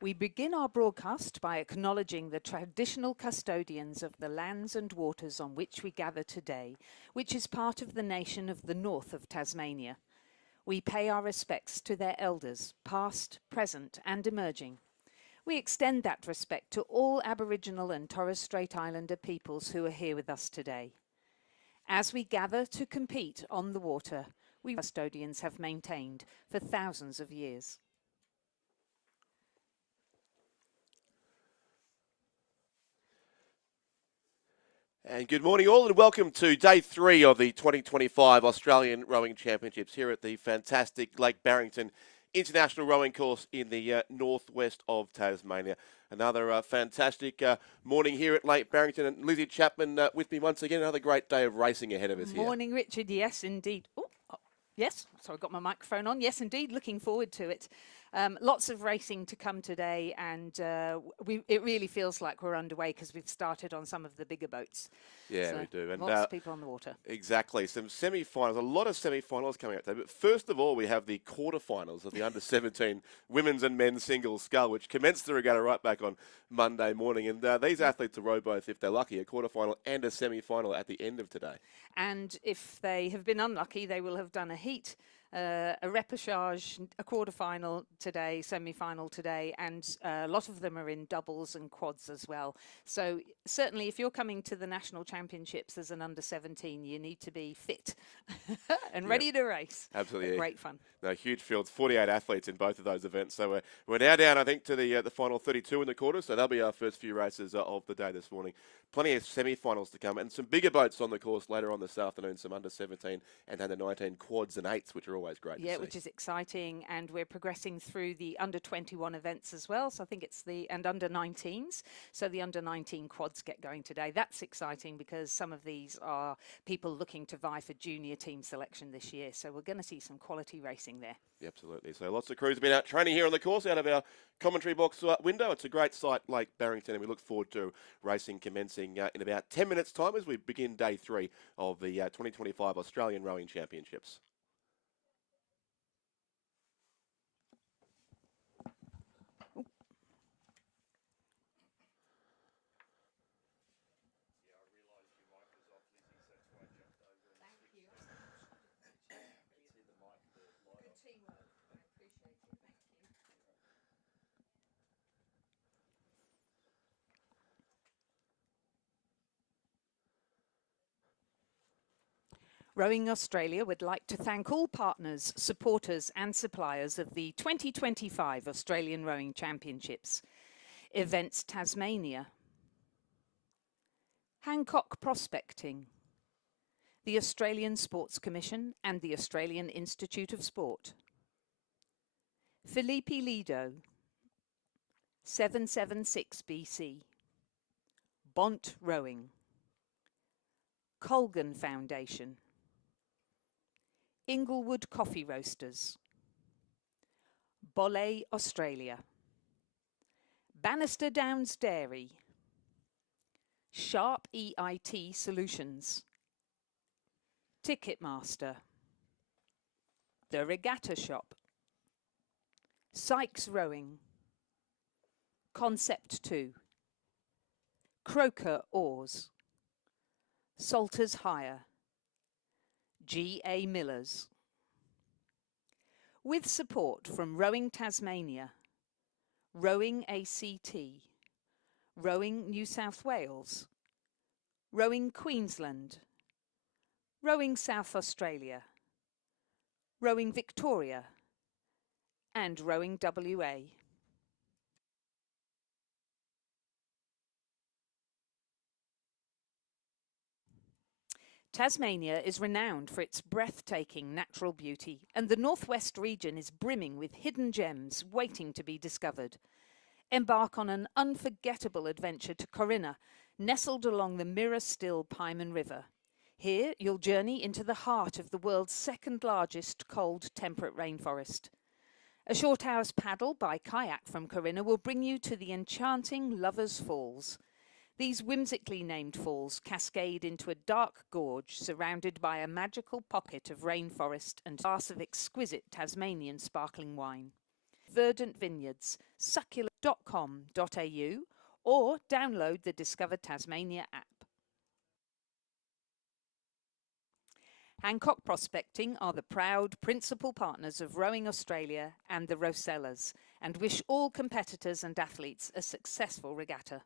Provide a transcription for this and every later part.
We begin our broadcast by acknowledging the traditional custodians of the lands and waters on which we gather today, which is part of the nation of the north of Tasmania. We pay our respects to their elders, past, present and emerging. We extend that respect to all Aboriginal and Torres Strait Islander peoples who are here with us today. As we gather to compete on the water, we custodians have maintained for thousands of years. And good morning all, and welcome to day 3 of the 2025 Australian Rowing Championships here at the fantastic Lake Barrington International Rowing Course in the northwest of Tasmania. Another fantastic morning here at Lake Barrington, and Lizzie Chapman with me once again. Another great day of racing ahead of us here. Morning, Richard. Yes, indeed. Yes, so I've got my microphone on. Yes, indeed, looking forward to it. Lots of racing to come today, and it really feels like we're underway because we've started on some of the bigger boats. Yeah, so we do. And lots of people on the water. Exactly. Some semi-finals, a lot of semi-finals coming up today. But first of all, we have the quarterfinals of the under-17 women's and men's singles scull, which commenced the regatta right back on Monday morning. And these athletes will row both, if they're lucky, a quarterfinal and a semi-final at the end of today. And if they have been unlucky, they will have done a heat, a repechage, a quarterfinal today, semi-final today, and a lot of them are in doubles and quads as well. So certainly if you're coming to the national championships as an under-17, you need to be fit and ready to race. Absolutely. Great fun. No, huge fields, 48 athletes in both of those events. So we're now down, I think, to the final 32 in the quarter. So that'll be our first few races of the day this morning. Plenty of semi-finals to come, and some bigger boats on the course later on this afternoon. Some under-17 and under-19 quads and eights, which are always great to see. Yeah, which is exciting, and we're progressing through the under-21 events as well. So I think it's and under-19s. So the under-19 quads get going today. That's exciting because some of these are people looking to vie for junior team selection this year. So we're going to see some quality racing there. Yeah, absolutely. So lots of crews have been out training here on the course out of our commentary box window. It's a great site, Lake Barrington, and we look forward to racing commencing in about 10 minutes' time as we begin day 3 of the 2025 Australian Rowing Championships. Rowing Australia would like to thank all partners, supporters and suppliers of the 2025 Australian Rowing Championships. Events Tasmania, Hancock Prospecting, the Australian Sports Commission and the Australian Institute of Sport, Felipe Lido, 776 BC, Bont Rowing, Colgan Foundation, Inglewood Coffee Roasters, Bolle Australia, Bannister Downs Dairy, Sharp EIT Solutions, Ticketmaster, The Regatta Shop, Sykes Rowing, Concept 2, Croker Oars, Salters Hire, G.A. Millers. With support from Rowing Tasmania, Rowing ACT, Rowing New South Wales, Rowing Queensland, Rowing South Australia, Rowing Victoria, and Rowing WA. Tasmania is renowned for its breathtaking natural beauty, and the northwest region is brimming with hidden gems waiting to be discovered. Embark on an unforgettable adventure to Corinna, nestled along the mirror-still Pieman River. Here, you'll journey into the heart of the world's second largest cold temperate rainforest. A short hour's paddle by kayak from Corinna will bring you to the enchanting Lovers Falls. These whimsically named falls cascade into a dark gorge surrounded by a magical pocket of rainforest and glass of exquisite Tasmanian sparkling wine. Verdant vineyards, succulent tasmania.com.au or download the Discover Tasmania app. Hancock Prospecting are the proud principal partners of Rowing Australia and the Rosellas, and wish all competitors and athletes a successful regatta.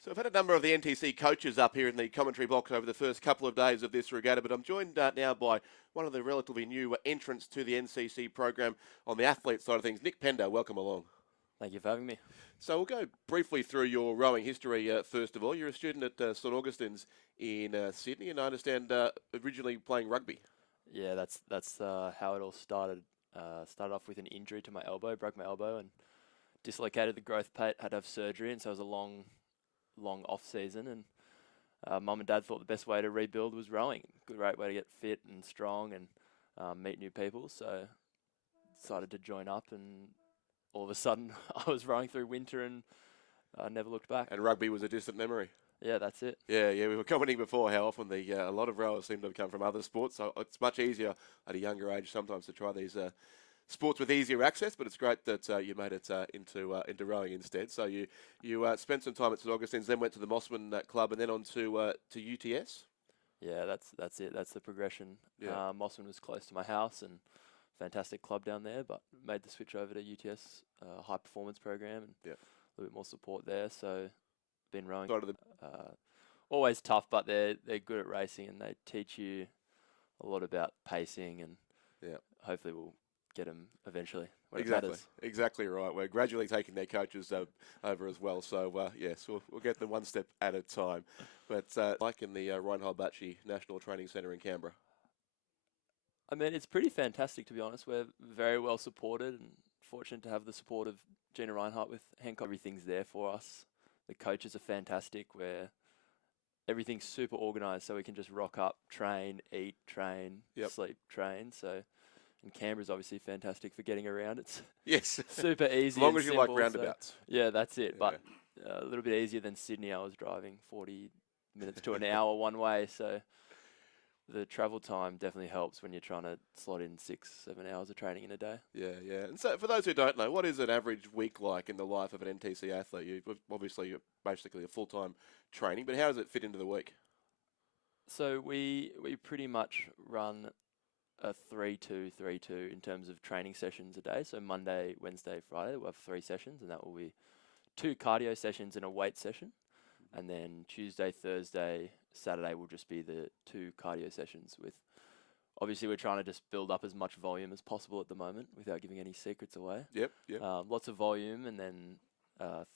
So I've had a number of the NTC coaches up here in the commentary box over the first couple of days of this regatta, but I'm joined now by one of the relatively new entrants to the NCC program on the athlete side of things, Nick Pender. Welcome along. Thank you for having me. So we'll go briefly through your rowing history first of all. You're a student at St Augustine's in Sydney, and I understand originally playing rugby. Yeah, that's how it all started. Started off with an injury to my elbow, broke my elbow, and dislocated the growth plate. Had to have surgery, and so it was a long off season. And mum and dad thought the best way to rebuild was rowing. Great way to get fit and strong and meet new people. So decided to join up, and all of a sudden I was rowing through winter and I never looked back. And rugby was a distant memory. Yeah, that's it. Yeah. We were commenting before how often a lot of rowers seem to have come from other sports. So it's much easier at a younger age sometimes to try these sports with easier access. But it's great that you made it into rowing instead. So you spent some time at St Augustine's, then went to the Mossman Club, and then on to UTS. Yeah, that's it. That's the progression. Yeah. Mossman was close to my house and fantastic club down there, but made the switch over to UTS high performance program and a little bit more support there. So been rowing. Always tough, but they're good at racing and they teach you a lot about pacing and hopefully we'll get them eventually. Exactly right. We're gradually taking their coaches over as well. So yes, we'll get them one step at a time. But like in the Reinhold Bacci National Training Centre in Canberra. I mean, it's pretty fantastic, to be honest. We're very well supported and fortunate to have the support of Gina Reinhardt with Hancock. Everything's there for us. The coaches are fantastic. Everything's super organised, so we can just rock up, train, eat, train, sleep, train. So, and Canberra's obviously fantastic for getting around. It's super easy. As long as you like roundabouts. So, yeah, that's it. But a little bit easier than Sydney. I was driving 40 minutes to an hour one way, so the travel time definitely helps when you're trying to slot in 6-7 hours of training in a day. Yeah. And so for those who don't know, what is an average week like in the life of an NTC athlete? You're basically a full-time training, but how does it fit into the week? So we pretty much run a 3-2 in terms of training sessions a day. So Monday, Wednesday, Friday, we'll have 3 sessions, and that will be 2 cardio sessions and a weight session. And then Tuesday, Thursday, Saturday will just be the 2 cardio sessions with, obviously we're trying to just build up as much volume as possible at the moment without giving any secrets away. Yep. Lots of volume and then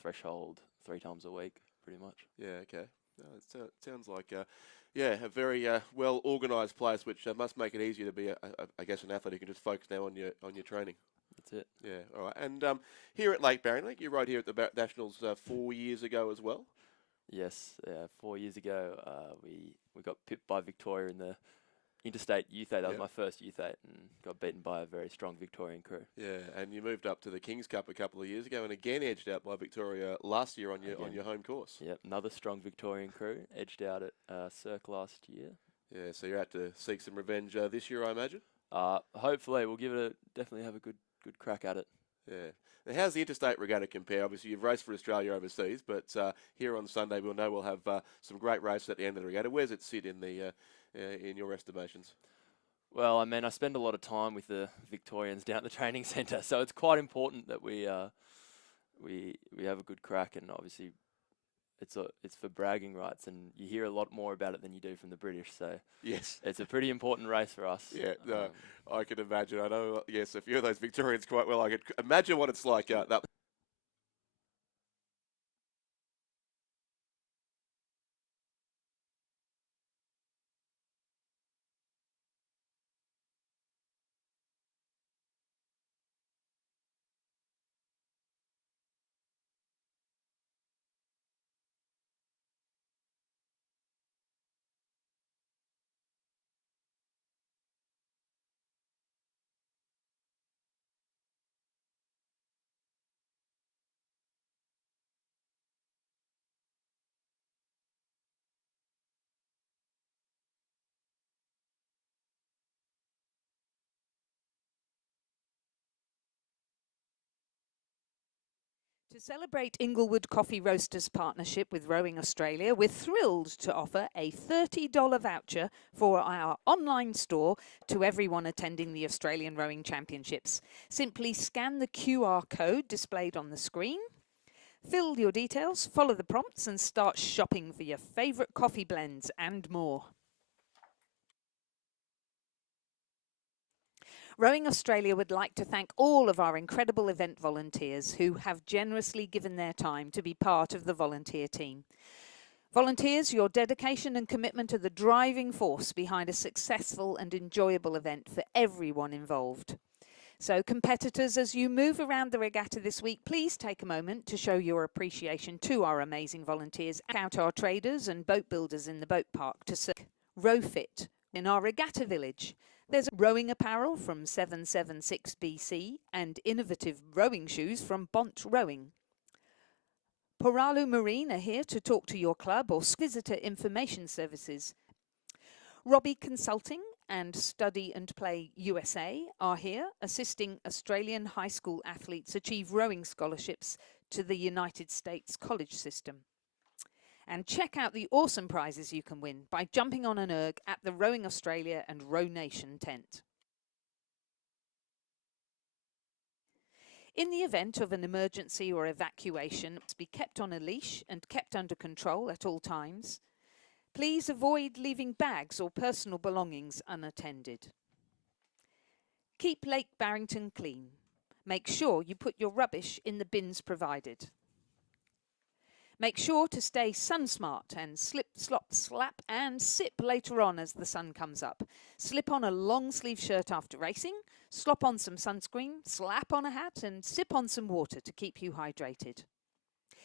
threshold 3 times a week, pretty much. Yeah, okay. It sounds like, a very well organised place, which must make it easier to be, I guess, an athlete who can just focus now on your training. That's it. Yeah, all right. And here at Lake Barring, you rode here at the Nationals 4 years ago as well? Yes, 4 years ago, we got pipped by Victoria in the interstate youth 8. That was my first youth 8 and got beaten by a very strong Victorian crew. Yeah, and you moved up to the Kings Cup a couple of years ago and again edged out by Victoria last year on your home course. Yep, another strong Victorian crew, edged out at Cirque last year. Yeah, so you're out to seek some revenge this year, I imagine? Hopefully, we'll definitely have a good crack at it. Yeah. Now, how's the interstate regatta compare? Obviously, you've raced for Australia overseas, but here on Sunday we'll have some great races at the end of the regatta. Where's it sit in your estimations? Well, I mean, I spend a lot of time with the Victorians down at the training centre, so it's quite important that we have a good crack, and obviously it's for bragging rights, and you hear a lot more about it than you do from the British. So yes, it's a pretty important race for us. Yeah, no, I can imagine. I know. Yes, a few of those Victorians quite well. I could imagine what it's like. That celebrate Inglewood Coffee Roasters' partnership with Rowing Australia, we're thrilled to offer a $30 voucher for our online store to everyone attending the Australian Rowing Championships. Simply scan the QR code displayed on the screen, fill your details, follow the prompts and start shopping for your favourite coffee blends and more. Rowing Australia would like to thank all of our incredible event volunteers who have generously given their time to be part of the volunteer team. Volunteers, your dedication and commitment are the driving force behind a successful and enjoyable event for everyone involved. So competitors, as you move around the regatta this week, please take a moment to show your appreciation to our amazing volunteers. Out our traders and boat builders in the boat park to serve RowFit in our regatta village. There's rowing apparel from 776 BC and innovative rowing shoes from Bont Rowing. Poralu Marine are here to talk to your club or visitor information services. Robbie Consulting and Study and Play USA are here, assisting Australian high school athletes achieve rowing scholarships to the United States college system. And check out the awesome prizes you can win by jumping on an erg at the Rowing Australia and Row Nation tent. In the event of an emergency or evacuation, it must be kept on a leash and kept under control at all times. Please avoid leaving bags or personal belongings unattended. Keep Lake Barrington clean. Make sure you put your rubbish in the bins provided. Make sure to stay sun smart and slip, slop, slap and sip later on as the sun comes up. Slip on a long sleeve shirt after racing, slop on some sunscreen, slap on a hat and sip on some water to keep you hydrated.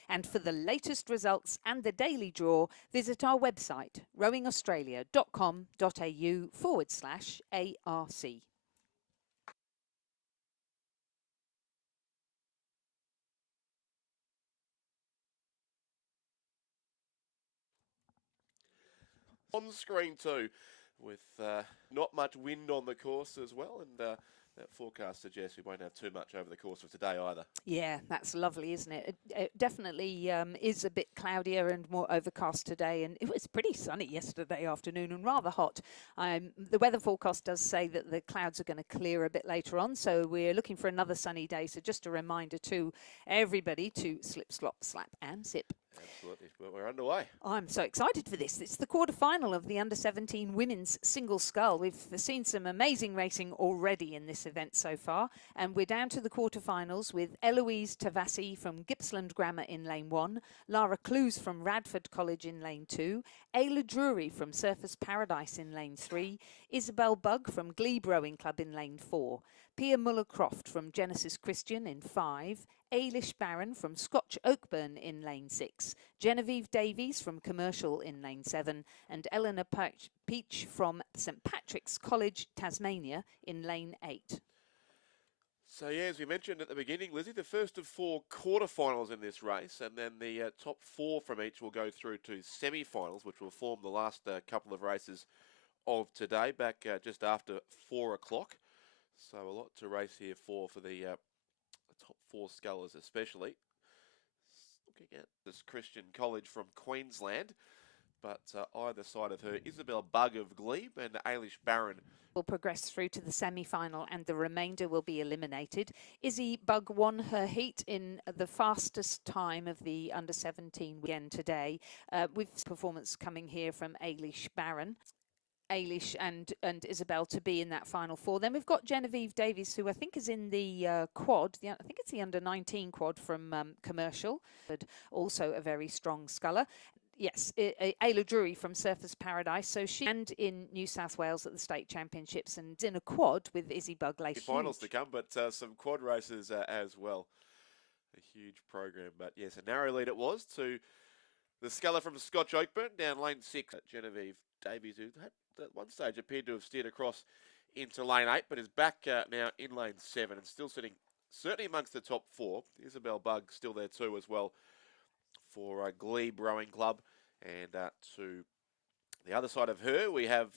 And for the latest results and the daily draw, visit our website rowingaustralia.com.au/ARC. On screen too, with not much wind on the course as well, and that forecast suggests we won't have too much over the course of today either. Yeah, that's lovely, isn't it? It definitely is a bit cloudier and more overcast today, and it was pretty sunny yesterday afternoon and rather hot. The weather forecast does say that the clouds are going to clear a bit later on, so we're looking for another sunny day. So just a reminder to everybody to slip, slop, slap and sip. Absolutely. Well, we're underway. I'm so excited for this. It's the quarter-final of the Under-17 Women's Single Scull. We've seen some amazing racing already in this event so far, and we're down to the quarter-finals with Eloise Tavassi from Gippsland Grammar in lane 1, Lara Clues from Radford College in lane 2, Ayla Drury from Surfers Paradise in lane 3, Isabel Bugg from Glebe Rowing Club in lane 4, Pia Muller-Croft from Genesis Christian in 5, Ailish Barron from Scotch Oakburn in lane 6, Genevieve Davies from Commercial in lane 7, and Eleanor Peach from St Patrick's College, Tasmania in lane 8. So yeah, as we mentioned at the beginning, Lizzie, the first of 4 quarterfinals in this race, and then the top 4 from each will go through to semi-finals, which will form the last couple of races of today, back just after 4 o'clock. So a lot to race here for the top 4 scullers especially. Looking at this Christian College from Queensland, but either side of her, Isabel Bugg of Glebe and Ailish Barron Will progress through to the semi-final and the remainder will be eliminated. Izzy Bugg won her heat in the fastest time of the Under-17 weekend today, with performance coming here from Ailish Barron. Ailish and Isabel to be in that final 4. Then we've got Genevieve Davies, who I think is in the quad. I think it's the Under-19 quad from Commercial, but also a very strong sculler. Yes, Ayla Drury from Surfers Paradise. So she and in New South Wales at the state championships and in a quad with Izzy Bugg later. Finals to come, but some quad races as well. A huge program, but yes, a narrow lead it was to the sculler from Scotch Oakburn down lane 6. Genevieve Davies, who had at one stage appeared to have steered across into lane 8, but is back now in lane 7 and still sitting certainly amongst the top 4. Isabel Bugg still there too as well for Glebe Rowing Club. And to the other side of her, we have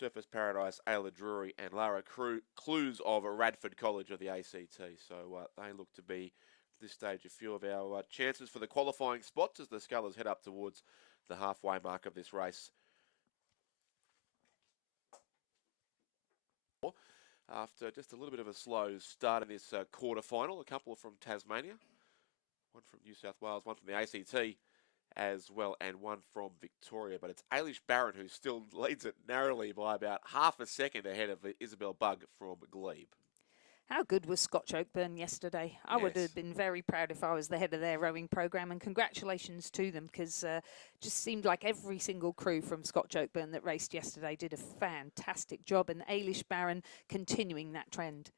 Surfers Paradise, Ayla Drury and Lara Clues of Radford College of the ACT. So they look to be this stage a few of our chances for the qualifying spots as the Scullers head up towards the halfway mark of this race. After just a little bit of a slow start in this quarter-final, a couple from Tasmania, one from New South Wales, one from the ACT as well, and one from Victoria. But it's Ailish Barron who still leads it narrowly by about half a second ahead of Isabel Bugg from Glebe. How good was Scotch Oakburn yesterday? I would have been very proud if I was the head of their rowing programme, and congratulations to them, because just seemed like every single crew from Scotch Oakburn that raced yesterday did a fantastic job, and Ailish Barron continuing that trend.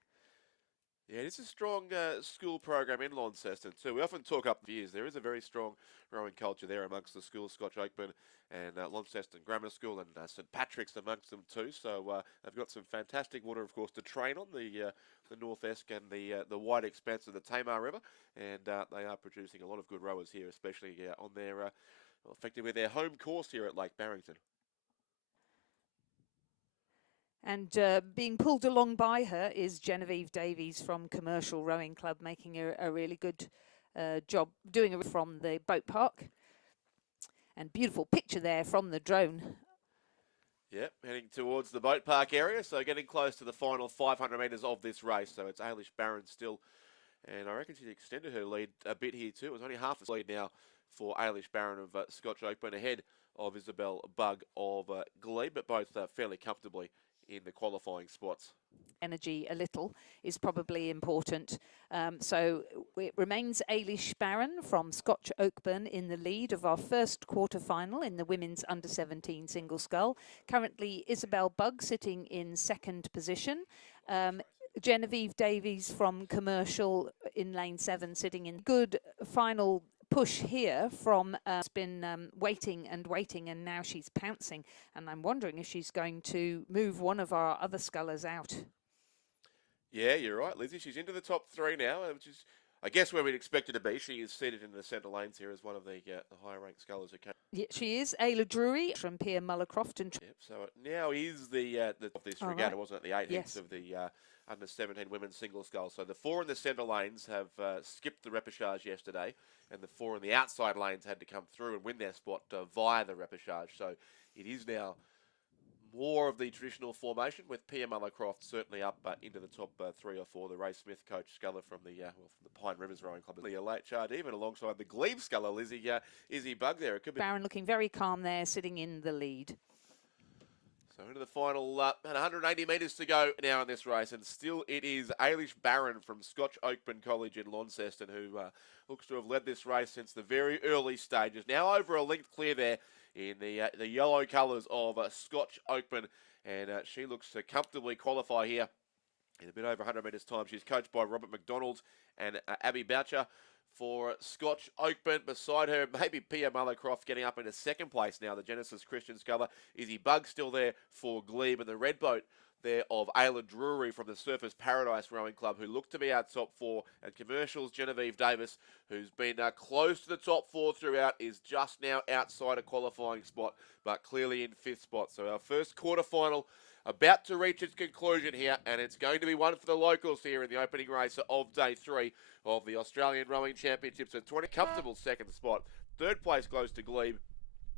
Yeah, it's a strong school program in Launceston too. We often talk up the years. There is a very strong rowing culture there amongst the schools, Scotch Oakburn and Launceston Grammar School, and St Patrick's amongst them too. So they've got some fantastic water, of course, to train on, the North Esk and the wide expanse of the Tamar River, and they are producing a lot of good rowers here, especially on their effectively their home course here at Lake Barrington. And being pulled along by her is Genevieve Davies from Commercial Rowing Club, making a really good job doing it from the boat park. And beautiful picture there from the drone. Yep, heading towards the boat park area, so getting close to the final 500 metres of this race. So it's Ailish Barron still, and I reckon she's extended her lead a bit here too. It was only half a lead now for Ailish Barron of Scotch Oakburn, ahead of Isabel Bugg of Glebe, but both fairly comfortably in the qualifying spots. Energy a little is probably important. So it remains Ailish Barron from Scotch Oakburn in the lead of our first quarter-final in the women's under-17 single scull. Currently Isabel Bugg sitting in second position. Genevieve Davies from Commercial in lane 7 sitting in good final push here from has been waiting and now she's pouncing, and I'm wondering if she's going to move one of our other scullers out. Yeah, you're right, Lizzie. She's into the top 3 now, which is, I guess, where we'd expect her to be. She is seated in the centre lanes here as one of the higher ranked scullers. Yeah, she is. Ayla Drury from Pierre Mullercroft. And yep, so it now is the of this regatta, wasn't it? The 8 heats of the under 17 women's single scull. So the 4 in the centre lanes have skipped the repechage yesterday, and the 4 in the outside lanes had to come through and win their spot via the repechage. So it is now more of the traditional formation, with Pia Mullercroft certainly up into the top 3 or 4. The Ray Smith coach sculler from the Pine Rivers Rowing Club. A late charge even alongside the Glebe sculler, Izzy Bugg there. It could be Barron looking very calm there, sitting in the lead. So into the final 180 metres to go now in this race, and still it is Ailish Barron from Scotch Oakburn College in Launceston who looks to have led this race since the very early stages. Now over a length clear there in the yellow colours of Scotch Oakburn, and she looks to comfortably qualify here in a bit over 100 metres time. She's coached by Robert McDonald and Abby Boucher for Scotch Oakburn. Beside her, maybe Pia Mullercroft getting up into second place now, the Genesis Christian sculler. Izzy Bugg still there for Glebe, and the red boat there of Ayla Drury from the Surfers Paradise Rowing Club, who look to be our top 4. And Commercial's Genevieve Davis, who's been close to the top 4 throughout, is just now outside a qualifying spot, but clearly in 5th spot. So our first quarter-final about to reach its conclusion here, and it's going to be one for the locals here in the opening race of day 3 of the Australian Rowing Championships. A 20 comfortable second spot. Third place goes to Glebe.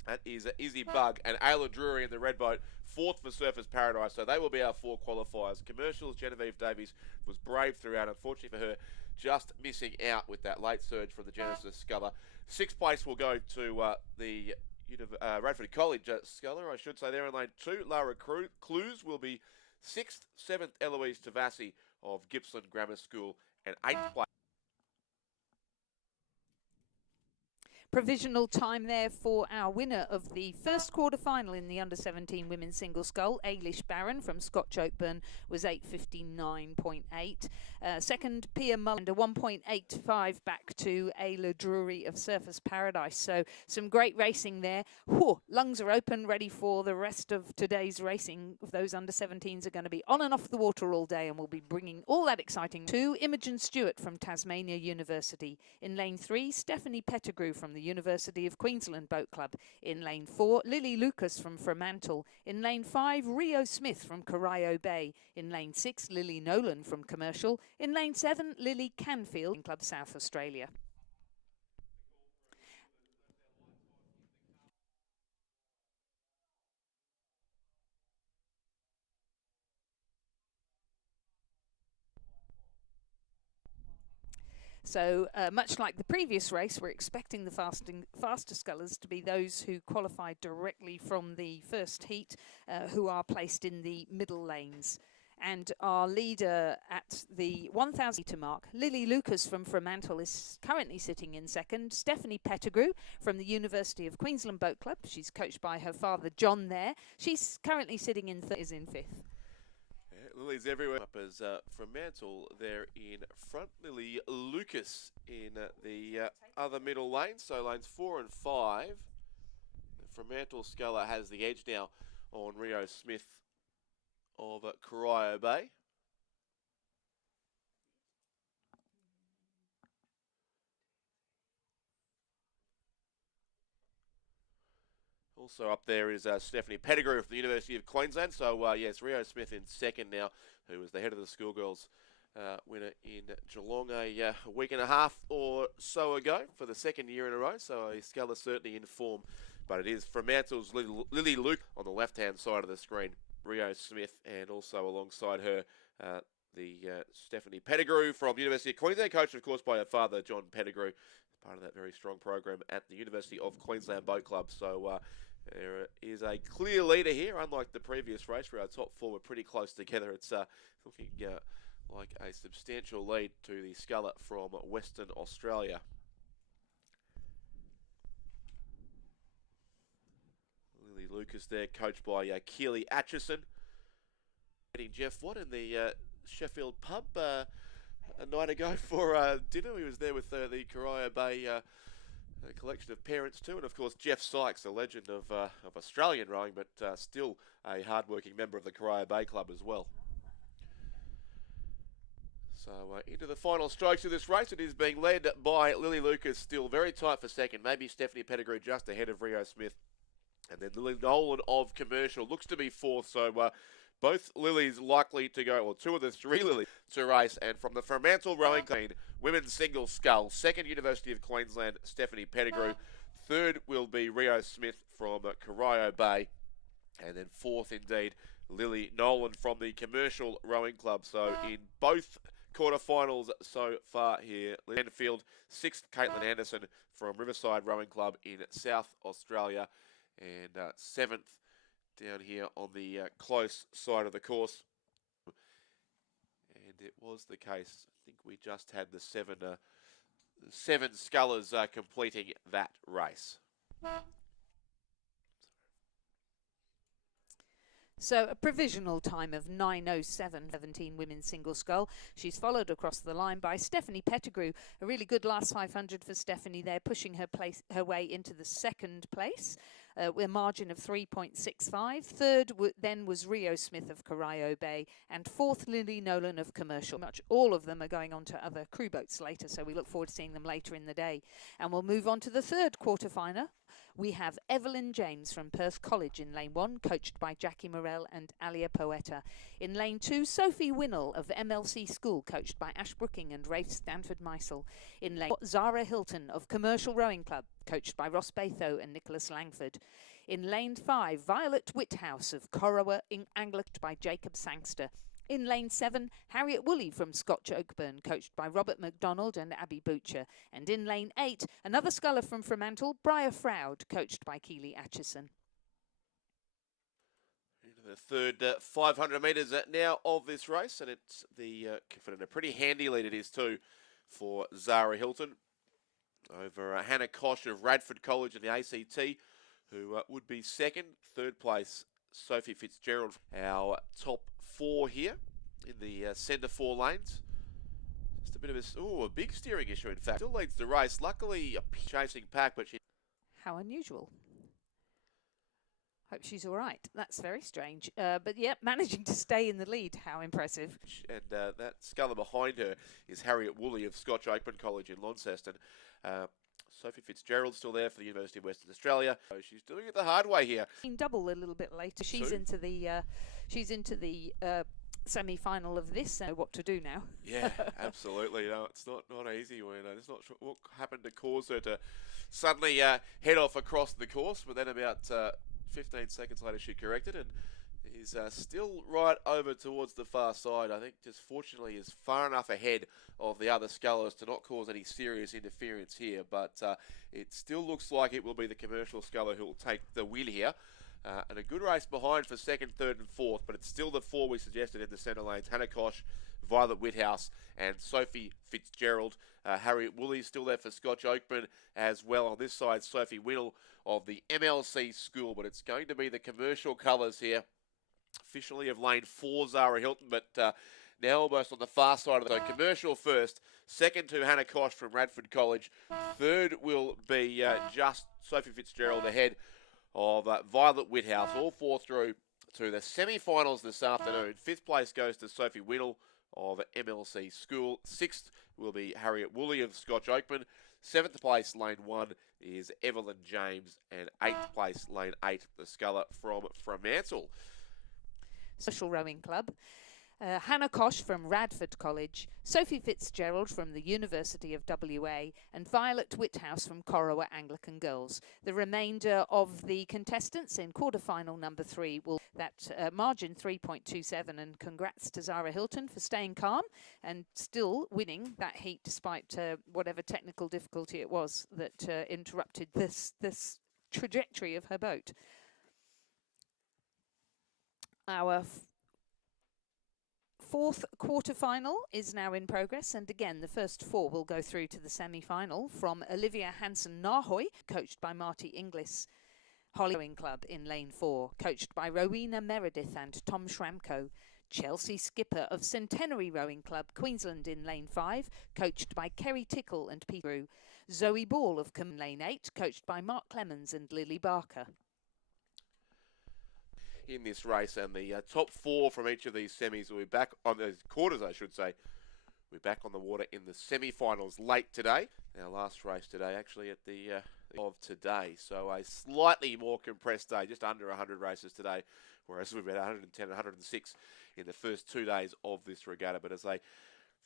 That is Izzy Bugg and Ayla Drury in the red boat. 4th for Surfers Paradise. So they will be our 4 qualifiers. Commercials, Genevieve Davies was brave throughout. Unfortunately for her, just missing out with that late surge from the Genesis sculler. 6th place will go to the Radford College sculler, I should say, there in lane 2. Lara Clues will be 6th, 7th Eloise Tavassi of Gippsland Grammar School, and 8th place. Provisional time there for our winner of the first quarter-final in the under-17 women's single scull. Ailish Barron from Scotch Oakburn was 8:59.8. Second, Pia Mullen, 1.85 back to Ayla Drury of Surfers Paradise. So some great racing there. Whew, lungs are open, ready for the rest of today's racing. Those under-17s are going to be on and off the water all day, and we'll be bringing all that exciting to Imogen Stewart from Tasmania University. In lane 3, Stephanie Pettigrew from the the University of Queensland Boat Club. In lane 4, Lily Lucas from Fremantle. In lane 5, Rio Smith from Corio Bay. In lane 6, Lily Nolan from Commercial. In lane 7, Lily Canfield, Club South Australia. So much like the previous race, we're expecting the faster scullers to be those who qualified directly from the first heat, who are placed in the middle lanes. And our leader at the 1,000 metre mark, Lily Lucas from Fremantle, is currently sitting in second. Stephanie Pettigrew from the University of Queensland Boat Club, she's coached by her father John there. She's currently sitting in is in fifth. Lily's everywhere. Up as Fremantle there in front. Lily Lucas in the other middle lanes, so lanes 4 and 5. The Fremantle sculler has the edge now on Rio Smith of Corio Bay. Also up there is Stephanie Pettigrew from the University of Queensland. So, yes, Rio Smith in second now, who was the head of the schoolgirls winner in Geelong a week and a half or so ago for the second year in a row. So, a sculler certainly in form. But it is Fremantle's Lily Luke on the left-hand side of the screen. Rio Smith, and also alongside her, the Stephanie Pettigrew from the University of Queensland, coached, of course, by her father, John Pettigrew, part of that very strong program at the University of Queensland Boat Club. So, there is a clear leader here, unlike the previous race where our top four were pretty close together. It's looking like a substantial lead to the sculler from Western Australia. Lily Lucas there, coached by Keely Atchison. Jeff Watt in the Sheffield pub a night ago for dinner. He was there with the Corio Bay a collection of parents too, and of course Jeff Sykes, a legend of Australian rowing, but still a hard-working member of the Corio Bay Club as well. So into the final strokes of this race, it is being led by Lily Lucas, still very tight for second, maybe Stephanie Pettigrew just ahead of Rio Smith, and then Lily Nolan of Commercial looks to be fourth. So both Lilies likely to go, or two of the three Lilies to race. And from the Fremantle rowing team, women's single scull, second University of Queensland, Stephanie Pettigrew. Third will be Rio Smith from Corio Bay. And then fourth, indeed, Lily Nolan from the Commercial Rowing Club. So in both quarterfinals so far here, Enfield, sixth, Caitlin Anderson from Riverside Rowing Club in South Australia. And seventh, down here on the close side of the course. And it was the case. I think we just had the seven scullers completing that race. So a provisional time of 9:07.17 women's single scull. She's followed across the line by Stephanie Pettigrew. A really good last 500 for Stephanie there, pushing her way into the second place with a margin of 3.65. Third then was Rio Smith of Corio Bay, and fourth Lily Nolan of Commercial. Much all of them are going on to other crew boats later, so we look forward to seeing them later in the day. And we'll move on to the third quarterfinal. We have Evelyn James from Perth College in lane 1, coached by Jackie Morell and Alia Poeta. In lane 2, Sophie Winnell of MLC School, coached by Ash Brooking and Rafe Stanford Meisel. In lane 4, Zara Hilton of Commercial Rowing Club, coached by Ross Batho and Nicholas Langford. In lane 5, Violet Whithouse of Corowa Angler, by Jacob Sangster. In lane 7, Harriet Woolley from Scotch Oakburn, coached by Robert MacDonald and Abby Butcher. And in lane 8, another sculler from Fremantle, Briar Froud, coached by Keely Atchison. Into the third 500 metres now of this race, and it's the confident, a pretty handy lead it is too for Zara Hilton over Hannah Kosh of Radford College in the ACT, who would be second. Third place, Sophie Fitzgerald. Our top four here in the centre four lanes. Just a bit of a big steering issue, in fact. Still leads the race. Luckily, a chasing pack, but she... How unusual. Hope she's all right. That's very strange. But yeah, managing to stay in the lead. How impressive. And that sculler behind her is Harriet Woolley of Scotch Oakburn College in Launceston. Sophie Fitzgerald still there for the University of Western Australia. So she's doing it the hard way here. Double a little bit later. She's into the semi-final of this. So what to do now? Yeah, absolutely. No, it's not easy. We're just not sure what happened to cause her to suddenly head off across the course. But then about 15 seconds later, she corrected and is still right over towards the far side. I think just fortunately is far enough ahead of the other scullers to not cause any serious interference here. But it still looks like it will be the commercial sculler who will take the win here. And a good race behind for second, third and fourth, but it's still the four we suggested in the centre lanes. Hannah Kosh, Violet Whithouse and Sophie Fitzgerald. Harriet Woolley still there for Scotch Oakman as well. On this side, Sophie Whittle of the MLC School, but it's going to be the commercial colours here. Officially of lane 4, Zara Hilton, but now almost on the far side of the commercial first. Second to Hannah Kosh from Radford College. Third will be just Sophie Fitzgerald ahead of Violet Whithouse. All four through to the semi-finals this afternoon. Fifth place goes to Sophie Whittle of MLC School. Sixth will be Harriet Woolley of Scotch Oakman. Seventh place, lane 1, is Evelyn James. And eighth place, lane 8, the sculler from Fremantle. Social Rowing Club. Hannah Kosh from Radford College, Sophie Fitzgerald from the University of WA, and Violet Whithouse from Corowa Anglican Girls. The remainder of the contestants in quarterfinal number 3 will margin 3.27, and congrats to Zara Hilton for staying calm and still winning that heat despite whatever technical difficulty it was that interrupted this trajectory of her boat. Our fourth quarter-final is now in progress, and again the first 4 will go through to the semi-final. From Olivia Hansen-Nahoy, coached by Marty Inglis, Holly Rowing Club in lane 4, coached by Rowena Meredith and Tom Schramko. Chelsea Skipper of Centenary Rowing Club, Queensland in lane 5, coached by Kerry Tickle and Peter Drew. Zoe Ball of lane 8, coached by Mark Clemens and Lily Barker. In this race, and the top 4 from each of these semis will be back on the quarters, I should say. We're back on the water in the semi-finals late today. Our last race today, actually, at the of today. So a slightly more compressed day, just under 100 races today, whereas we've had 110, 106 in the first 2 days of this regatta. But as they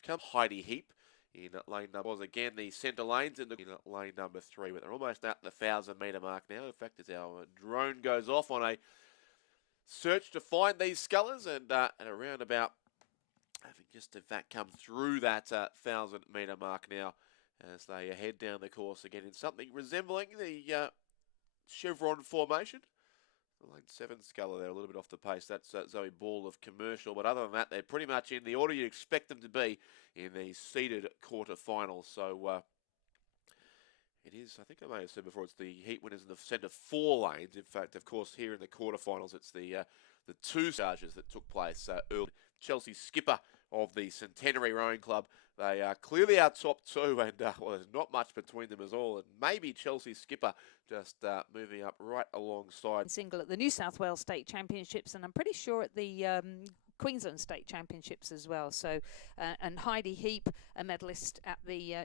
come Heidi Heap in lane number, was again the centre lanes in lane number 3, but they're almost at the 1,000-metre mark now. In fact, as our drone goes off on a search to find these scullers, and around about, having just in fact come through that 1,000-metre mark now as they head down the course again in something resembling the chevron formation. The lane 7 sculler there, a little bit off the pace. That's Zoe Ball of Commercial, but other than that, they're pretty much in the order you'd expect them to be in the seeded quarter-finals. So it is, I think I may have said before, it's the heat winners in the centre 4 lanes. In fact, of course, here in the quarterfinals, it's the 2 charges that took place early. Chelsea Skipper of the Centenary Rowing Club. They are clearly our top 2, and well, there's not much between them at all. And maybe Chelsea Skipper just moving up right alongside. Single at the New South Wales State Championships, and I'm pretty sure at the Queensland State Championships as well. So, and Heidi Heap, a medalist at the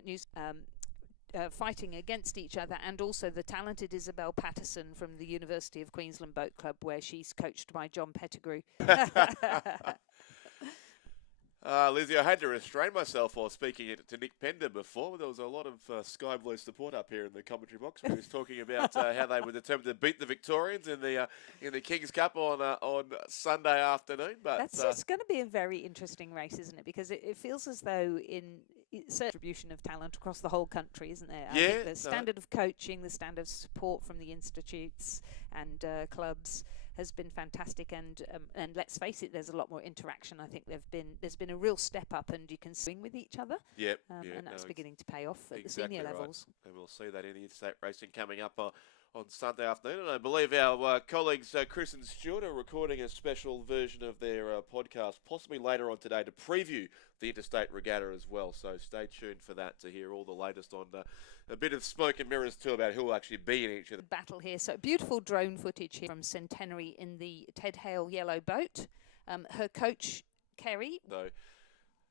fighting against each other, and also the talented Isabel Patterson from the University of Queensland Boat Club, where she's coached by John Pettigrew. Lizzie, I had to restrain myself while speaking to Nick Pender before. There was a lot of Sky Blue support up here in the commentary box when he was talking about how they were determined to beat the Victorians in the Kings Cup on Sunday afternoon. But it's going to be a very interesting race, isn't it? Because it feels as though it's a distribution of talent across the whole country, isn't there? Yeah. I think the standard of coaching, the standard of support from the institutes and clubs has been fantastic, and let's face it, there's a lot more interaction. I think there's been a real step up, and you can swing with each other. Yep. And that's beginning to pay off at the senior levels. And we'll see that in the interstate racing coming up on Sunday afternoon. And I believe our colleagues Chris and Stuart are recording a special version of their podcast, possibly later on today, to preview the interstate regatta as well. So stay tuned for that to hear all the latest on a bit of smoke and mirrors too about who will actually be in each of the battle here. So beautiful drone footage here from Centenary in the Ted Hale yellow boat. Her coach Kerry. So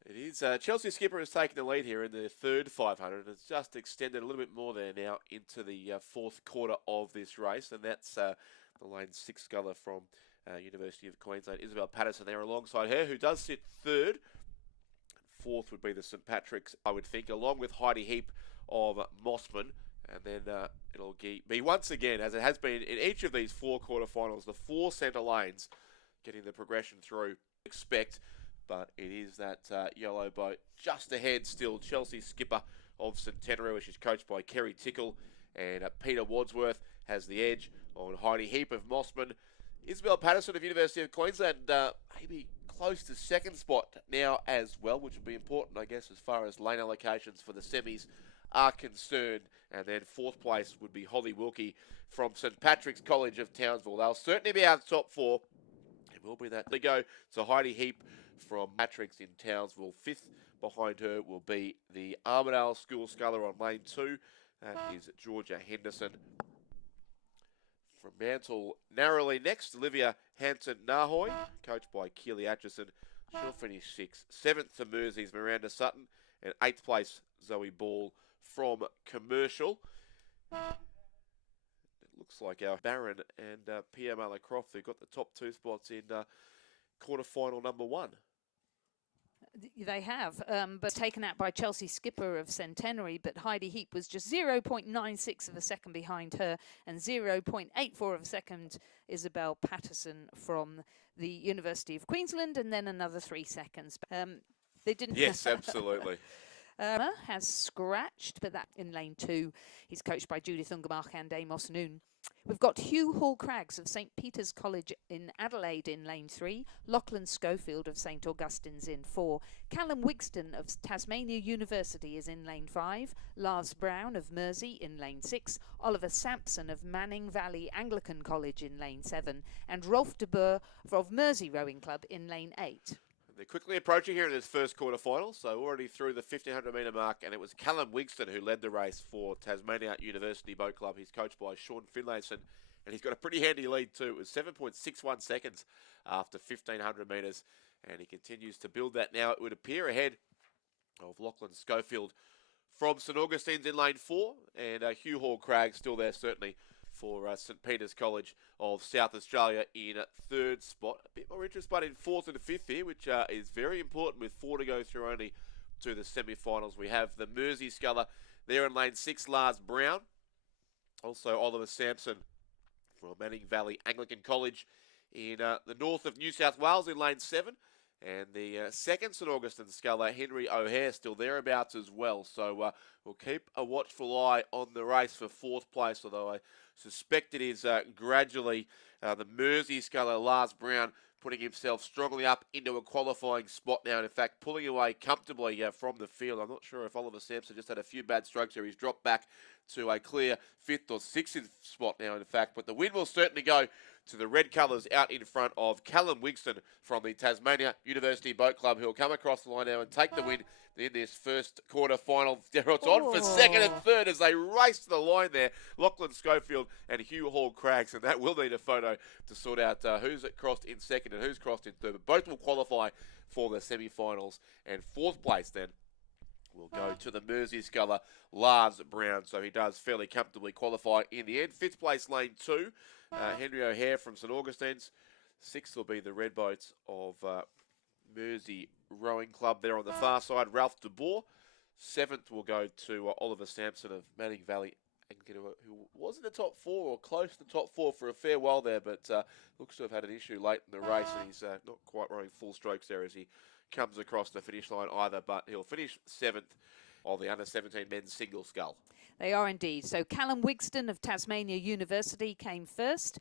It is. Chelsea skipper has taken the lead here in the third 500. It's just extended a little bit more there now into the fourth quarter of this race, and that's the lane 6 sculler from University of Queensland, Isabel Patterson there alongside her, who does sit third. Fourth would be the St Patrick's, I would think, along with Heidi Heap of Mossman. And then it'll be once again, as it has been in each of these 4 quarterfinals, the 4 centre lanes getting the progression through. Expect, but it is that yellow boat just ahead still. Chelsea skipper of Centenary, which is coached by Kerry Tickle, and Peter Wadsworth has the edge on Heidi Heap of Mossman. Isabel Patterson of University of Queensland maybe close to second spot now as well, which will be important, I guess, as far as lane allocations for the semis are concerned. And then fourth place would be Holly Wilkie from St Patrick's College of Townsville. They'll certainly be out top 4. It will be that. They go to Heidi Heap from Patrick's in Townsville. Fifth behind her will be the Armidale School Sculler on lane 2. That is Georgia Henderson. From Mantle, narrowly next, Olivia Hanson-Nahoy, coached by Keely Atchison. She'll finish 6th. 7th to Mersey's Miranda Sutton. And 8th place, Zoe Ball from Commercial. It looks like our Barron and Pierre Malacroft, who got the top 2 spots in quarterfinal number 1. They have, but taken out by Chelsea skipper of Centenary, but Heidi Heap was just 0.96 of a second behind her, and 0.84 of a second Isabel Patterson from the University of Queensland, and then another 3 seconds. They didn't. Yes, absolutely. Has scratched, but that in lane 2. He's coached by Judith Ungermark and Amos Noon. We've got Hugh Hall-Craggs of St Peter's College in Adelaide in lane 3, Lachlan Schofield of St Augustine's in 4, Callum Wigston of Tasmania University is in lane 5, Lars Brown of Mersey in lane 6, Oliver Sampson of Manning Valley Anglican College in lane 7, and Rolf de Boer of Mersey Rowing Club in lane 8. They're quickly approaching here in this first quarter-final, so already through the 1,500-metre mark, and it was Callum Wigston who led the race for Tasmania University Boat Club. He's coached by Sean Finlayson, and he's got a pretty handy lead too. It was 7.61 seconds after 1,500 metres, and he continues to build that now. It would appear ahead of Lachlan Schofield from St Augustine's in lane 4, and Hugh Hall-Cragg still there certainly for St Peter's College of South Australia in 3rd spot. A bit more interest, but in 4th and 5th here, which is very important with 4 to go through only to the semi-finals. We have the Mersey sculler there in lane 6, Lars Brown. Also Oliver Sampson from Manning Valley Anglican College in the north of New South Wales in lane 7. And the second St Augustine sculler, Henry O'Hare, still thereabouts as well. So we'll keep a watchful eye on the race for 4th place, although I suspect it is gradually the Mersey sculler, Lars Brown, putting himself strongly up into a qualifying spot now. And in fact, pulling away comfortably from the field. I'm not sure if Oliver Sampson just had a few bad strokes here. He's dropped back to a clear 5th or 6th spot now, in fact. But the win will certainly go to the red colours out in front of Callum Wigston from the Tasmania University Boat Club, who will come across the line now and take the win in this first quarter final. It's on for 2nd and 3rd as they race to the line there. Lachlan Schofield and Hugh Hall-Craggs, and that will need a photo to sort out who's crossed in 2nd and who's crossed in 3rd. But both will qualify for the semi-finals, and 4th place then will go to the Mersey sculler, Lars Brown. So he does fairly comfortably qualify in the end. 5th place, lane 2, Henry O'Hare from St Augustine's. 6th will be the red boats of Mersey Rowing Club there on the far side, Ralph de Boer. 7th will go to Oliver Sampson of Manning Valley Anglican, who was in the top 4 or close to the top 4 for a fair while there, but looks to have had an issue late in the race, and he's not quite rowing full strokes there as he comes across the finish line either, but he'll finish 7th of the under-17 men's single scull. They are indeed. So Callum Wigston of Tasmania University came first.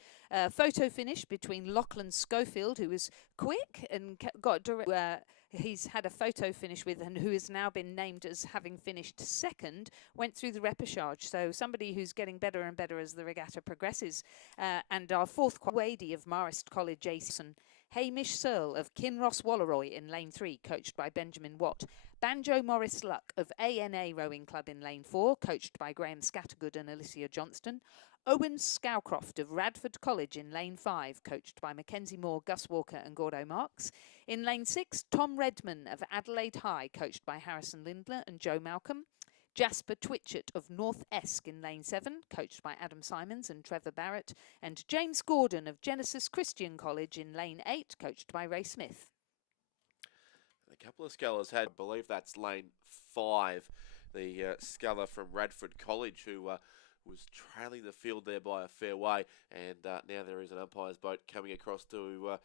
Photo finish between Lachlan Schofield, who was quick and got direct. He's had a photo finish with, and who has now been named as having finished 2nd, went through the repechage. So somebody who's getting better and better as the regatta progresses. And our 4th, Wadey of Marist College, Jason. Hamish Searle of Kinross Walleroy in lane 3, coached by Benjamin Watt. Banjo Morris Luck of ANA Rowing Club in lane 4, coached by Graham Scattergood and Alicia Johnston. Owen Scowcroft of Radford College in lane 5, coached by Mackenzie Moore, Gus Walker and Gordo Marks. In lane 6, Tom Redman of Adelaide High, coached by Harrison Lindler and Joe Malcolm. Jasper Twitchett of North Esk in lane 7, coached by Adam Simons and Trevor Barrett. And James Gordon of Genesis Christian College in lane 8, coached by Ray Smith. A couple of scullers had, I believe that's lane 5, the sculler from Radford College who was trailing the field there by a fair way, and now there is an umpire's boat coming across to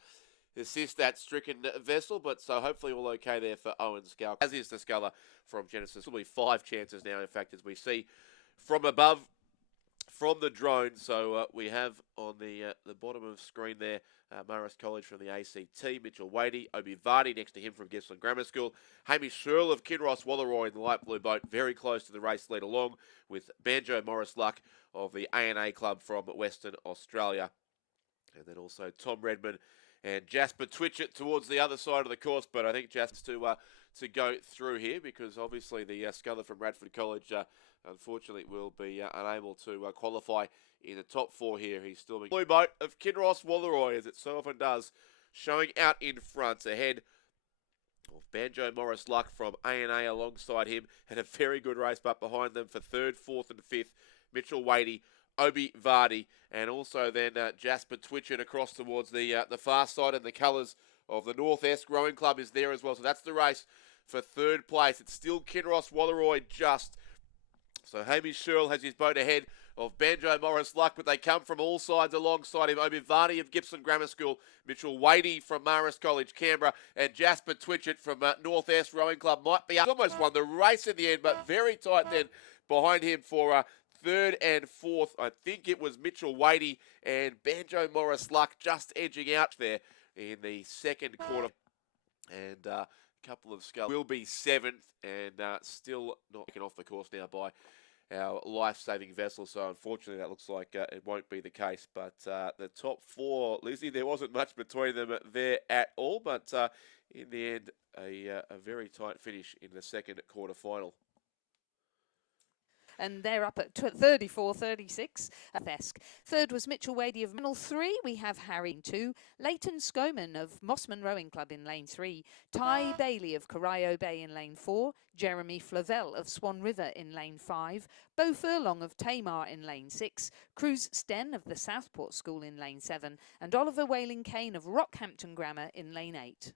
assist that stricken vessel, but so hopefully all okay there for Owen Scow, as is the sculler from Genesis. Will be 5 chances now, in fact, as we see from above from the drone. So we have on the bottom of the screen there Marist College from the ACT, Mitchell Wadey, Obi Vardy next to him from Gippsland Grammar School, Hamish Searle of Kinross Walleroy in the light blue boat, very close to the race lead, along with Banjo Morris Luck of the ANA Club from Western Australia. And then also Tom Redman and Jasper Twitchett towards the other side of the course, but I think just to go through here, because obviously the sculler from Radford College unfortunately will be unable to qualify in the top 4 here. He's still blue boat of Kinross Walleroy, as it so often does, showing out in front ahead of Banjo Morris Luck from ANA alongside him, and a very good race, but behind them for 3rd, 4th and 5th, Mitchell Wadey, Obi Vardy, and also then Jasper Twitchett across towards the far side, and the colours of the North Esk Rowing Club is there as well. So that's the race for 3rd place. It's still Kinross Walleroy just. So Hamish Searle has his boat ahead of Banjo Morris Luck, but they come from all sides alongside him. Obi Vardy of Gippsland Grammar School, Mitchell Wadey from Marist College, Canberra, and Jasper Twitchett from North Esk Rowing Club might be up. Almost won the race in the end, but very tight then behind him for 3rd and 4th. I think it was Mitchell Wadey and Banjo Morris Luck just edging out there in the 2nd quarter. And a couple of skulls will be 7th and still not taken off the course now by our life-saving vessel. So unfortunately that looks like it won't be the case. But the top 4, Lizzie, there wasn't much between them there at all. But in the end, a very tight finish in the 2nd quarter final. And they're up at 34-36 at Esk. 3rd was Mitchell Wadey of Middle 3. We have Harry 2. Leighton Skoman of Mossman Rowing Club in lane 3. Ty Bailey of Corio Bay in lane 4. Jeremy Flavelle of Swan River in lane 5. Bo Furlong of Tamar in lane 6. Cruz Sten of the Southport School in lane 7. And Oliver Whaling Kane of Rockhampton Grammar in lane 8.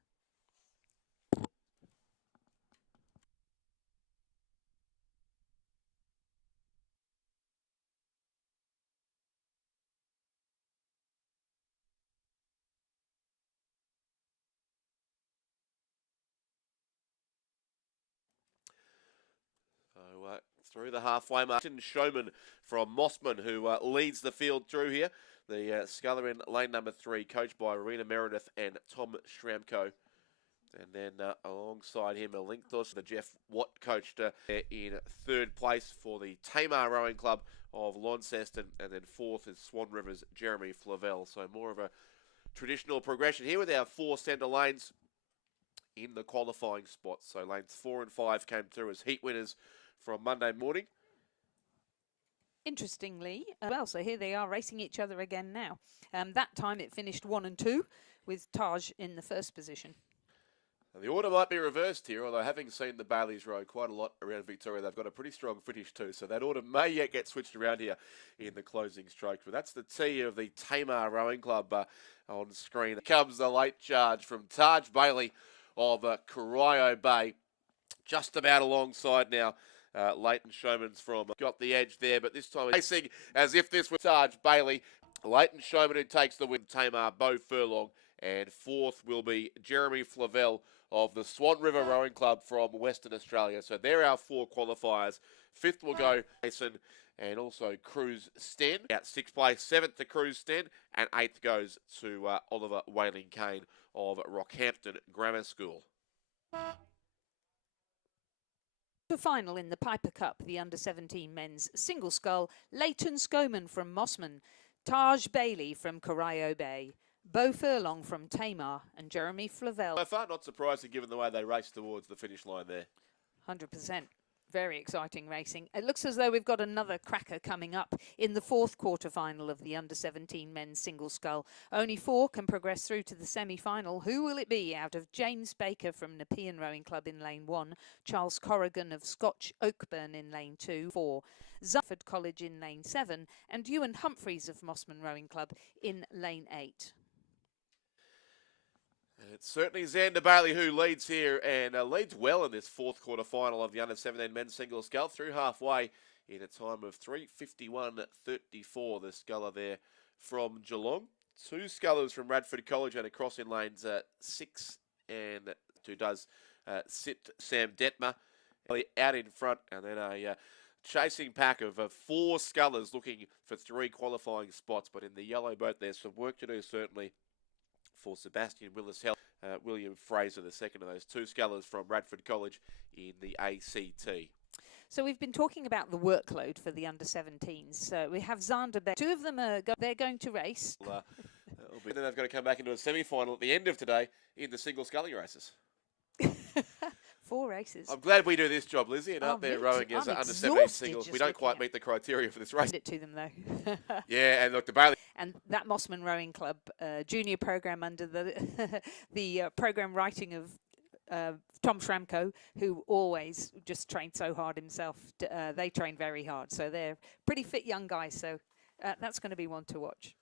So through the halfway mark, Showman from Mossman, who leads the field through here. The sculler in lane number 3, coached by Rena Meredith and Tom Shramko. And then alongside him, a Linktos, the Jeff Watt coached in 3rd place for the Tamar Rowing Club of Launceston. And then 4th is Swan River's Jeremy Flavelle. So more of a traditional progression here with our 4 centre lanes in the qualifying spots. So lanes 4 and 5 came through as heat winners from Monday morning. Interestingly, so here they are racing each other again now. That time it finished 1 and 2 with Taj in the 1st position. And the order might be reversed here, although having seen the Baileys row quite a lot around Victoria, they've got a pretty strong finish too. So that order may yet get switched around here in the closing strokes. But that's the T of the Tamar Rowing Club on screen. Here comes the late charge from Taj Bailey of Corio Bay, just about alongside now. Leighton Showman's from got the edge there, but this time racing as if this was Taj Bailey. Leighton Showman who takes the win. Tamar, Bo Furlong, and 4th will be Jeremy Flavelle of the Swan River Rowing Club from Western Australia. So they're our 4 qualifiers. 5th will go Mason and also Cruz Sten. At 6th place, 7th to Cruz Sten, and 8th goes to Oliver Whaling Kane of Rockhampton Grammar School. The final in the Piper Cup, the under-17 men's single scull, Leighton Skoman from Mossman, Taj Bailey from Corio Bay, Bo Furlong from Tamar, and Jeremy Flavelle. So far, not surprising given the way they raced towards the finish line there. 100%. Very exciting racing. It looks as though we've got another cracker coming up in the fourth quarter-final of the under-17 men's single scull. Only 4 can progress through to the semi-final. Who will it be out of James Baker from Nepean Rowing Club in lane 1, Charles Corrigan of Scotch Oakburn in lane 2, 4, Zufford College in lane 7, and Ewan Humphreys of Mossman Rowing Club in lane 8. And it's certainly Xander Bailey who leads here and leads well in this fourth quarter final of the under-17 men's single scull through halfway in a time of 3:51.34. The sculler there from Geelong. 2 scullers from Radford College and across in lanes 6 and 2 does sit Sam Detmer out in front, and then a chasing pack of 4 scullers looking for 3 qualifying spots. But in the yellow boat, there's some work to do certainly for Sebastian Willis-Hell. William Fraser, the second of those 2 scullers from Radford College in the ACT. So we've been talking about the workload for the under-17s. So we have Xander Bailey. 2 of them they're going to race. Then they've got to come back into a semi-final at the end of today in the single sculling races. 4 races. I'm glad we do this job, Lizzie, and out there rowing as under-17 singles. We don't quite meet the criteria for this race. It to them though. Yeah, and look, the Bailey. And that Mossman Rowing Club junior program under the program writing of Tom Schramko, who always just trained so hard himself. They train very hard, so they're pretty fit young guys. So that's going to be one to watch.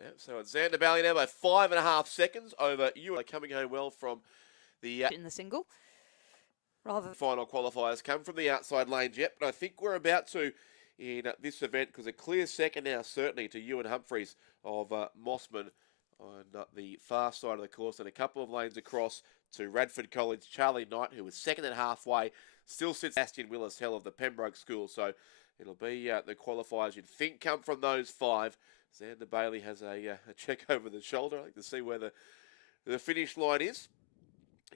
Yeah, so it's Xander Bailey now by 5.5 seconds over you. Coming home well from the in the single. Rather final qualifiers come from the outside lane jet, but I think we're about to in this event because a clear second now certainly to Ewan Humphreys of Mossman on the far side of the course, and a couple of lanes across to Radford College. Charlie Knight, who was second at halfway, still sits Sebastian Willis-Hell of the Pembroke School, so it'll be the qualifiers you'd think come from those 5. Xander Bailey has a check over the shoulder, I like to see where the finish line is.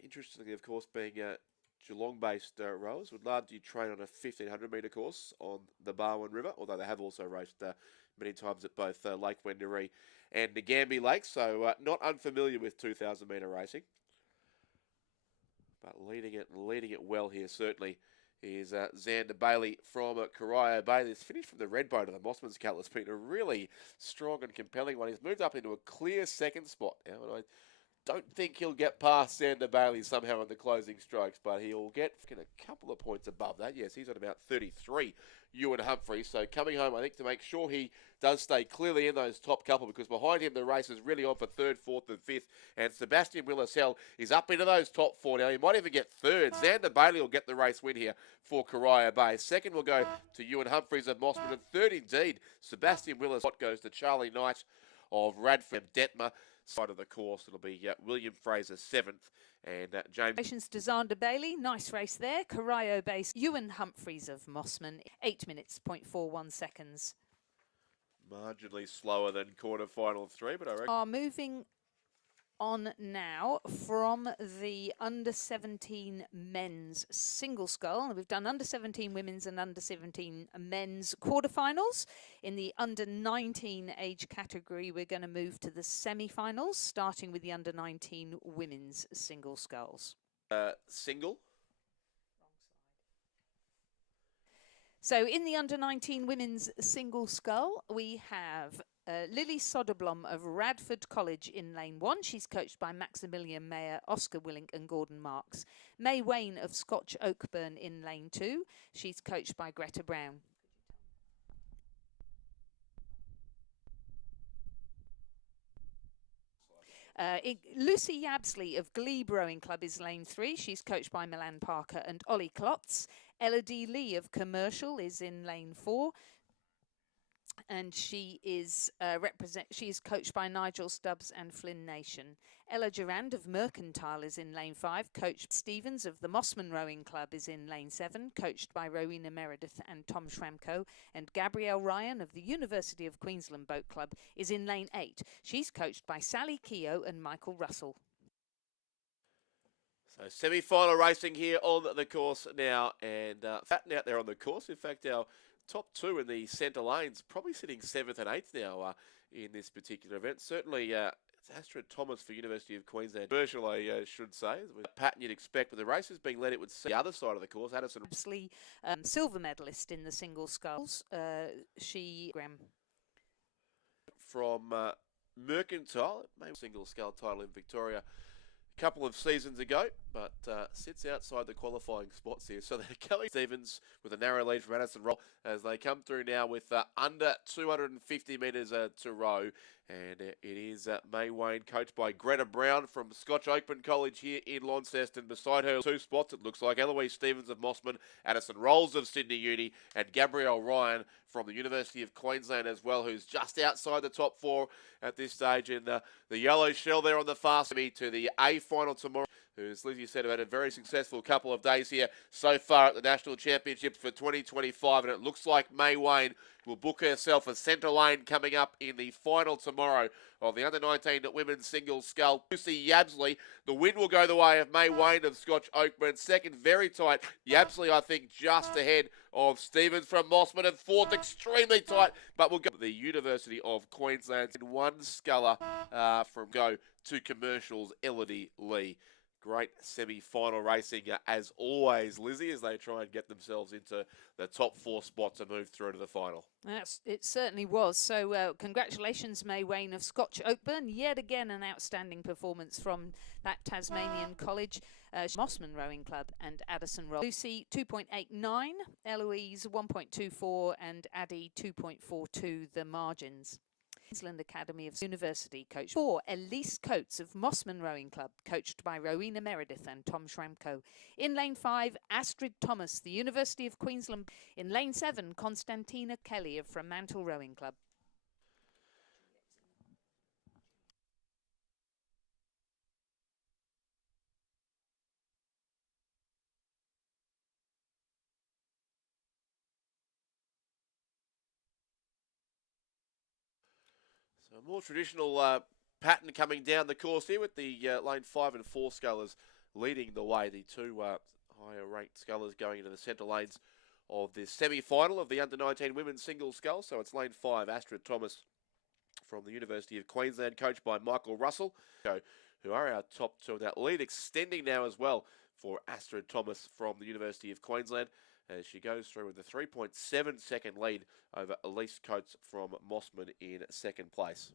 Interestingly, of course, being Geelong-based rowers would largely train on a 1,500 metre course on the Barwon River, although they have also raced many times at both Lake Wendouree and Ngambie Lake, so not unfamiliar with 2,000 metre racing. But leading it well here certainly is Xander Bailey from Corio Bay. This finish from the red boat of the Mossman's Cull has been a really strong and compelling one. He's moved up into a clear second spot now, and I don't think he'll get past Xander Bailey somehow in the closing strokes, but he'll get a couple of points above that. Yes, he's at about 33, Ewan Humphreys. So coming home, I think, to make sure he does stay clearly in those top couple, because behind him the race is really on for 3rd, 4th and 5th. And Sebastian Willis-Hell is up into those top 4 now. He might even get 3rd. Xander Bailey will get the race win here for Corio Bay. 2nd will go to Ewan Humphreys of Mossman. And 3rd, indeed, Sebastian Willis. What goes to Charlie Knight of Radford Detmer. Side of the course, it'll be William Fraser 7th and James. Congratulations to Xander Bailey. Nice race there. Corio based Ewan Humphreys of Mossman. 8 minutes, 0.41 seconds. Marginally slower than quarter-final 3, but I reckon. Are moving on now from the under-17 men's single scull. We've done under-17 women's and under-17 men's quarterfinals. In the under-19 age category, we're going to move to the semi-finals, starting with the under-19 women's single sculls. Single? So in the under-19 women's single scull, we have Lily Soderblom of Radford College in lane 1. She's coached by Maximilian Mayer, Oscar Willink and Gordon Marks. May Wayne of Scotch Oakburn in lane 2. She's coached by Greta Brown. Lucy Yabsley of Glebe Rowing Club is lane 3. She's coached by Milan Parker and Ollie Klotz. Elodie Lee of Commercial is in lane 4. And she is coached by Nigel Stubbs and Flynn Nation. Ella Durand of Mercantile is in lane 5. Coach Stevens of the Mossman Rowing Club is in lane 7, coached by Rowena Meredith and Tom Schramko. And Gabrielle Ryan of the University of Queensland Boat Club is in lane 8. She's coached by Sally Keogh and Michael Russell. So semi-final racing here on the course now, and fatting out there on the course. In fact, our top 2 in the centre lanes probably sitting 7th and 8th now in this particular event. Certainly It's Astrid Thomas for University of Queensland. Commercial, I should say. The pattern you'd expect, but the race is being led. It would see the other side of the course. Addison. Obviously, silver medalist in the single sculls. She From Mercantile, maybe single scull title in Victoria a couple of seasons ago, but sits outside the qualifying spots here. So they're Kelly Stevens with a narrow lead from Addison Roll as they come through now with under 250 metres to row. And it is May Wayne, coached by Greta Brown from Scotch Oakman College here in Launceston. Beside her, 2 spots, it looks like Eloise Stevens of Mossman, Addison Rolls of Sydney Uni, and Gabrielle Ryan from the University of Queensland as well, who's just outside the top 4 at this stage in the yellow shell there on the far side to the A final tomorrow. Who, as Lizzie said, have had a very successful couple of days here so far at the National Championships for 2025, and it looks like May Wayne will book herself a centre lane coming up in the final tomorrow of the under-19 women's single scull. Lucy Yabsley, the win will go the way of May Wayne of Scotch Oakman. Second, very tight. Yabsley, I think, just ahead of Stevens from Mossman. And fourth, extremely tight, but we'll go to the University of Queensland in 1 sculler from go to commercials, Elodie Lee. Great semi-final racing as always, Lizzie, as they try and get themselves into the top 4 spots and move through to the final. It certainly was. So congratulations, May Wayne of Scotch Oakburn. Yet again, an outstanding performance from that Tasmanian college. Mossman Rowing Club and Addison Roll. Lucy 2.89, Eloise 1.24, and Addie 2.42 the margins. Queensland Academy of University coach 4, Elise Coates of Mossman Rowing Club, coached by Rowena Meredith and Tom Schramko. In lane 5, Astrid Thomas, the University of Queensland. In lane 7, Constantina Kelly of Fremantle Rowing Club. A more traditional pattern coming down the course here with the lane 5 and 4 scullers leading the way. The 2 higher ranked scullers going into the centre lanes of this semi-final of the under-19 women's single scull. So it's lane 5, Astrid Thomas from the University of Queensland, coached by Michael Russell, who are our top 2. That lead extending now as well for Astrid Thomas from the University of Queensland, as she goes through with a 3.7 second lead over Elise Coates from Mossman in second place.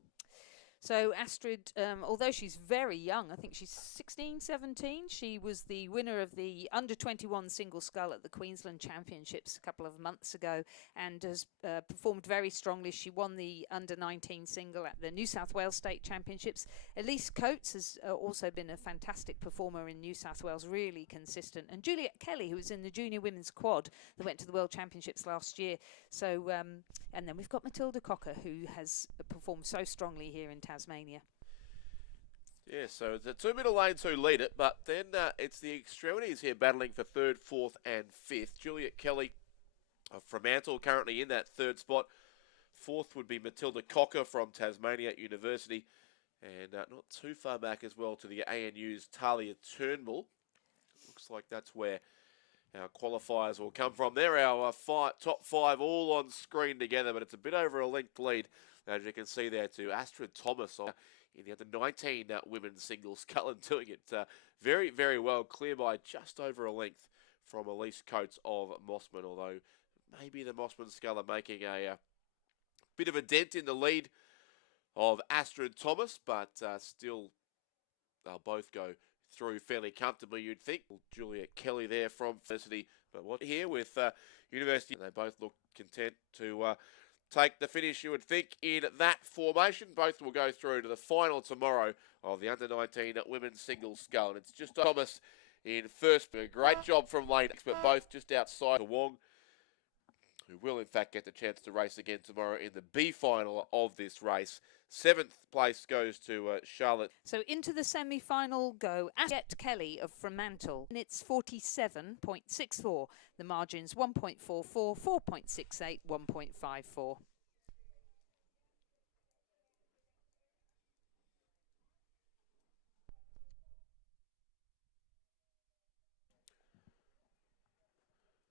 So Astrid, although she's very young, I think she's 16, 17, she was the winner of the under-21 single scull at the Queensland Championships a couple of months ago and has performed very strongly. She won the under-19 single at the New South Wales State Championships. Elise Coates has also been a fantastic performer in New South Wales, really consistent. And Juliet Kelly, who was in the junior women's quad that went to the World Championships last year. So, and then we've got Matilda Cocker, who has performed so strongly here in Tasmania. Yeah, so it's a 2 middle lanes who lead it, but then it's the extremities here battling for 3rd, 4th and 5th. Juliet Kelly of Fremantle currently in that 3rd spot. 4th would be Matilda Cocker from Tasmania University, and not too far back as well to the ANU's Talia Turnbull. Looks like that's where our qualifiers will come from. They're our top 5 all on screen together, but it's a bit over a length lead, as you can see there, to Astrid Thomas in the under-19 women's singles scull, and doing it very, very well, clear by just over a length from Elise Coates of Mossman, although maybe the Mossman scull are making a bit of a dent in the lead of Astrid Thomas, but still they'll both go through fairly comfortably, you'd think. Juliet Kelly there from University, but what here with University, they both look content to take the finish, you would think, in that formation. Both will go through to the final tomorrow of the under-19 women's singles scull, and it's just Thomas in first. A great job from lane, but both just outside the Wong, who will in fact get the chance to race again tomorrow in the B final of this race. 7th place goes to Charlotte. So into the semi-final go Juliet Kelly of Fremantle. And it's 47.64. The margins 1.44, 4.68, 1.54.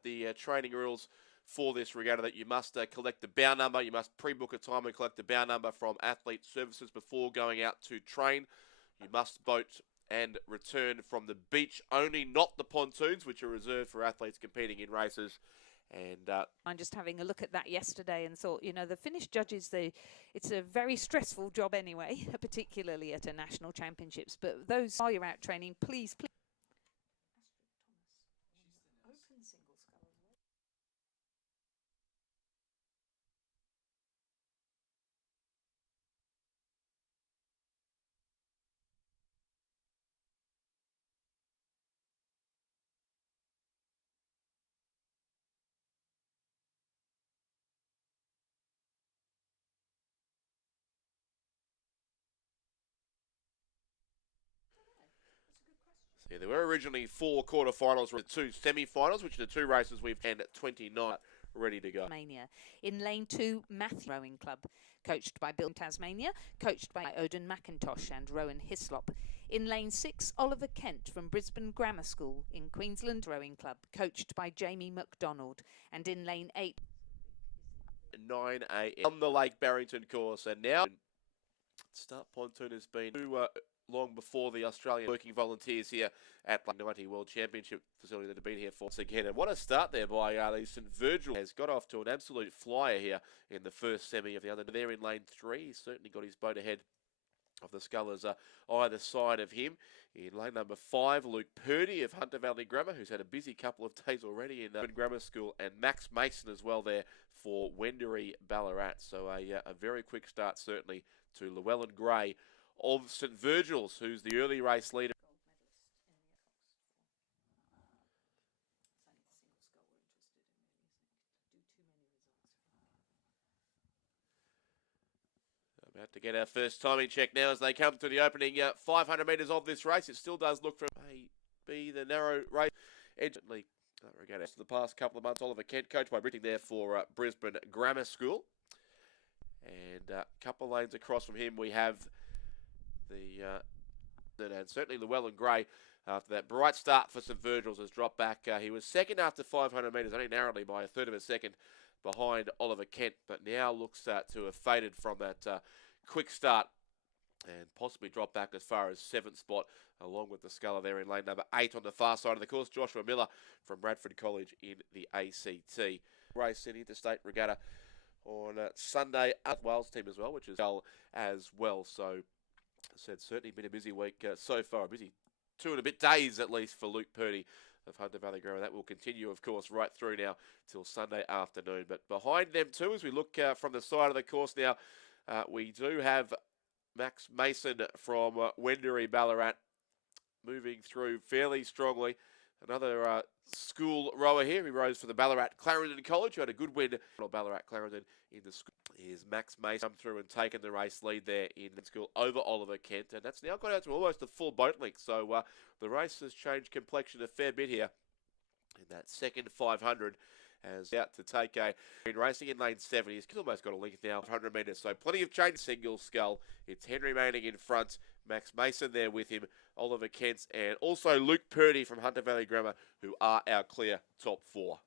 The training rules for this regatta that you must collect the bow number. You must pre-book a time and collect the bow number from Athlete Services before going out to train. You must boat and return from the beach only, not the pontoons, which are reserved for athletes competing in races. And I'm just having a look at that yesterday and thought, you know, the Finnish judges, it's a very stressful job anyway, particularly at a national championships. But those, while you're out training, please. yeah, there were originally 4 quarterfinals, 2 semi-finals, which are the 2 races we've had at 29 ready to go. Tasmania. In lane 2, Matthew Rowing Club, coached by Bill Tasmania, coached by Odin McIntosh and Rowan Hislop. In lane 6, Oliver Kent from Brisbane Grammar School in Queensland Rowing Club, coached by Jamie McDonald. And in lane 8, 9 a.m. on the Lake Barrington course, and now start pontoon has been too long before the Australian working volunteers here at the 90 World Championship facility that have been here for once again. And what a start there by the St Virgil. Has got off to an absolute flyer here in the first semi of the other. There in lane 3, he's certainly got his boat ahead of the scullers either side of him. In lane number 5, Luke Purdy of Hunter Valley Grammar, who's had a busy couple of days already in Grammar School, and Max Mason as well there for Wendouree Ballarat. So a very quick start certainly to Llewellyn Gray of St Virgil's, who's the early race leader. About to get our first timing check now as they come to the opening 500 metres of this race. It still does look for be the narrow race. Edgently Regatta for the past couple of months. Oliver Kent, coached by Britting there for Brisbane Grammar School. And a couple of lanes across from him, we have and certainly Llewellyn Gray. After that bright start for St Virgil's has dropped back. He was second after 500 metres, only narrowly by a third of a second behind Oliver Kent, but now looks to have faded from that quick start and possibly drop back as far as 7th spot, along with the sculler there in lane number 8 on the far side of the course. Joshua Miller from Bradford College in the ACT. Race in Interstate Regatta on Sunday. Wales team as well, which is as well. So, as I said, certainly been a busy week so far. A busy 2 and a bit days at least for Luke Purdy of Hunter Valley Grammar. That will continue, of course, right through now till Sunday afternoon. But behind them too, as we look from the side of the course now, we do have Max Mason from Wendouree Ballarat moving through fairly strongly. Another school rower here. He rose for the Ballarat Clarendon College, who had a good win on Ballarat Clarendon in the school. Here's Max Mason come through and taken the race lead there in the school over Oliver Kent, and that's now got out to almost a full boat length. So the race has changed complexion a fair bit here in that second 500. As out to take in racing in lane 7. He's almost got a length now, 100 metres. So plenty of change. Single scull. It's Henry Manning in front. Max Mason there with him. Oliver Kent and also Luke Purdy from Hunter Valley Grammar, who are our clear top 4.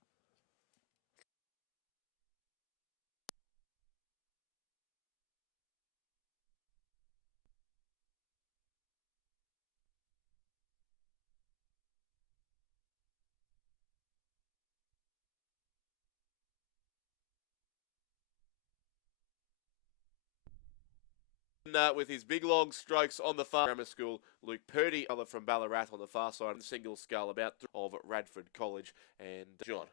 With his big long strokes on the far Grammar School, Luke Purdy, other from Ballarat on the far side, and single scull about of Radford College. And John.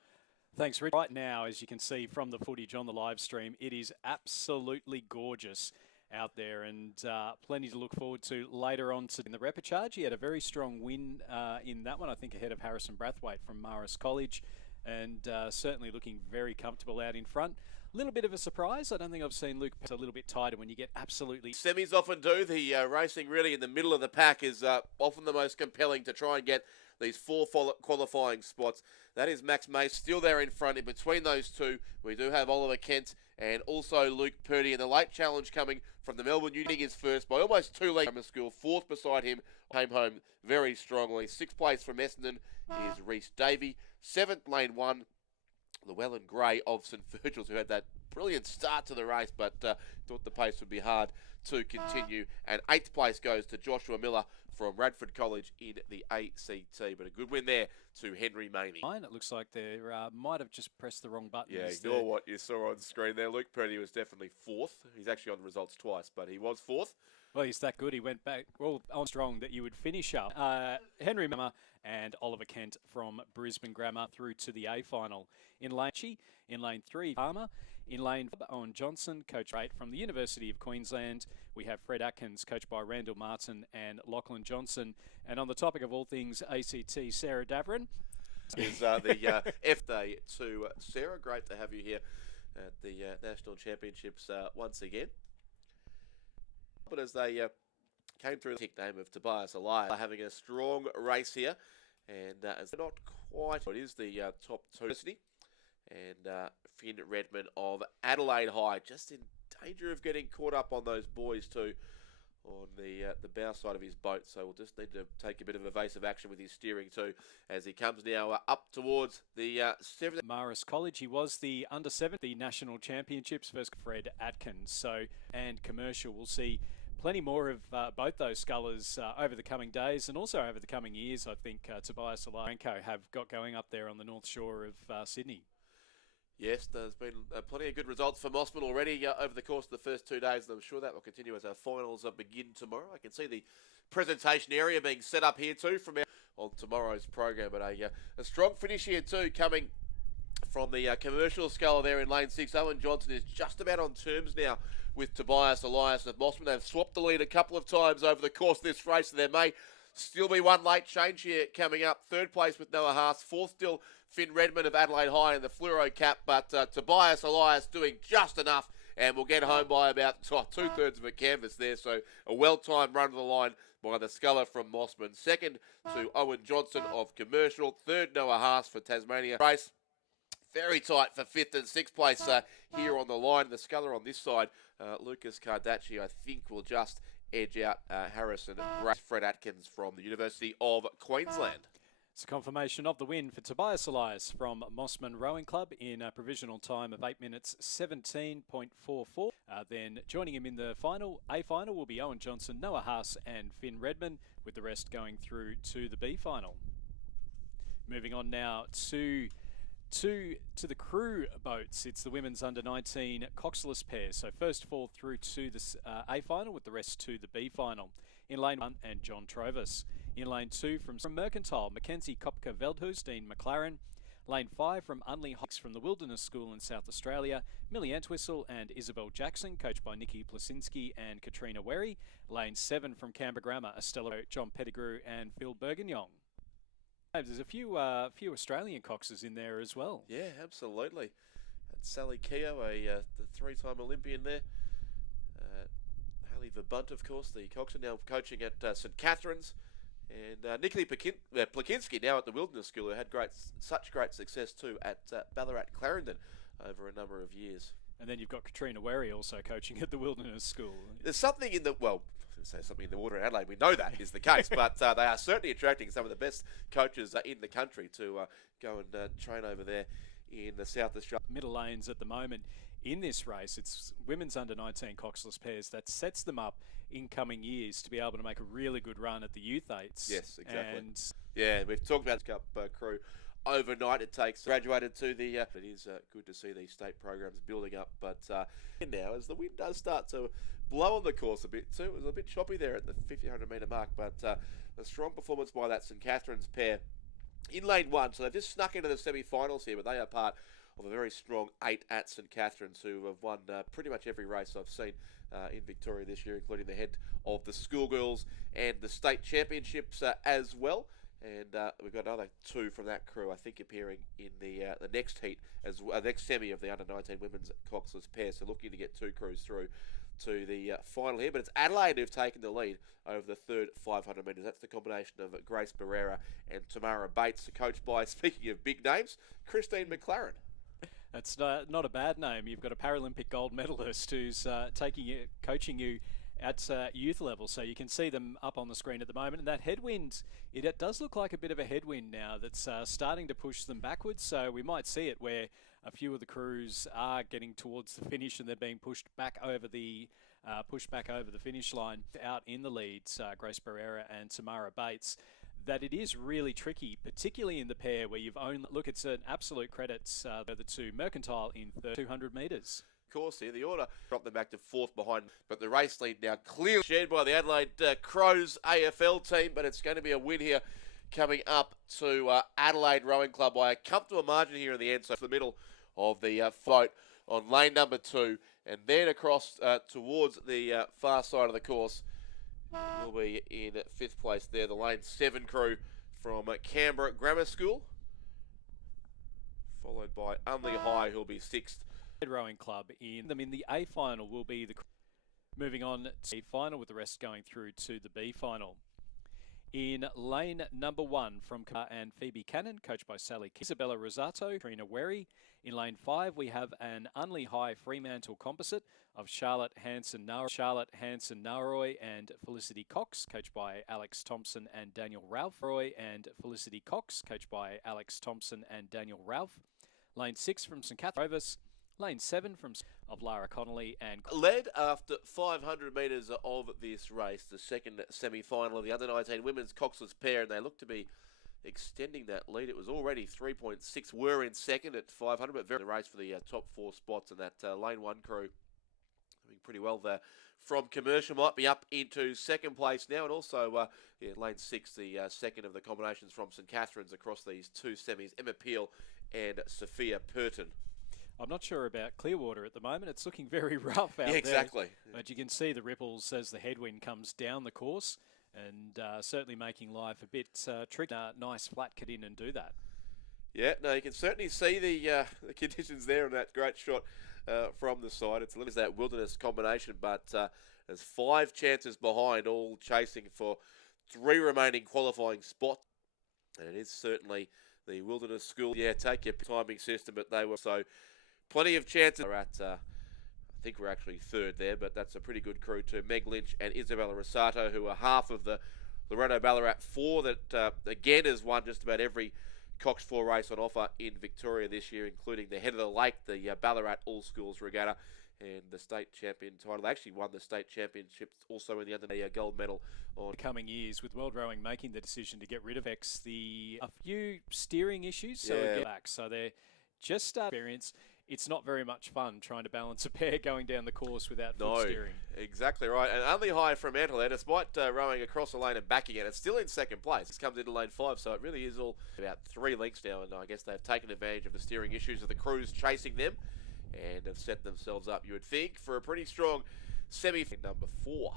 Thanks, Rick. Right now, as you can see from the footage on the live stream, it is absolutely gorgeous out there, and plenty to look forward to later on in the Repechage. He had a very strong win in that one, I think ahead of Harrison Brathwaite from Marist College, and certainly looking very comfortable out in front. A little bit of a surprise. I don't think I've seen Luke a little bit tighter when you get absolutely... Semis often do. The racing really in the middle of the pack is often the most compelling to try and get these 4 qualifying spots. That is Max Mace still there in front. In between those two, we do have Oliver Kent and also Luke Purdy. And the late challenge coming from the Melbourne Uni is first by almost 2 lengths. Grammar School, 4th beside him, came home very strongly. 6th place from Essendon is Reese Davey. 7th, lane 1. Llewellyn Gray of St Virgil's, who had that brilliant start to the race, but thought the pace would be hard to continue. And 8th place goes to Joshua Miller from Radford College in the ACT. But a good win there to Henry Mamie. It looks like they might have just pressed the wrong button. Yeah, ignore what you saw on screen there. Luke Purdy was definitely 4th. He's actually on the results twice, but he was 4th. Well, he's that good. He went back well on strong that you would finish up. Henry Mammer and Oliver Kent from Brisbane Grammar through to the A final. In lane 3, Palmer. In lane 4, Owen Johnson, coach 8 from the University of Queensland. We have Fred Atkins, coached by Randall Martin and Lachlan Johnson. And on the topic of all things ACT, Sarah Davrin. Is the F Day to Sarah. Great to have you here at the National Championships once again. But as they came through the nickname of Tobias Elias, having a strong race here, and as not quite, it is the top 2 city, and Finn Redmond of Adelaide High, just in danger of getting caught up on those boys too, on the bow side of his boat. So we'll just need to take a bit of evasive action with his steering too, as he comes now up towards the 7th. Marist College, he was the under-7, the National Championships versus Fred Atkins. So, and commercial, we'll see plenty more of both those scullers over the coming days and also over the coming years. I think Tobias Elias have got going up there on the North Shore of Sydney. Yes, there's been plenty of good results for Mossman already over the course of the first 2 days, and I'm sure that will continue as our finals begin tomorrow. I can see the presentation area being set up here too from on tomorrow's program, but a strong finish here too coming from the commercial sculler there in lane 6. Owen Johnson is just about on terms now with Tobias Elias of Mossman. They've swapped the lead a couple of times over the course of this race, and there may still be one late change here coming up. 3rd place with Noah Haas, 4th still Finn Redmond of Adelaide High in the fluoro cap, but Tobias Elias doing just enough, and we'll get home by about 2/3 of a canvas there. So a well-timed run to the line by the sculler from Mossman. 2nd to Owen Johnson of Commercial. 3rd Noah Haas for Tasmania. Race very tight for 5th and 6th place here on the line. The sculler on this side, Lucas Cardacci, I think will just edge out Harrison Fred Atkins from the University of Queensland. It's a confirmation of the win for Tobias Elias from Mossman Rowing Club in a provisional time of 8 minutes 17.44. Then joining him in the A final will be Owen Johnson, Noah Haas and Finn Redmond, with the rest going through to the B final. Moving on now to the crew boats. It's the women's under-19 coxless pair. So first 4 through to the A final, with the rest to the B final. In lane 1, and John Trovis. In lane 2 from Mercantile, Mackenzie Kopka-Veldhuis, Dean McLaren. Lane 5 from Unley Hawks from the Wilderness School in South Australia, Millie Entwistle and Isabel Jackson, coached by Nikki Plasinski and Katrina Werry. Lane 7 from Canberra Grammar, Estella, John Pettigrew and Phil Bergignon. There's a few Australian coxers in there as well. Yeah, absolutely. And Sally Keogh, the 3-time Olympian there. Haley Verbunt, of course, the coxer, now coaching at St Catherine's. And Nikki Plakinski, now at the Wilderness School, who had such great success too at Ballarat Clarendon over a number of years. And then you've got Katrina Werry also coaching at the Wilderness School. There's something in the, well, say something in the water in Adelaide. We know that is the case, but they are certainly attracting some of the best coaches in the country to go and train over there in the South Australia. Middle lanes at the moment in this race. It's women's under-19 coxless pairs that sets them up in coming years to be able to make a really good run at the Youth Eights. Yes, exactly. And yeah, we've talked about the Cup crew overnight. It takes graduated to the. It is good to see these state programs building up, but now as the wind does start to blow on the course a bit too, it was a bit choppy there at the 1,500 metre mark, but a strong performance by that St Catherine's pair in lane 1. So they've just snuck into the semi-finals here, but they are part of a very strong 8 at St Catherine's, who have won pretty much every race I've seen in Victoria this year, including the head of the schoolgirls and the state championships as well. And we've got another 2 from that crew, I think, appearing in the next heat, as next semi of the under-19 women's coxless pair. So looking to get 2 crews through to the final here. But it's Adelaide who've taken the lead over the third 500 metres. That's the combination of Grace Barrera and Tamara Bates, coached by, speaking of big names, Christine McLaren. That's not a bad name. You've got a Paralympic gold medalist who's coaching you at youth level. So you can see them up on the screen at the moment. And that headwind, it does look like a bit of a headwind now that's starting to push them backwards. So we might see it where a few of the crews are getting towards the finish and they're being pushed back over the finish line. Out in the leads, Grace Barrera and Tamara Bates, that it is really tricky, particularly in the pair where you've only... Look, it's an absolute credit the two Mercantile in 200 metres. Course here, the order dropped them back to fourth behind, but the race lead now clearly shared by the Adelaide Crows AFL team, but it's going to be a win here coming up to Adelaide Rowing Club by a comfortable margin here in the end. So the middle of the float on lane number 2, and then across towards the far side of the course will be in 5th place there, the lane 7 crew from Canberra Grammar School, followed by Unley High, who'll be 6th. Rowing Club in the A final will be the moving on to the final, with the rest going through to the B final. In lane number 1 from and Phoebe Cannon, coached by Sally Isabella Rosato, Trina Werry. In lane 5 we have an Unley High Fremantle composite of Charlotte Hanson-Naroy and Felicity Cox, coached by Alex Thompson and Daniel Ralph. Lane 6 from St Catherine's. Lane 7 of Lara Connolly and... Led after 500 metres of this race, the second semi-final of the under-19 women's Coxless pair, and they look to be extending that lead. It was already 3.6, were in second at 500, but very the race for the top 4 spots, and that lane 1 crew doing pretty well there. From Commercial might be up into second place now, and also lane 6, the second of the combinations from St Catherine's across these 2 semis, Emma Peel and Sophia Purton. I'm not sure about Clearwater at the moment. It's looking very rough out there. Exactly. But you can see the ripples as the headwind comes down the course, and certainly making life a bit tricky. Nice flat cut in and do that. Yeah, no, you can certainly see the conditions there in that great shot from the side. It's a little that wilderness combination, but there's 5 chances behind, all chasing for 3 remaining qualifying spots. And it is certainly the wilderness school. Yeah, take your timing system, but they were so... Plenty of chances. We're at, I think we're actually 3rd there, but that's a pretty good crew too. Meg Lynch and Isabella Rosato, who are half of the Loretto Ballarat 4 that, again, has won just about every Cox 4 race on offer in Victoria this year, including the Head of the Lake, the Ballarat All Schools Regatta, and the state champion title. They actually won the state championships also in the under gold medal on coming years, with World Rowing making the decision to get rid of a few steering issues, so so they're just experience. It's not very much fun trying to balance a pair going down the course without full steering. Exactly right. And Unley High from Fremantle, despite rowing across the lane and back again, it's still in second place. It comes into lane 5, so it really is all about 3 lengths now, and I guess they've taken advantage of the steering issues of the crews chasing them and have set themselves up, you would think, for a pretty strong semi-final number 4.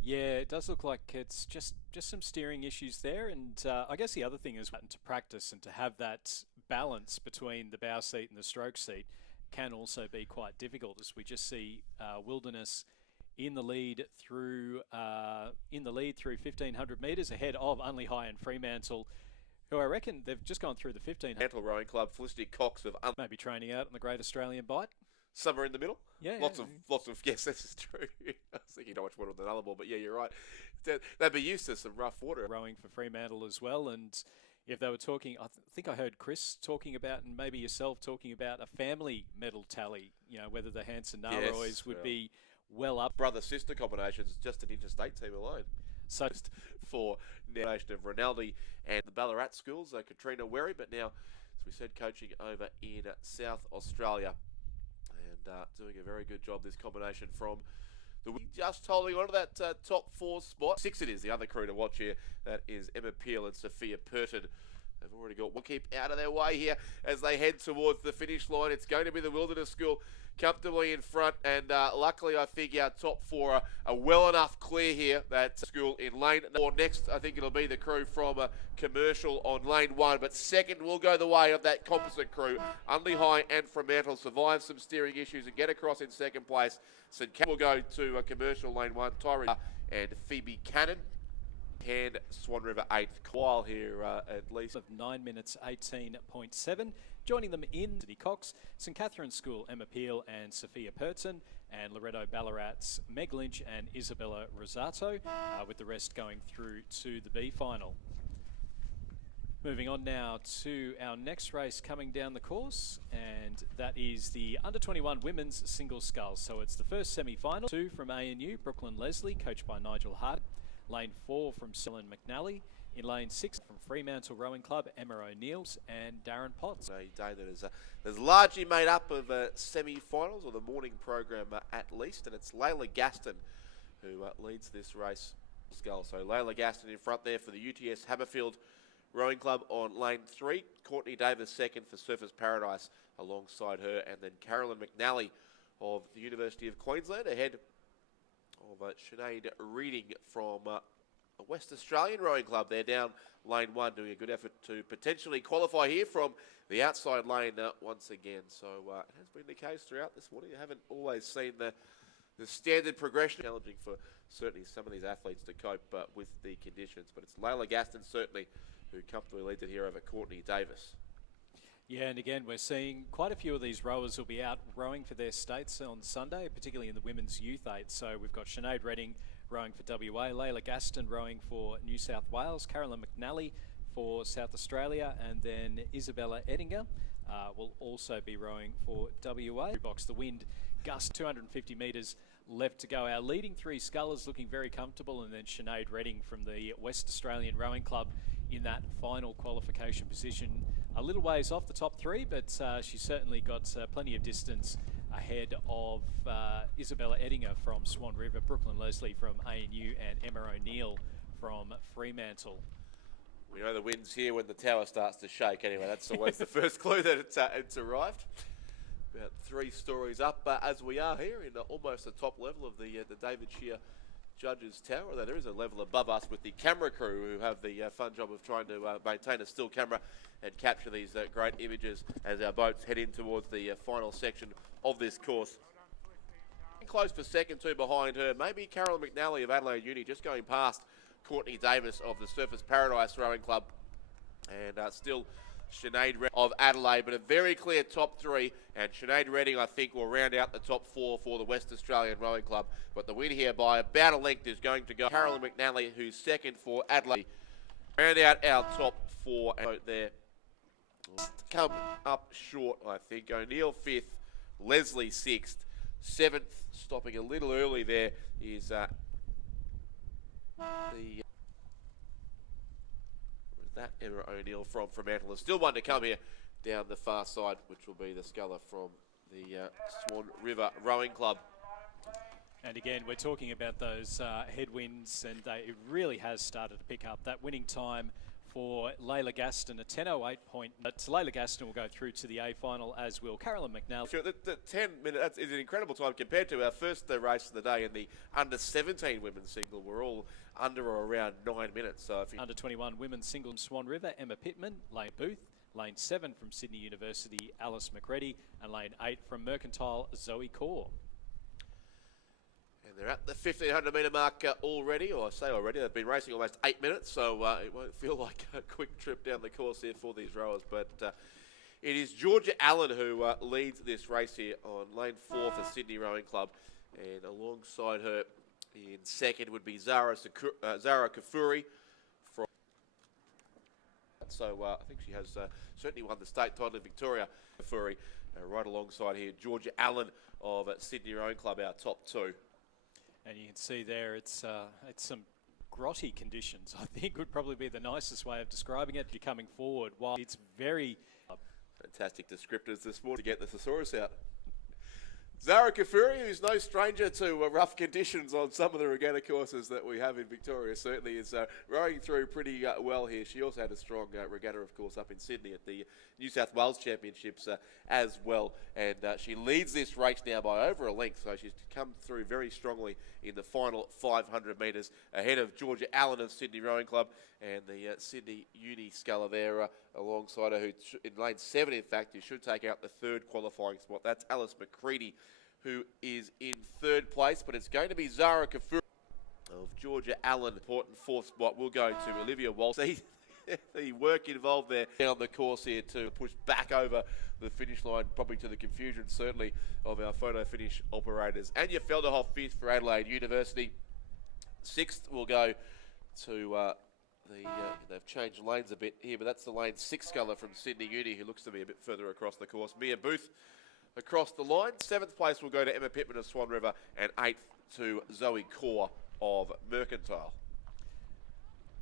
Yeah, it does look like it's just some steering issues there, and I guess the other thing is to practice and to have that balance between the bow seat and the stroke seat can also be quite difficult, as we just see Wilderness in the lead through 1,500 metres ahead of Unley High and Fremantle, who I reckon they've just gone through the 1,500. Fremantle Rowing Club, Felicity Cox of maybe training out on the Great Australian Bight. Somewhere in the middle. Yeah, lots of yes, this is true. I was thinking not much water than another ball, but yeah, you're right. They'd be used to some rough water. Rowing for Fremantle as well, and if they were talking, I think I heard Chris talking about, and maybe yourself talking about, a family medal tally. You know, whether the Hanson-Naroys would be well up. Brother-sister combinations, just an interstate team alone. So for the nation of Rinaldi and the Ballarat schools, Katrina Werry, but now, as we said, coaching over in South Australia. And doing a very good job, this combination from the just holding on to that top 4 spot. 6 it is, the other crew to watch here. That is Emma Peel and Sophia Purton. They've already got one keep out of their way here as they head towards the finish line. It's going to be the Wilderness School comfortably in front, and luckily I think our top 4 are well enough clear here. That school in lane 4. Next, I think it'll be the crew from Commercial on lane 1, but second will go the way of that composite crew. Unley High and Fremantle survive some steering issues and get across in second place. St Catherine's will go to Commercial lane 1, Tyree and Phoebe Cannon. And Swan River 8th, while here at least of 9 minutes 18.7. Joining them in City Cox, St Catherine's School, Emma Peel and Sophia Perton, and Loretto Ballarat's Meg Lynch and Isabella Rosato, with the rest going through to the B final. Moving on now to our next race coming down the course, and that is the Under-21 Women's Single Sculls. So it's the first semi-final. 2 from ANU, Brooklyn Leslie, coached by Nigel Hart. Lane 4 from Selin McNally. In lane 6 from Fremantle Rowing Club, Emma O'Neills and Darren Potts. A day that is largely made up of semi-finals, or the morning program at least, and it's Layla Gaston who leads this race. Skull. So Layla Gaston in front there for the UTS Haberfield Rowing Club on lane 3. Courtney Davis second for Surfers Paradise alongside her, and then Carolyn McNally of the University of Queensland ahead of Sinead Reading from a West Australian Rowing Club. They're down lane 1, doing a good effort to potentially qualify here from the outside lane once again. So it has been the case throughout this morning. You haven't always seen the standard progression. Challenging for certainly some of these athletes to cope with the conditions. But it's Layla Gaston certainly who comfortably leads it here over Courtney Davis. Yeah, and again, we're seeing quite a few of these rowers will be out rowing for their states on Sunday, particularly in the women's youth 8. So we've got Sinead Reading rowing for WA, Layla Gaston rowing for New South Wales, Carolyn McNally for South Australia, and then Isabella Edinger will also be rowing for WA. Box the wind, gust 250 metres left to go. Our leading 3 scullers looking very comfortable, and then Sinead Reading from the West Australian Rowing Club in that final qualification position. A little ways off the top 3, but she's certainly got plenty of distance ahead of Isabella Edinger from Swan River, Brooklyn Leslie from ANU, and Emma O'Neill from Fremantle. We know the wind's here when the tower starts to shake. Anyway, that's always the first clue that it's arrived. About 3 stories up as we are here in almost the top level of the David Shear Judges Tower, although there is a level above us with the camera crew who have the fun job of trying to maintain a still camera and capture these great images as our boats head in towards the final section of this course. Close for second, 2 behind her. Maybe Carolyn McNally of Adelaide Uni just going past Courtney Davis of the Surfers Paradise Rowing Club, and still Sinead Reading of Adelaide, but a very clear top 3, and Sinead Reading I think will round out the top 4 for the West Australian Rowing Club, but the win here by about a length is going to go Carolyn McNally, who's second for Adelaide. Round out our top 4 and there. Come up short, I think. O'Neill 5th, Leslie 6th, 7th, stopping a little early there is that Emma O'Neill from Fremantle. There's still one to come here down the far side, which will be the sculler from the Swan River Rowing Club. And again, we're talking about those headwinds, and it really has started to pick up. That winning time for Layla Gaston, a 10:08 point. But Layla Gaston will go through to the A final, as will Carolyn McNally. Sure, the 10 minutes is an incredible time compared to our first race of the day in the under-17 women's single. We're all under or around 9 minutes. So if Under-21 women's single in Swan River, Emma Pittman, Lane Booth. Lane 7 from Sydney University, Alice McReady, and lane 8 from Mercantile, Zoe Core. And they're at the 1500 metre mark already, or I say already, they've been racing almost 8 minutes, so it won't feel like a quick trip down the course here for these rowers. But it is Georgia Allen who leads this race here on lane 4 for Sydney Rowing Club, and alongside her in second would be Zara Kafuri. So I think she has certainly won the state title in Victoria. Kafuri right alongside here, Georgia Allen of Sydney Rowing Club, our top 2. And you can see there it's some grotty conditions, I think would probably be the nicest way of describing it. You're coming forward while it's very... Fantastic descriptors this morning to get the thesaurus out. Zara Kafuri, who's no stranger to rough conditions on some of the regatta courses that we have in Victoria, certainly is rowing through pretty well here. She also had a strong regatta, of course, up in Sydney at the New South Wales Championships as well. And she leads this race now by over a length, so she's come through very strongly in the final 500 metres ahead of Georgia Allen of Sydney Rowing Club and the Sydney Uni sculler there alongside her, who in lane 7, in fact, you should take out the 3rd qualifying spot. That's Alice McCready, who is in 3rd place, but it's going to be Zara Kafuri of Georgia Allen. Important 4th spot will go to Olivia Walsh. the work involved there down the course here to push back over the finish line, probably to the confusion, certainly, of our photo finish operators. Anja Felderhoff, 5th for Adelaide University. 6th will go to they've changed lanes a bit here, but that's the lane 6 colour from Sydney Uni, who looks to be a bit further across the course. Mia Booth across the line. 7th place will go to Emma Pittman of Swan River, and 8th to Zoe Kaur of Mercantile.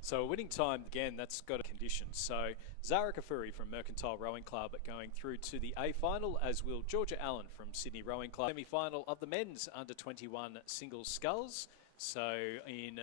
So a winning time, again, that's got a condition. So Zara Kafuri from Mercantile Rowing Club going through to the A final, as will Georgia Allen from Sydney Rowing Club. Semi-final of the men's under-21 singles sculls. So in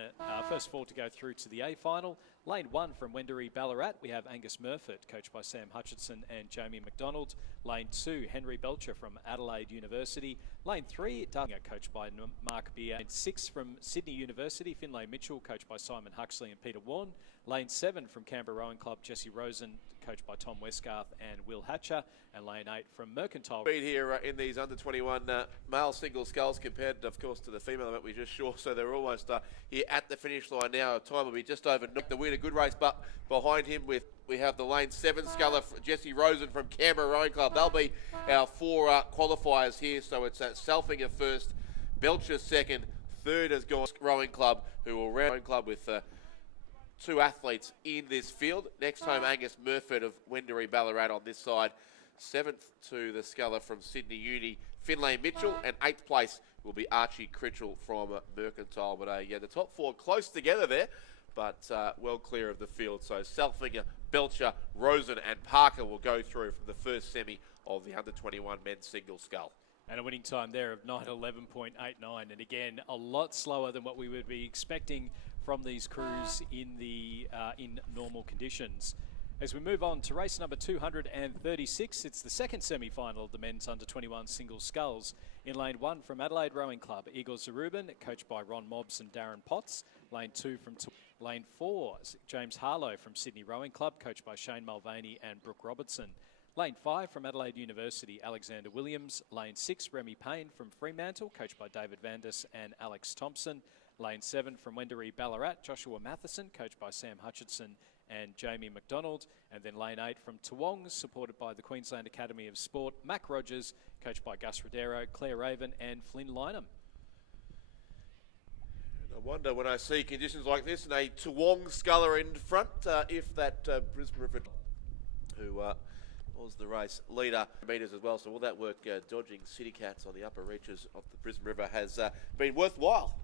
first 4 to go through to the A final. Lane 1 from Wendouree Ballarat, we have Angus Murfitt, coached by Sam Hutchinson and Jamie McDonald. Lane 2, Henry Belcher from Adelaide University. Lane 3, Darling, coached by Mark Beer. Lane 6 from Sydney University, Finlay Mitchell, coached by Simon Huxley and Peter Warne. Lane 7 from Canberra Rowing Club, Jesse Rosen, coached by Tom Westgarth and Will Hatcher. And lane 8 from Mercantile. Speed here in these under-21 male single sculls compared, of course, to the female that we just saw. So they're almost here at the finish line now. Time will be just over the win. A good race, but behind him we have the lane 7 sculler, Jesse Rosen from Canberra Rowing Club. They'll be our 4 qualifiers here. So it's Selfinger first, Belcher second, third has gone Rowing Club, who will round Rowing Club with 2 athletes in this field. Next home, Angus Murfitt of Wendouree Ballarat on this side. 7th to the sculler from Sydney Uni, Finlay Mitchell, and 8th place will be Archie Critchell from Mercantile. But the top 4 close together there, but well clear of the field. So Selfinger, Belcher, Rosen, and Parker will go through from the first semi of the under-21 men's single scull. And a winning time there of 9:11.89, and again a lot slower than what we would be expecting from these crews in the in normal conditions. As we move on to race number 236, it's the second semi-final of the men's under-21 single sculls. In lane 1 from Adelaide Rowing Club, Igor Zarubin, coached by Ron Mobbs and Darren Potts. Lane 2 from lane 4, James Harlow from Sydney Rowing Club, coached by Shane Mulvaney and Brooke Robertson. Lane 5 from Adelaide University, Alexander Williams. Lane 6, Remy Payne from Fremantle, coached by David Vandis and Alex Thompson. Lane 7 from Wendouree Ballarat, Joshua Matheson, coached by Sam Hutchinson and Jamie McDonald. And then lane 8 from Toowong, supported by the Queensland Academy of Sport, Mac Rogers, coached by Gus Rodero, Claire Raven and Flynn Lynham. I wonder when I see conditions like this and a Toowong sculler in front, if that Brisbane River, who was the race leader, meters as well. So all that work dodging City Cats on the upper reaches of the Brisbane River has been worthwhile.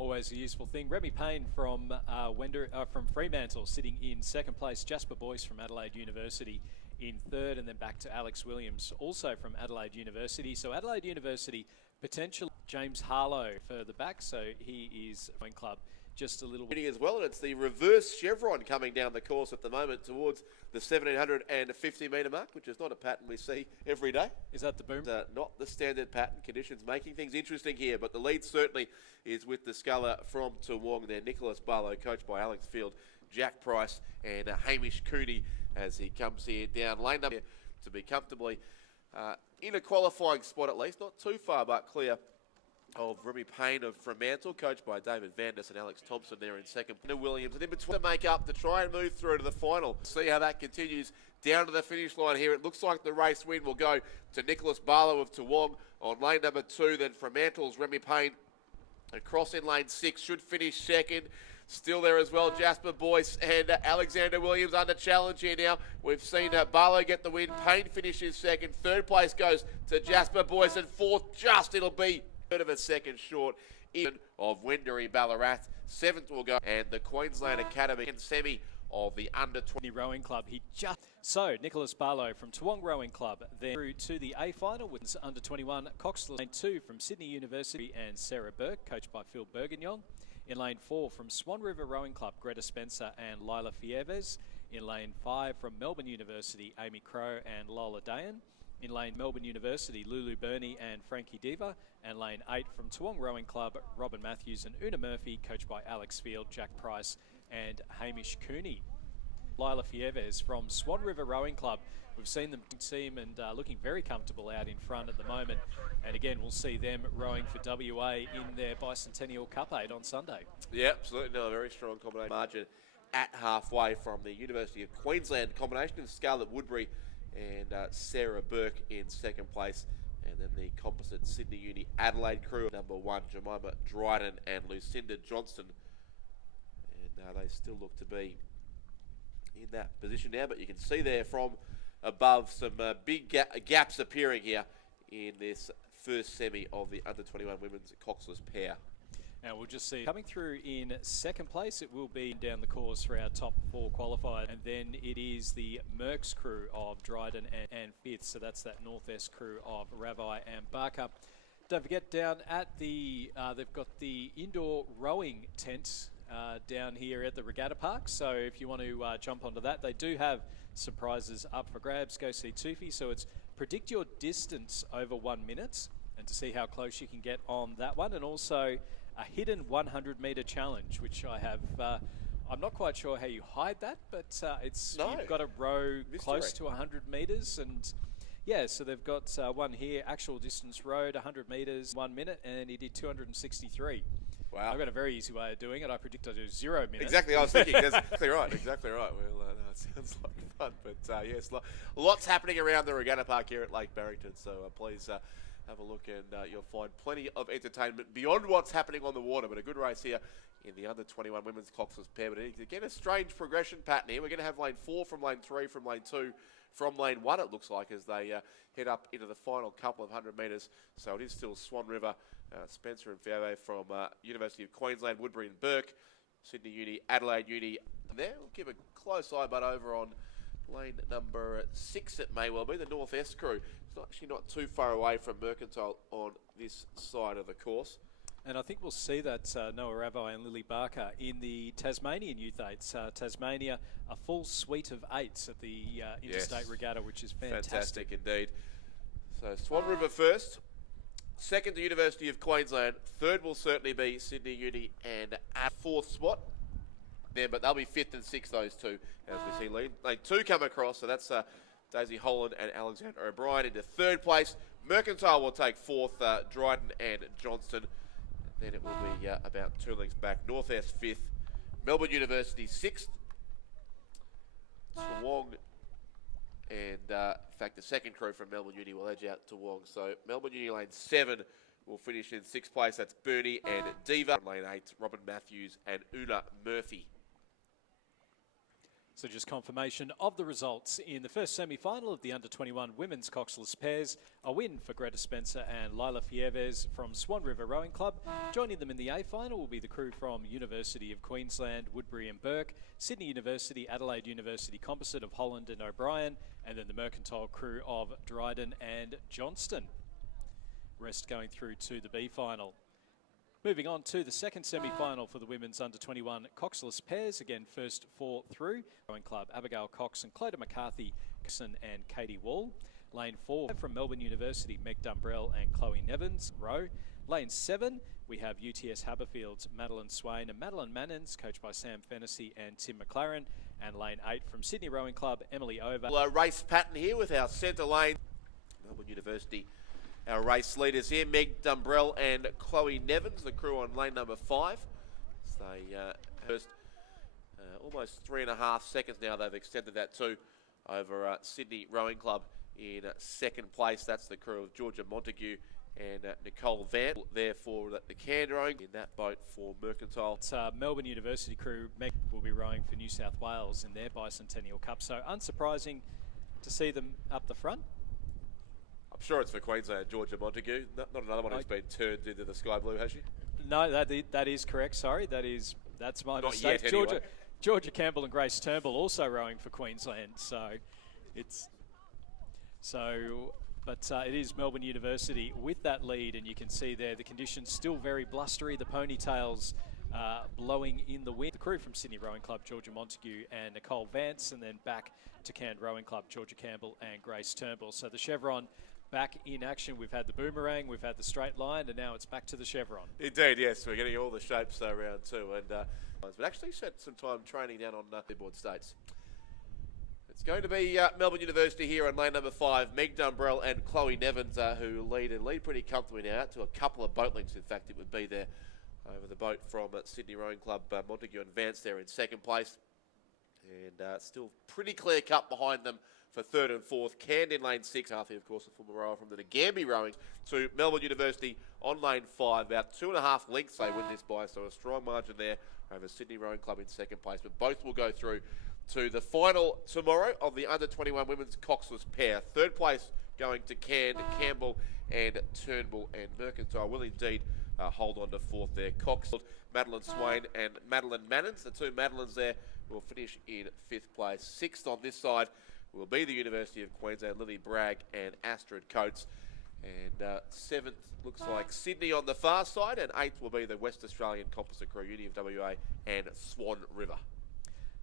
Always a useful thing. Remy Payne from from Fremantle sitting in second place. Jasper Boyce from Adelaide University in third, and then back to Alex Williams, also from Adelaide University. So Adelaide University, potentially James Harlow further back. So he is Rowing Club just a little bit as well, and it's the reverse chevron coming down the course at the moment towards the 1750 metre mark, which is not a pattern we see every day. Is that the boom? Not the standard pattern. Conditions making things interesting here, but the lead certainly is with the sculler from Toowong there, Nicholas Barlow, coached by Alex Field, Jack Price and Hamish Cooney as he comes here down lane number to be comfortably in a qualifying spot, at least not too far but clear of Remy Payne of Fremantle, coached by David Vandis and Alex Thompson there in second. Williams, and in between to make up to try and move through to the final. See how that continues down to the finish line here. It looks like the race win will go to Nicholas Barlow of Toowong on lane number 2. Then Fremantle's Remy Payne across in lane 6 should finish second. Still there as well, Jasper Boyce and Alexander Williams under challenge here now. We've seen Barlow get the win. Payne finishes second. Third place goes to Jasper Boyce, and fourth it'll be third of a second short of Wendouree Ballarat. 7th will go, and the Queensland Academy in semi of the under-20 Rowing Club. So Nicholas Barlow from Toowong Rowing Club then through to the A final with under-21 Coxley. Lane 2 from Sydney University and Sarah Burke, coached by Phil Bergignon. In lane 4 from Swan River Rowing Club, Greta Spencer and Lila Fieves. In lane 5 from Melbourne University, Amy Crow and Lola Dayan. In lane Melbourne University, Lulu Burney and Frankie Diva. And lane 8 from Toowong Rowing Club, Robin Matthews and Una Murphy, coached by Alex Field, Jack Price and Hamish Cooney. Lila Fieves from Swan River Rowing Club. We've seen them team and looking very comfortable out in front at the moment. And again, we'll see them rowing for WA in their Bicentennial Cup 8 on Sunday. Yeah, absolutely. No, a very strong combination margin at halfway from the University of Queensland combination of Scarlett Woodbury and Sarah Burke in second place. And then the composite Sydney Uni Adelaide crew, number 1, Jemima Dryden and Lucinda Johnston. And they still look to be in that position now, but you can see there from above some big gaps appearing here in this first semi of the under-21 women's coxless pair. And we'll just see coming through in second place. It will be down the course for our top 4 qualified, and then it is the Merckx crew of Dryden and fifth. So that's that Northwest crew of Ravai and Barker. Don't forget, down at the they've got the indoor rowing tent down here at the Regatta Park. So if you want to jump onto that, they do have some prizes up for grabs. Go see Tufi. So it's predict your distance over 1 minute, and to see how close you can get on that one, and also a hidden 100-metre challenge, which I have. I'm not quite sure how you hide that, but you've got to row close to 100 metres, and yeah, so they've got one here, actual distance rowed, 100 metres, 1 minute, and he did 263. Wow. I've got a very easy way of doing it. I predict I do 0 minutes. Exactly, I was thinking. That's exactly right. Exactly right. Well, no, it sounds like fun, but yes, lots happening around the Regatta Park here at Lake Barrington. So please have a look, and you'll find plenty of entertainment beyond what's happening on the water. But a good race here in the under-21 women's coxless pair. But again, a strange progression pattern here. We're going to have lane 4 from lane 3, from lane 2, from lane 1, it looks like, as they head up into the final couple of 100 metres. So it is still Swan River, Spencer and Fiove from University of Queensland, Woodbury and Burke, Sydney Uni, Adelaide Uni. And there, we'll keep a close eye, but over on lane number 6 it may well be, the Northwest crew. It's actually not too far away from Mercantile on this side of the course. And I think we'll see that Noah Ravai and Lily Barker in the Tasmanian Youth 8s. Tasmania, a full suite of 8s at the Interstate Regatta, which is fantastic. Fantastic indeed. So Swan River first, second the University of Queensland, third will certainly be Sydney Uni, and at 4th spot there, but they'll be 5th and 6th, those two, as we see lane 2 come across. So that's Daisy Holland and Alexander O'Brien into 3rd place. Mercantile will take 4th, Dryden and Johnston. Then it will be about 2 lengths back. Northwest 5th, Melbourne University 6th, Toowong, and in fact the second crew from Melbourne Uni will edge out Toowong. So Melbourne Uni lane 7 will finish in 6th place. That's Bernie and Diva. Lane 8, Robin Matthews and Una Murphy. So just confirmation of the results in the first semi-final of the under-21 women's coxless pairs. A win for Greta Spencer and Lila Fieves from Swan River Rowing Club. Joining them in the A final will be the crew from University of Queensland, Woodbury and Burke, Sydney University, Adelaide University Composite of Holland and O'Brien, and then the Mercantile crew of Dryden and Johnston. Rest going through to the B final. Moving on to the second semi-final for the women's under-21 coxless pairs. Again, first 4 through. Rowing Club, Abigail Cox and Clodagh McCarthy, and Katie Wall. Lane 4 from Melbourne University, Meg Dumbrell and Chloe Nevins, row. Lane 7, we have UTS Haberfield's Madeline Swain and Madeline Mannins, coached by Sam Fennessy and Tim McLaren. And lane 8 from Sydney Rowing Club, Emily Over. Race pattern here with our centre lane. Melbourne University, our race leaders here, Meg Dumbrell and Chloe Nevins, the crew on lane number 5. So they first almost 3.5 seconds now they've extended that to over Sydney Rowing Club in second place. That's the crew of Georgia Montague and Nicole Van. There for the can rowing in that boat for Mercantile. It's Melbourne University crew, Meg will be rowing for New South Wales in their Bicentennial Cup. So unsurprising to see them up the front. I'm sure it's for Queensland, Georgia Montague. Not another one who's been turned into the sky blue, has she? No, that is correct. Sorry, that's my Not mistake. yet, anyway. Georgia Campbell and Grace Turnbull also rowing for Queensland. But it is Melbourne University with that lead, and you can see there the conditions still very blustery. The ponytails blowing in the wind. The crew from Sydney Rowing Club, Georgia Montague and Nicole Vance, and then back to Cairns Rowing Club, Georgia Campbell and Grace Turnbull. So the chevron back in action. We've had the boomerang, we've had the straight line, and now it's back to the chevron. Indeed, yes. We're getting all the shapes around too. And but actually spent some time training down on board states. It's going to be Melbourne University here on lane number 5. Meg Dumbrell and Chloe Nevins, who lead pretty comfortably now, out to a couple of boat lengths. In fact, it would be there over the boat from Sydney Rowing Club, Montague and Vance there in second place. And still pretty clear cut behind them for third and fourth. Canned in lane 6. Harthy, of course, a former rower from the Nagambie rowing, to Melbourne University on lane 5. About 2.5 lengths they win this by, so a strong margin there over Sydney Rowing Club in second place. But both will go through to the final tomorrow of the under-21 women's coxless pair. Third place going to Campbell and Turnbull, and Mercantile will indeed hold on to fourth there. Cox, Madeline Swain and Madeline Mannins, the two Madeleines there, will finish in fifth place. Sixth on this side will be the University of Queensland, Lily Bragg and Astrid Coates. And seventh looks like Sydney on the far side, and eighth will be the West Australian Composite Crew, Uni of WA and Swan River.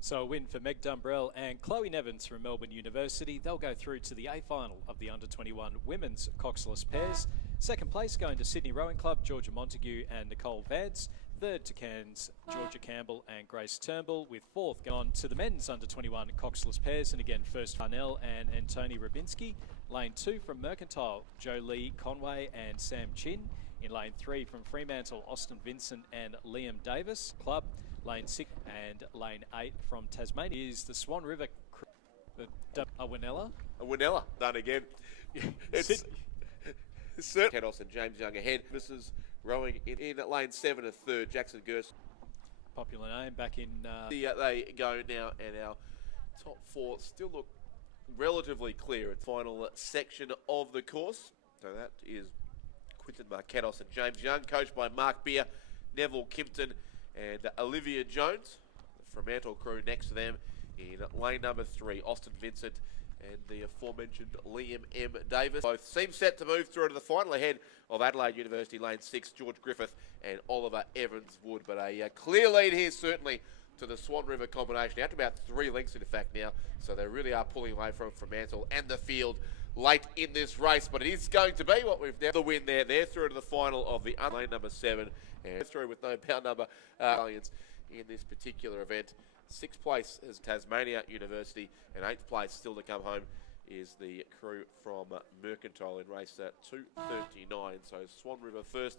So a win for Meg Dumbrell and Chloe Nevins from Melbourne University. They'll go through to the A final of the under-21 women's coxless pairs. Second place going to Sydney Rowing Club, Georgia Montague and Nicole Vance. Third to Cairns, Georgia Campbell and Grace Turnbull, with fourth going to the men's under-21 coxless pairs. And again, first Farnell and Antoni Rabinski. Lane 2 from Mercantile, Jolie Conway and Sam Chin. In lane 3 from Fremantle, Austin Vincent and Liam Davis. Club, lane 6 and lane 8 from Tasmania is the Swan River, a Winella. A Winella, done again. It's certain. Kedos and James Young ahead. Mrs. Rowing in lane 7 a third. Jackson Gerst. Popular name back in... They go now, and our top four still look relatively clear. It's the final section of the course. So that is Quinton Marketos and James Young, coached by Mark Beer, Neville Kimpton and Olivia Jones. The Fremantle crew next to them in lane number 3, Austin Vincent and the aforementioned Liam M. Davis. Both seem set to move through to the final ahead of Adelaide University, lane 6, George Griffith and Oliver Evans-Wood. But a clear lead here, certainly, to the Swan River combination. Out to about 3 lengths, in fact, now. So they really are pulling away from Fremantle and the field late in this race. But it is going to be what we've done. The win there. They're through to the final of the lane number 7. And through with no pound number Australians in this particular event. 6th place is Tasmania University, and 8th place still to come home is the crew from Mercantile in race 2:39. So Swan River first,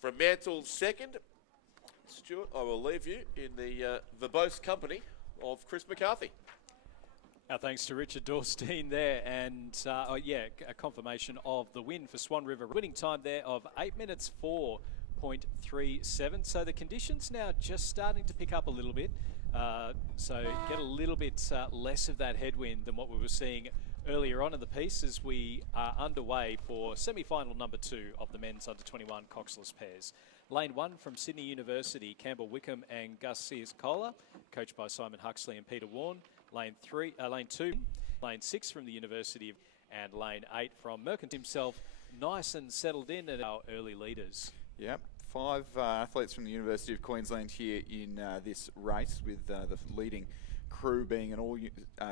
Fremantle second. Stuart, I will leave you in the verbose company of Chris McCarthy. Our thanks to Richard Dorstein there, and a confirmation of the win for Swan River. Winning time there of 8 minutes 4.37. So the conditions now just starting to pick up a little bit. So get a little bit less of that headwind than what we were seeing earlier on in the piece as we are underway for semi-final number 2 of the men's under-21 coxless pairs. Lane 1 from Sydney University, Campbell Wickham and Gus Sears-Kohler, coached by Simon Huxley and Peter Warne. Lane 2, lane 6 from the University, and lane 8 from Mercantile himself, nice and settled in at our early leaders. Yep. 5 athletes from the University of Queensland here in this race, with the leading crew being an all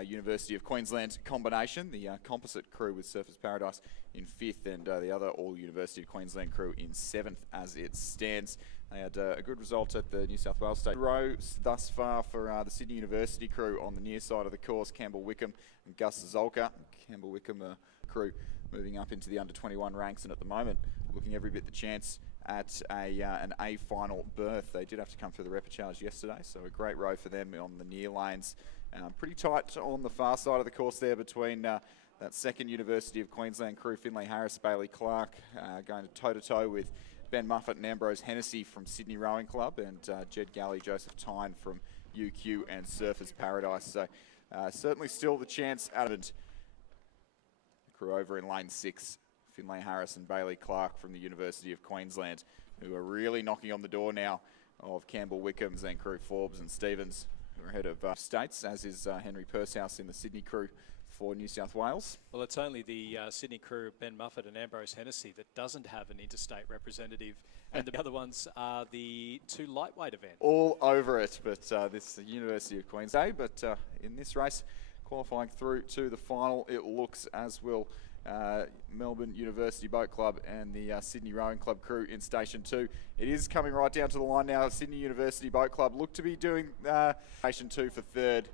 University of Queensland combination. The composite crew with Surfers Paradise in 5th, and the other all University of Queensland crew in 7th as it stands. They had a good result at the New South Wales State rows thus far for the Sydney University crew on the near side of the course. Campbell Wickham and Gus Zolka. Campbell Wickham crew moving up into the under-21 ranks, and at the moment looking every bit the chance at an A final berth. They did have to come through the Repechage yesterday, so a great row for them on the near lanes. Pretty tight on the far side of the course there between that second University of Queensland crew, Finlay Harris, Bailey Clark, going toe-to-toe with Ben Muffett and Ambrose Hennessy from Sydney Rowing Club, and Jed Galley, Joseph Tyne from UQ and Surfers Paradise. So certainly still the chance out of it. Crew over in lane 6. Finlay Harris and Bailey Clark from the University of Queensland, who are really knocking on the door now of Campbell Wickham's and crew Forbes and Stevens, who are ahead of States, as is Henry Pursehouse in the Sydney crew for New South Wales. Well, it's only the Sydney crew, Ben Muffett and Ambrose Hennessy, that doesn't have an interstate representative, and the other ones are the 2 lightweight events. All over it, but this is the University of Queensland. But in this race, qualifying through to the final, it looks as will Melbourne University Boat Club and the Sydney Rowing Club crew in Station 2. It is coming right down to the line now. Sydney University Boat Club look to be doing Station 2 for third.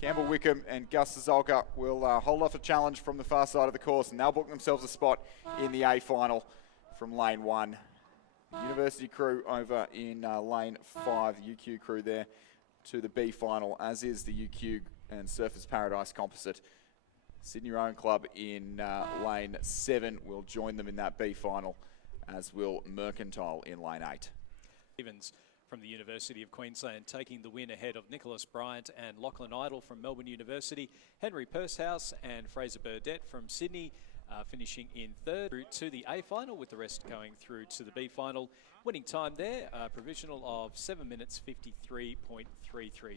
Campbell Wickham and Gus Zolka will hold off a challenge from the far side of the course, and they'll book themselves a spot in the A final from lane 1. University crew over in lane 5, the UQ crew there, to the B final, as is the UQ and Surfers Paradise Composite. Sydney Rowing Club in lane 7 will join them in that B final, as will Mercantile in lane 8. Evans from the University of Queensland taking the win ahead of Nicholas Bryant and Lachlan Idle from Melbourne University. Henry Pursehouse and Fraser Burdett from Sydney finishing in third through to the A final, with the rest going through to the B final. Winning time there, provisional of 7 minutes 53.33.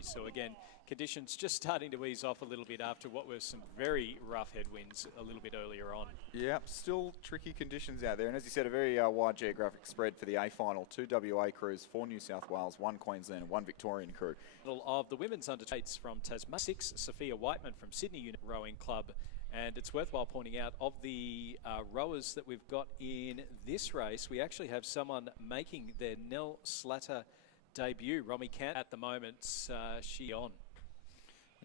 So again, conditions just starting to ease off a little bit after what were some very rough headwinds a little bit earlier on. Yep, still tricky conditions out there. And as you said, a very wide geographic spread for the A final. 2 WA crews, 4 New South Wales, 1 Queensland and 1 Victorian crew. Of the women's under-8s from Tasmania, 6 Sophia Whiteman from Sydney Rowing Club. And it's worthwhile pointing out, of the rowers that we've got in this race, we actually have someone making their Nell Slatter debut. Romy Cant at the moment, she on.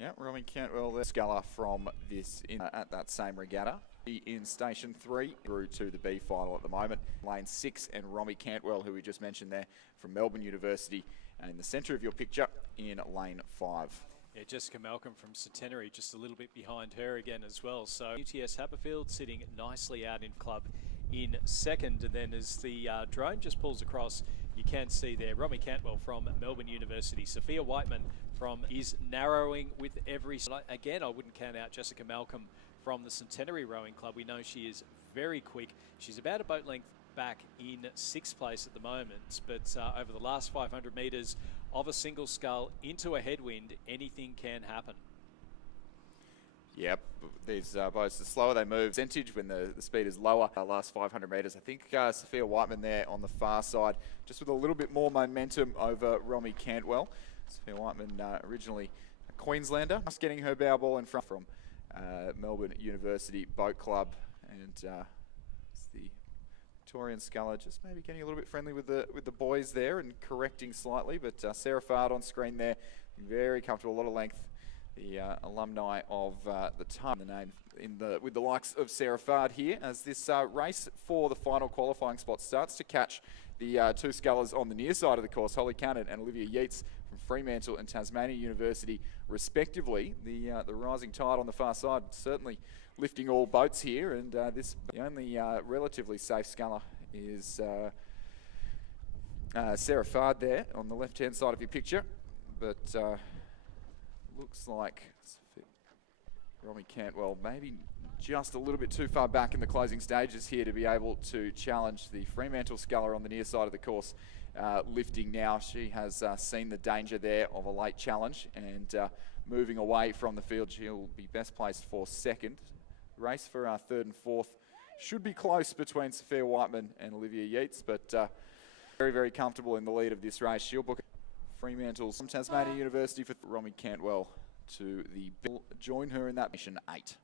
Yeah, Romy Cantwell, the sculler from this at that same regatta. In station 3 through to the B final at the moment. Lane 6 and Romy Cantwell, who we just mentioned there, from Melbourne University. And in the centre of your picture in lane 5. Yeah, Jessica Malcolm from Centenary just a little bit behind her again as well. So UTS Haberfield sitting nicely out in club in second. And then as the drone just pulls across, you can see there Romy Cantwell from Melbourne University. Sophia Whiteman from is narrowing with every... Again, I wouldn't count out Jessica Malcolm from the Centenary Rowing Club. We know she is very quick. She's about a boat length back in 6th place at the moment, but over the last 500 metres of a single scull into a headwind, anything can happen. Yep, these boats, the slower they move, percentage when the speed is lower. Last 500 metres, I think Sophia Whiteman there on the far side, just with a little bit more momentum over Romy Cantwell. Sophia Whiteman, originally a Queenslander, just getting her bow ball in front from Melbourne University Boat Club, and it's the Victorian sculler just maybe getting a little bit friendly with the boys there and correcting slightly, but Sarah Fard on screen there, very comfortable, a lot of length. The alumni of the time, the name with the likes of Sarah Fard here, as this race for the final qualifying spot starts to catch the 2 scullers on the near side of the course, Holly Cannon and Olivia Yeats from Fremantle and Tasmania University, respectively. The rising tide on the far side certainly lifting all boats here, and the only relatively safe sculler is Sarah Fard there on the left-hand side of your picture, but looks like Romy Cantwell maybe just a little bit too far back in the closing stages here to be able to challenge the Fremantle sculler on the near side of the course, lifting now. She has seen the danger there of a late challenge and moving away from the field. She'll be best placed for second. Race for our 3rd and 4th should be close between Sophia Whiteman and Olivia Yeats, but very, very comfortable in the lead of this race. She'll book Fremantle's from Tasmania University for Romy Cantwell to the join her in that mission 8.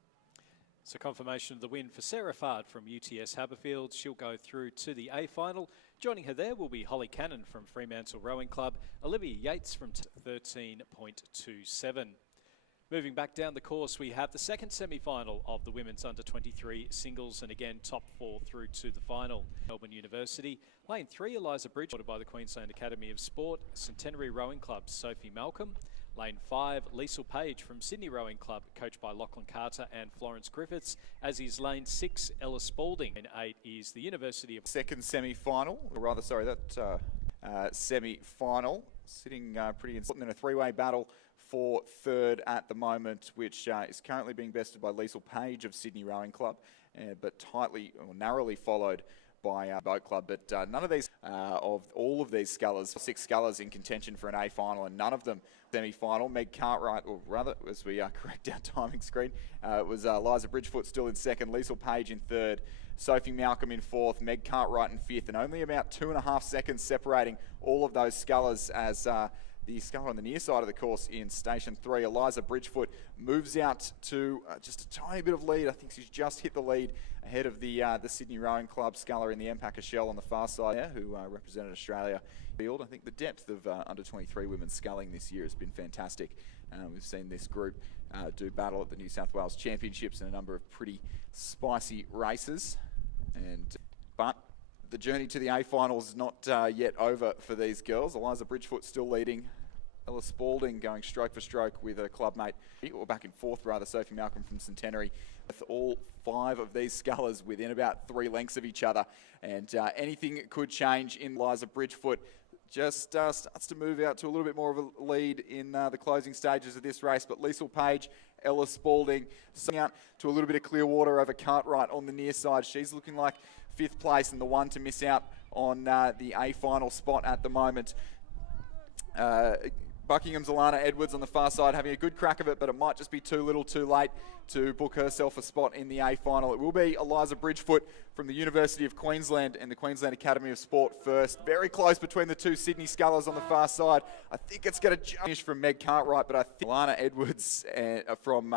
So confirmation of the win for Sarah Fard from UTS Haberfield. She'll go through to the A final. Joining her there will be Holly Cannon from Fremantle Rowing Club, Olivia Yates from 13.27. Moving back down the course, we have the second semi-final of the women's under-23 singles, and again, top 4 through to the final. Melbourne University. Lane 3, Eliza Bridge, ordered by the Queensland Academy of Sport. Centenary Rowing Club, Sophie Malcolm. Lane 5, Liesl Page from Sydney Rowing Club, coached by Lachlan Carter and Florence Griffiths, as is lane 6, Ella Spalding. And 8 is the University of... Second semi-final, or rather, sorry, that semi-final, sitting pretty important in a 3-way battle for 3rd at the moment, which is currently being bested by Liesl Page of Sydney Rowing Club, but tightly or narrowly followed by Boat Club. But none of these, of all of these scullers, 6 scullers in contention for an A final, and none of them semi-final. Meg Cartwright, or rather, as we correct our timing screen, it was Liza Bridgefoot still in 2nd, Liesl Page in 3rd, Sophie Malcolm in 4th, Meg Cartwright in 5th, and only about 2.5 seconds separating all of those scullers as the sculler on the near side of the course in Station 3, Eliza Bridgefoot, moves out to just a tiny bit of lead. I think she's just hit the lead ahead of the Sydney Rowing Club sculler in the Empacher Shell on the far side there, who represented Australia field. I think the depth of under-23 women's sculling this year has been fantastic. We've seen this group do battle at the New South Wales Championships and a number of pretty spicy races. But the journey to the A-finals is not yet over for these girls. Eliza Bridgefoot still leading Ella Spalding going stroke for stroke with her club mate, or back in fourth rather, Sophie Malcolm from Centenary. With all 5 of these scullers within about 3 lengths of each other. And anything could change in Liza Bridgefoot. Just starts to move out to a little bit more of a lead in the closing stages of this race. But Repechage, Ella Spalding, out to a little bit of clear water over Cartwright on the near side. She's looking like 5th place and the one to miss out on the A final spot at the moment. Buckingham's Alana Edwards on the far side having a good crack of it, but it might just be too little too late to book herself a spot in the A final. It will be Eliza Bridgefoot from the University of Queensland and the Queensland Academy of Sport first. Very close between the 2 Sydney scullers on the far side. I think it's going to finish from Meg Cartwright, but I think Alana Edwards from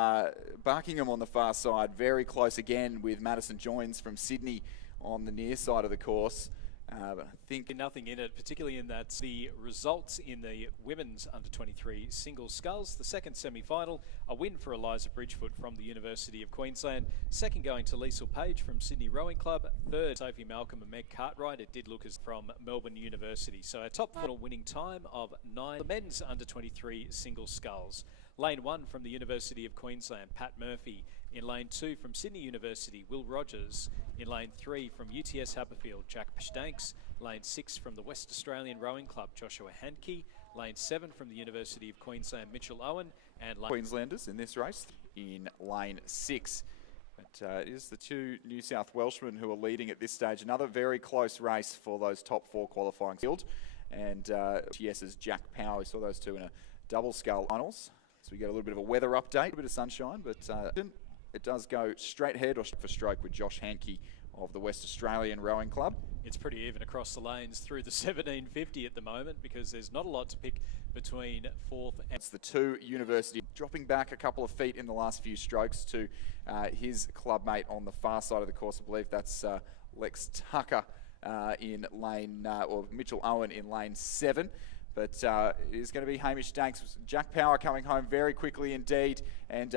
Buckingham on the far side. Very close again with Madison Joins from Sydney on the near side of the course. But I think nothing in it, particularly in that the results in the women's under-23 single sculls. The second semi-final, a win for Eliza Bridgefoot from the University of Queensland. Second going to Liesl Page from Sydney Rowing Club. Third, Sophie Malcolm and Meg Cartwright. It did look as from Melbourne University. So a top final winning time of 9. The men's under-23 single sculls. Lane 1 from the University of Queensland, Pat Murphy. In lane 2 from Sydney University, Will Rogers. In lane 3 from UTS Haberfield, Jack Stanks. Lane 6 from the West Australian Rowing Club, Joshua Hankey. Lane 7 from the University of Queensland, Mitchell Owen. And Queenslanders in this race in lane 6. But it is the 2 New South Welshmen who are leading at this stage. Another very close race for those top 4 qualifying field. And UTS's Jack Power, we saw those 2 in a double scull finals. So we get a little bit of a weather update, a bit of sunshine, but it does go straight head or for stroke with Josh Hankey of the West Australian Rowing Club. It's pretty even across the lanes through the 1750 at the moment because there's not a lot to pick between 4th and... It's the 2 University dropping back a couple of feet in the last few strokes to his club mate on the far side of the course. I believe that's Lex Tucker in lane, or Mitchell Owen in lane 7. But it is going to be Hamish Danks. Jack Power coming home very quickly indeed. And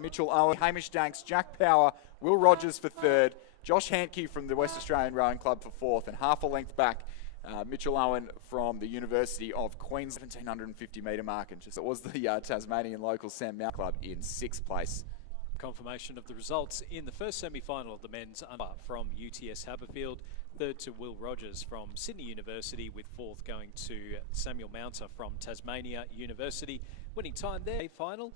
Mitchell Owen, Hamish Danks, Jack Power, Will Rogers for 3rd. Josh Hankey from the West Australian Rowing Club for 4th. And half a length back, Mitchell Owen from the University of Queensland, 1750 metre mark. And just it was the Tasmanian local Sam Mount Club in 6th place. Confirmation of the results in the first semi-final of the men's under from UTS Haberfield. 3rd to Will Rogers from Sydney University, with 4th going to Samuel Mounter from Tasmania University. Winning time there, final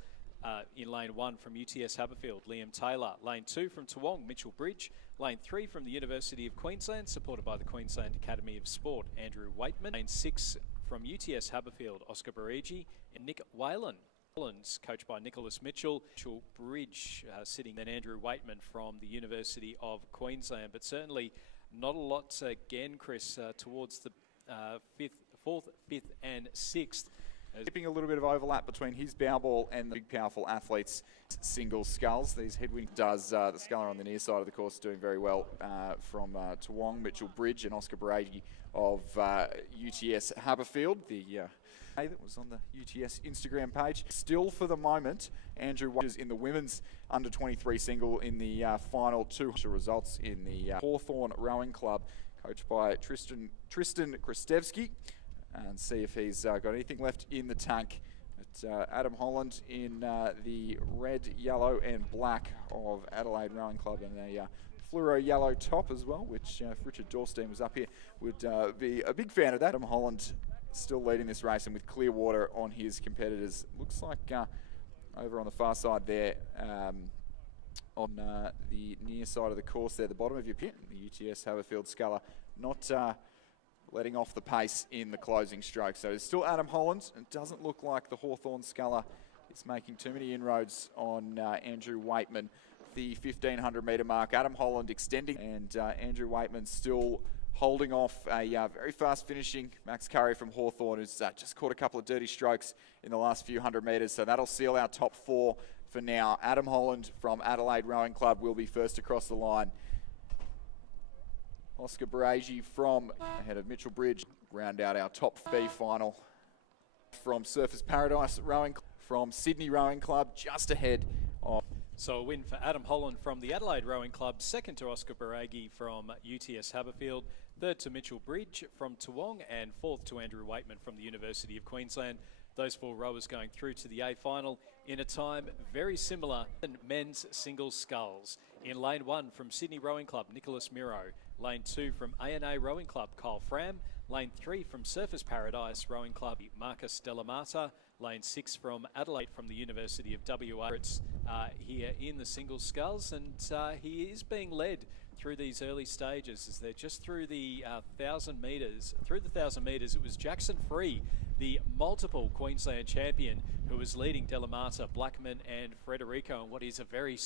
in lane 1 from UTS Haberfield, Liam Taylor. Lane 2 from Toowong, Mitchell Bridge. Lane 3 from the University of Queensland, supported by the Queensland Academy of Sport, Andrew Waitman. Lane 6 from UTS Haberfield, Oscar Barigi and Nick Whalen. Coached by Nicholas Mitchell. Mitchell Bridge sitting, then Andrew Waitman from the University of Queensland. But certainly not a lot again, Chris, towards the 4th, 5th and 6th. Keeping a little bit of overlap between his bow ball and the big powerful athletes' single sculls. These headwind does the sculler on the near side of the course doing very well from Toowong, Mitchell Bridge and Oscar Baragi of UTS Haberfield. The that was on the UTS Instagram page. Still for the moment, Andrew Waters in the women's under-23 single in the final 2 results in the Hawthorn Rowing Club, coached by Tristan Kristevsky, and see if he's got anything left in the tank. But Adam Holland in the red, yellow and black of Adelaide Rowing Club, and a fluoro yellow top as well, which if Richard Dorstein was up here would be a big fan of that. Adam Holland still leading this race and with clear water on his competitors. Looks like over on the far side there, on the near side of the course there, the bottom of your pit, the UTS Haberfield sculler, not letting off the pace in the closing stroke. So it's still Adam Holland. It doesn't look like the Hawthorn sculler is making too many inroads on Andrew Waitman. The 1500 metre mark, Adam Holland extending, and Andrew Waitman still holding off a very fast finishing Max Curry from Hawthorn, who's just caught a couple of dirty strokes in the last few hundred metres. So that'll seal our top 4 for now. Adam Holland from Adelaide Rowing Club will be first across the line. Oscar Baragi from ahead of Mitchell Bridge round out our top B final. From Surfers Paradise Rowing from Sydney Rowing Club, just ahead of... So a win for Adam Holland from the Adelaide Rowing Club, second to Oscar Baraghi from UTS Haberfield, third to Mitchell Bridge from Toowong, and fourth to Andrew Waitman from the University of Queensland. Those four rowers going through to the A final in a time very similar than men's single sculls. In lane 1 from Sydney Rowing Club, Nicholas Miro. Lane 2 from ANA Rowing Club, Kyle Fram. Lane 3 from Surfers Paradise Rowing Club, Marcus Delamata. Lane 6 from Adelaide from the University of WA. It's here in the single sculls, and he is being led through these early stages as they're just through the 1,000 metres. Through the 1,000 metres, it was Jackson Free, the multiple Queensland champion, who was leading Delamata, Blackman and Frederico, and what is a very...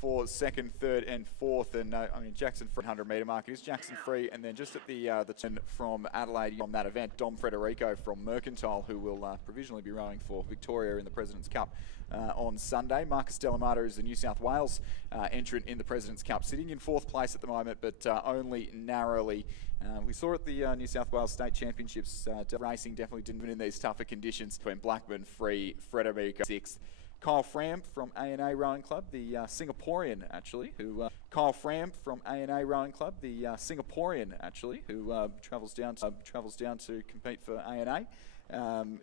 For second, third and fourth, and I mean Jackson Free 100 metre mark, it is Jackson Free, and then just at the turn from Adelaide on that event, Dom Frederico from Mercantile, who will provisionally be rowing for Victoria in the President's Cup on Sunday. Marcus Delamata is the New South Wales entrant in the President's Cup, sitting in fourth place at the moment, but only narrowly. We saw at the New South Wales State Championships, racing definitely didn't win in these tougher conditions between Blackman, Free, Frederico sixth. Kyle Fram from ANA Rowing Club, the Singaporean actually, who Kyle Fram from ANA Rowing Club, the Singaporean actually, who travels down to compete for ANA,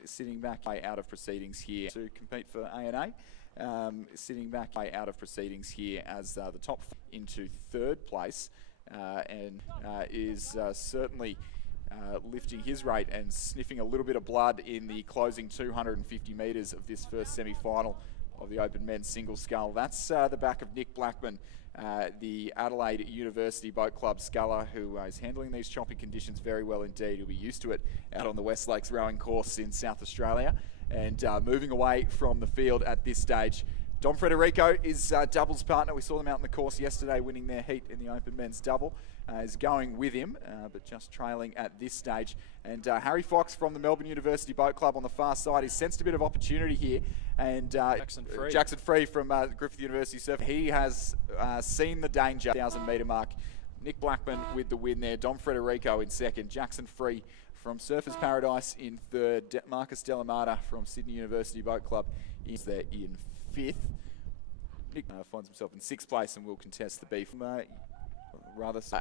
sitting back out of proceedings here to compete for ANA, sitting back out of proceedings here as the top into third place, and is certainly lifting his rate and sniffing a little bit of blood in the closing 250 metres of this first semi-final of the Open Men's Single Scull. That's the back of Nick Blackman, the Adelaide University Boat Club sculler, who is handling these choppy conditions very well indeed. He'll be used to it out on the West Lakes rowing course in South Australia. And moving away from the field at this stage, Dom Frederico is doubles partner. We saw them out in the course yesterday winning their heat in the Open Men's Double. Is going with him, but just trailing at this stage. And Harry Fox from the Melbourne University Boat Club on the far side. He's sensed a bit of opportunity here. And Jackson Free from Griffith University Surf. He has seen the danger. 1,000 metre mark. Nick Blackman with the win there. Dom Frederico in second. Jackson Free from Surfers Paradise in third. Marcus Delamata from Sydney University Boat Club is there in fifth. Nick finds himself in sixth place and will contest the beef.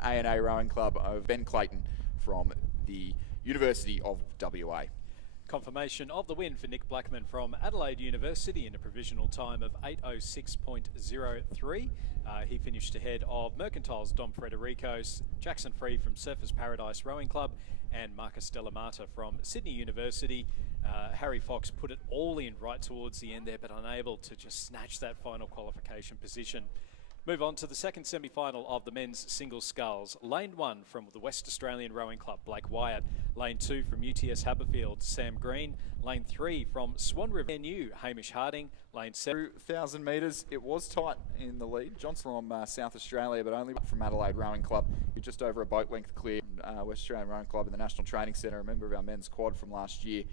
ANA Rowing Club of Ben Clayton from the University of WA. Confirmation of the win for Nick Blackman from Adelaide University in a provisional time of 8:06.03. He finished ahead of Mercantile's Dom Frederico's, Jackson Free from Surfers Paradise Rowing Club, and Marcus Delamata from Sydney University. Harry Fox put it all in right towards the end there, but unable to just snatch that final qualification position. Move on to the second semi-final of the men's single sculls. Lane 1 from the West Australian Rowing Club, Blake Wyatt. Lane 2 from UTS Haberfield, Sam Green. Lane 3 from Swan River NU, Hamish Harding. Lane 7. 1,000 metres, it was tight in the lead. Johnson from South Australia, but only from Adelaide Rowing Club. Just over a boat length clear. West Australian Rowing Club in the National Training Centre, a member of our men's quad from last year,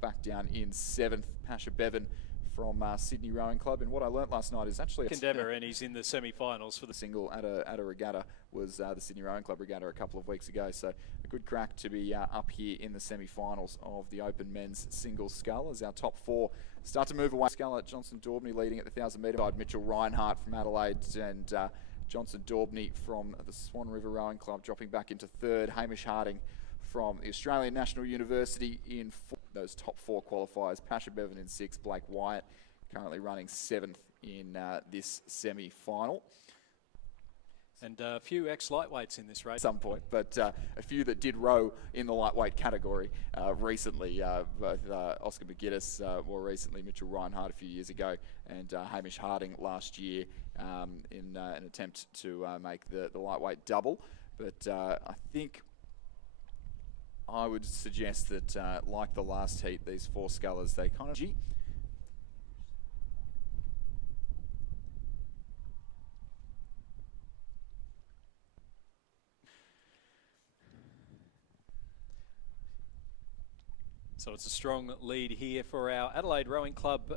back down in 7th. Pasha Bevan from Sydney Rowing Club, and what I learnt last night is actually Endeavour, and he's in the semi-finals for the single at a regatta was the Sydney Rowing Club regatta a couple of weeks ago. So a good crack to be up here in the semi-finals of the Open Men's Single Scull as our top four start to move away. Scull at Johnson Daubney leading at the 1,000 metre side. Mitchell Reinhardt from Adelaide and Johnson Daubney from the Swan River Rowing Club dropping back into third. Hamish Harding from the Australian National University in those top four qualifiers. Pasha Bevan in sixth. Blake Wyatt currently running 7th in this semi-final. And a few ex-lightweights in this race. At some point, but a few that did row in the lightweight category recently. Both Oscar McGuinness, more recently Mitchell Reinhardt a few years ago, and Hamish Harding last year in an attempt to make the lightweight double. But I think I would suggest that, like the last heat, these four scullers, they kind of... So it's a strong lead here for our Adelaide Rowing Club.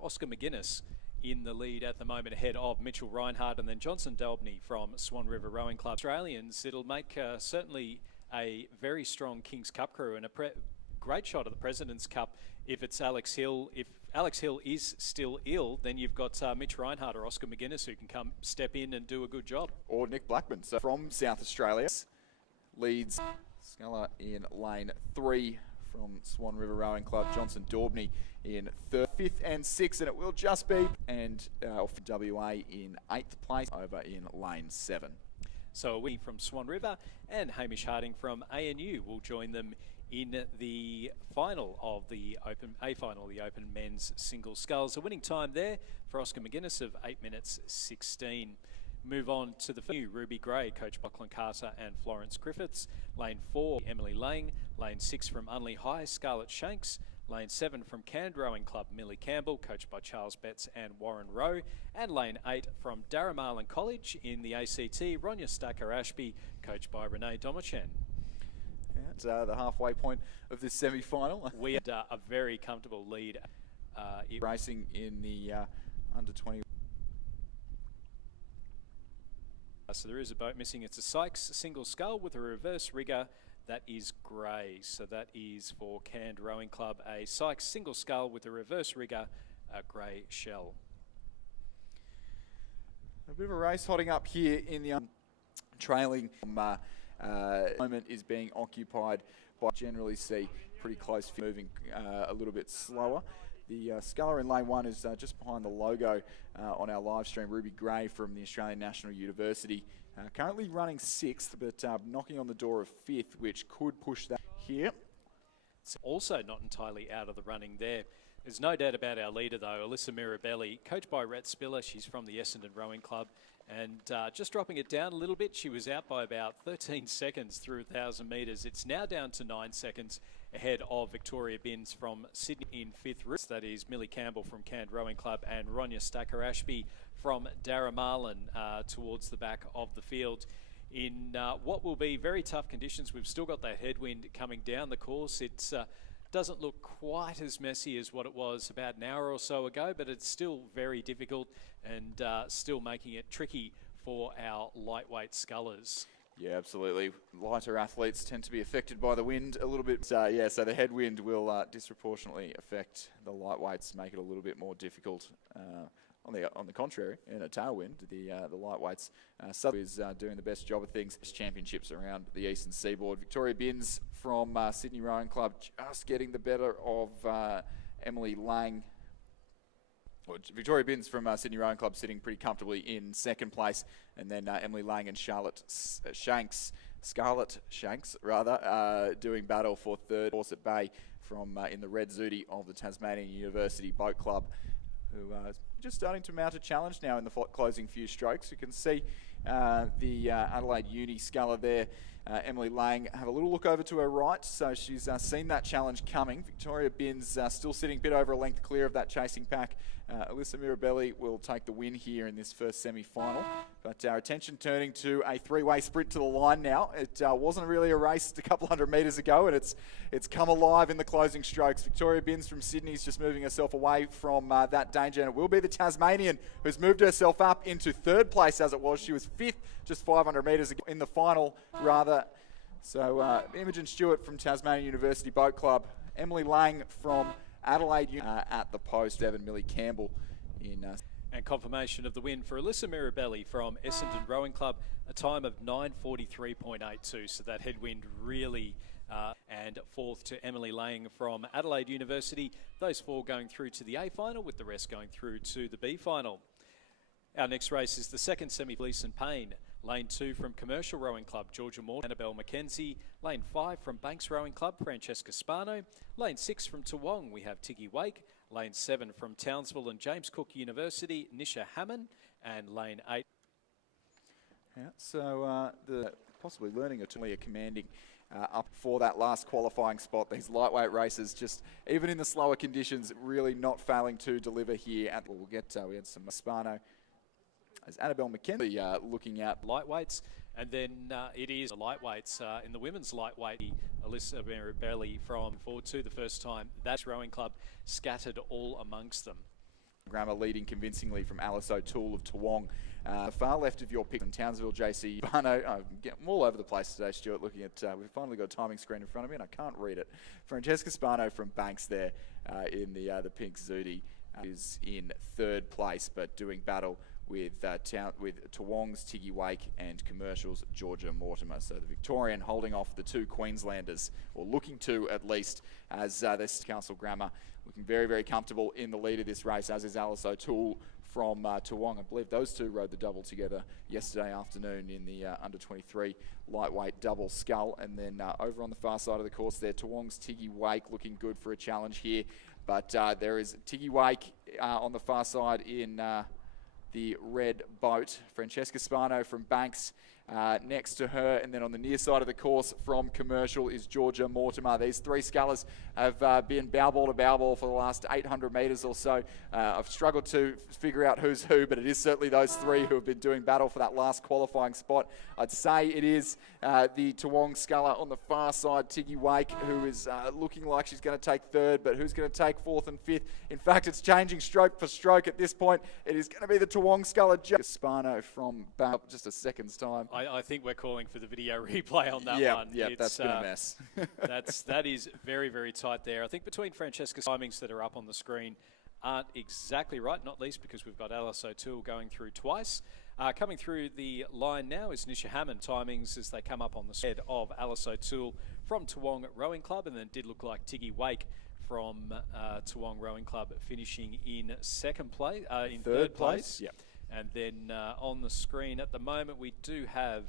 Oscar McGuinness in the lead at the moment, ahead of Mitchell Reinhardt, and then Johnson Daubney from Swan River Rowing Club. Australians, it'll make certainly a very strong King's Cup crew and a great shot at the President's Cup if it's Alex Hill. If Alex Hill is still ill, then you've got Mitch Reinhardt or Oscar McGuinness who can step in and do a good job. Or Nick Blackman. So from South Australia, leads Sculler in lane 3 from Swan River Rowing Club. Johnson Daubney in 3rd, 5th and 6th, and it will just be, and WA in 8th place over in lane 7. So we from Swan River and Hamish Harding from ANU will join them in the final of the Open the Open Men's Single Sculls. A winning time there for Oscar McGuinness of 8 minutes 16. Move on to the new Ruby Gray, coached by Lachlan Carter and Florence Griffiths. Lane 4, Emily Lang. Lane 6 from Unley High, Scarlett Shanks. Lane 7 from Canned Rowing Club, Millie Campbell, coached by Charles Betts and Warren Rowe. And Lane 8 from Darramarlin College in the ACT, Ronya Stacker-Ashby, coached by Renee Domachan. It's the halfway point of this semi-final. We had a very comfortable lead. Racing in the under 20. So there is a boat missing. It's a Sykes single scull with a reverse rigger. That is grey. So that is for Canned Rowing Club, a Sykes single scull with a reverse rigger, a grey shell. A bit of a race hotting up here in the trailing moment is being occupied by, generally see pretty close, moving a little bit slower. The sculler in lane 1 is just behind the logo on our live stream, Ruby Gray from the Australian National University. Currently running 6th, but knocking on the door of 5th, which could push that here. It's also not entirely out of the running there. There's no doubt about our leader, though, Alyssa Mirabelli, coached by Rhett Spiller. She's from the Essendon Rowing Club. And just dropping it down a little bit, she was out by about 13 seconds through 1,000 metres. It's now down to 9 seconds ahead of Victoria Binns from Sydney in 5th. That is Millie Campbell from Canned Rowing Club and Ronya Stacker-Ashby from Darramarlin towards the back of the field. In what will be very tough conditions, we've still got that headwind coming down the course. It doesn't look quite as messy as what it was about an hour or so ago, but it's still very difficult and still making it tricky for our lightweight scullers. Yeah, absolutely. Lighter athletes tend to be affected by the wind a little bit. So the headwind will disproportionately affect the lightweights, make it a little bit more difficult. On the contrary, in a tailwind, the lightweights is doing the best job of things. Championships around the eastern seaboard. Victoria Binns from Sydney Rowing Club just getting the better of Emily Lang. Victoria Binns from Sydney Rowing Club sitting pretty comfortably in 2nd place, and then Emily Lang and Scarlett Shanks, doing battle for 3rd. Dorset Bay from in the Red Zudi of the Tasmanian University Boat Club, who just starting to mount a challenge now in the closing few strokes. You can see the Adelaide Uni sculler there. Emily Lang, have a little look over to her right, so she's seen that challenge coming. Victoria Binns still sitting a bit over a length clear of that chasing pack. Alyssa Mirabelli will take the win here in this first semi-final. But our attention turning to a 3-way sprint to the line now. It wasn't really a race a couple hundred metres ago, and it's come alive in the closing strokes. Victoria Binns from Sydney is just moving herself away from that danger, and it will be the Tasmanian who's moved herself up into 3rd place as it was. She was 5th just 500 metres ago in the final, rather. So Imogen Stewart from Tasmanian University Boat Club, Emily Lang from Adelaide at the post, Evan Millie Campbell in... And confirmation of the win for Alyssa Mirabelli from Essendon Rowing Club, a time of 9:43.82. So that headwind really, and 4th to Emily Lang from Adelaide University. Those 4 going through to the A final, with the rest going through to the B final. Our next race is the 2nd semi, Gleeson Payne. Lane 2 from Commercial Rowing Club, Georgia Moore, Annabelle McKenzie. Lane 5 from Banks Rowing Club, Francesca Spano. Lane 6 from Toowong, we have Tiggy Wake. Lane 7 from Townsville and James Cook University, Nisha Hammond. And Lane 8. Yeah, so the possibly learning a commanding up for that last qualifying spot. These lightweight races, just even in the slower conditions, really not failing to deliver here. We'll get we had some Spano. As Annabelle McKenzie looking at lightweights, and then it is the lightweights in the women's lightweight. Alyssa Mirabelli from 4-2 the first time. That rowing club scattered all amongst them. Grammar leading convincingly from Alice O'Toole of Toowong Far left of your pick in Townsville, JC Barno. I'm all over the place today, Stuart, looking at, we've finally got a timing screen in front of me and I can't read it. Francesca Spano from Banks there in the pink Zudi is in third place, but doing battle with Toowong's Tiggy Wake and Commercial's Georgia Mortimer. So the Victorian holding off the two Queenslanders, or looking to at least, as this Council Grammar looking very, very comfortable in the lead of this race, as is Alice O'Toole from Toowong. I believe those two rode the double together yesterday afternoon in the under-23 lightweight double scull. And then over on the far side of the course there, Toowong's Tiggy Wake looking good for a challenge here. But there is Tiggy Wake on the far side in the red boat. Francesca Spano from Banks next to her, and then on the near side of the course from Commercial is Georgia Mortimer. These three scullers have been bow ball to bow ball for the last 800 metres or so. I've struggled to figure out who's who, but it is certainly those three who have been doing battle for that last qualifying spot. I'd say it is the Toowong sculler on the far side, Tiggy Wake, who is looking like she's going to take third, but who's going to take fourth and fifth? In fact, it's changing stroke for stroke at this point. It is going to be the Toowong sculler, Spano from just a second's time. I think we're calling for the video replay on that one. Yeah, that's been a mess. that is very, very tight there. I think between Francesca's timings that are up on the screen aren't exactly right, not least because we've got Alice O'Toole going through twice. Coming through the line now is Nisha Hammond timings as they come up on the head of Alice O'Toole from Toowong Rowing Club, and then it did look like Tiggy Wake from Toowong Rowing Club finishing in third place. Yep. And then on the screen at the moment we do have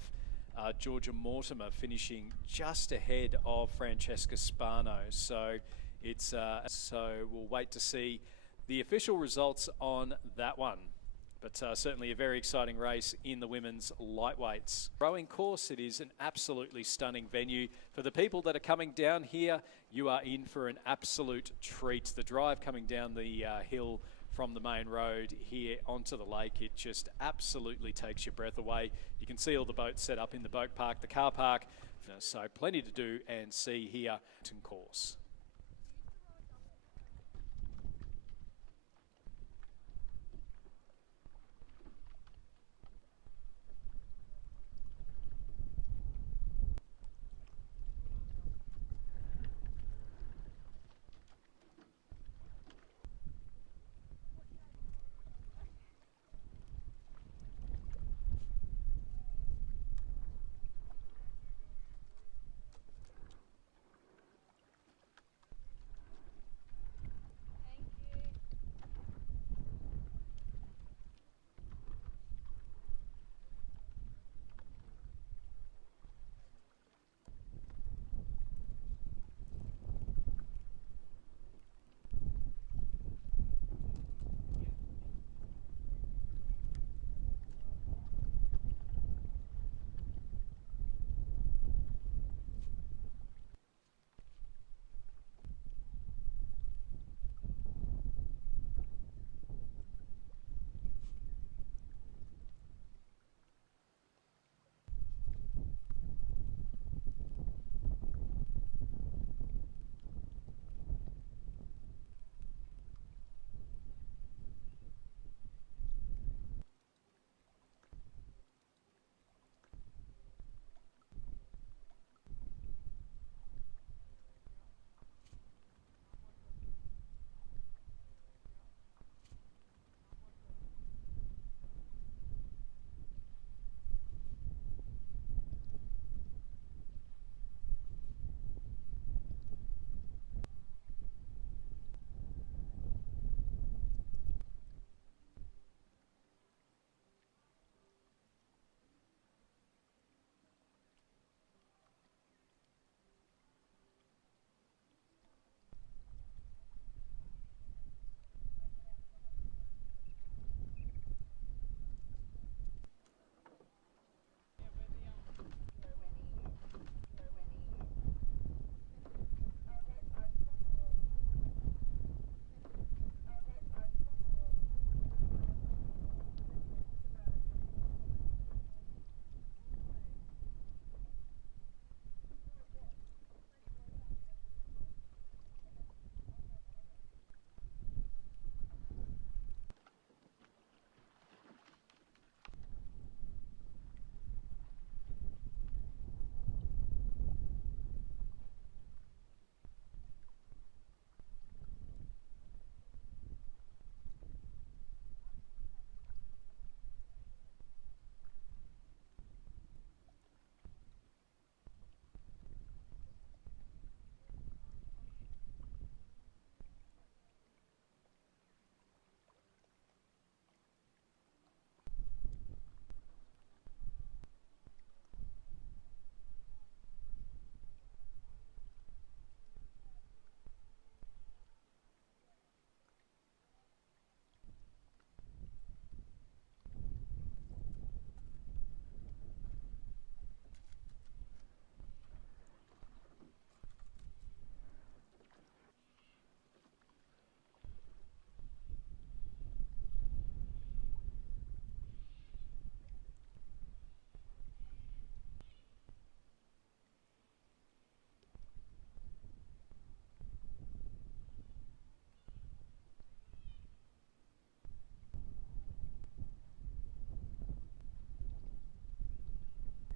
Georgia Mortimer finishing just ahead of Francesca Spano. So it's so we'll wait to see the official results on that one. But certainly a very exciting race in the women's lightweights. Rowing course, it is an absolutely stunning venue. For the people that are coming down here, you are in for an absolute treat. The drive coming down the hill from the main road here onto the lake, it just absolutely takes your breath away. You can see all the boats set up in the boat park, the car park, so plenty to do and see here in course.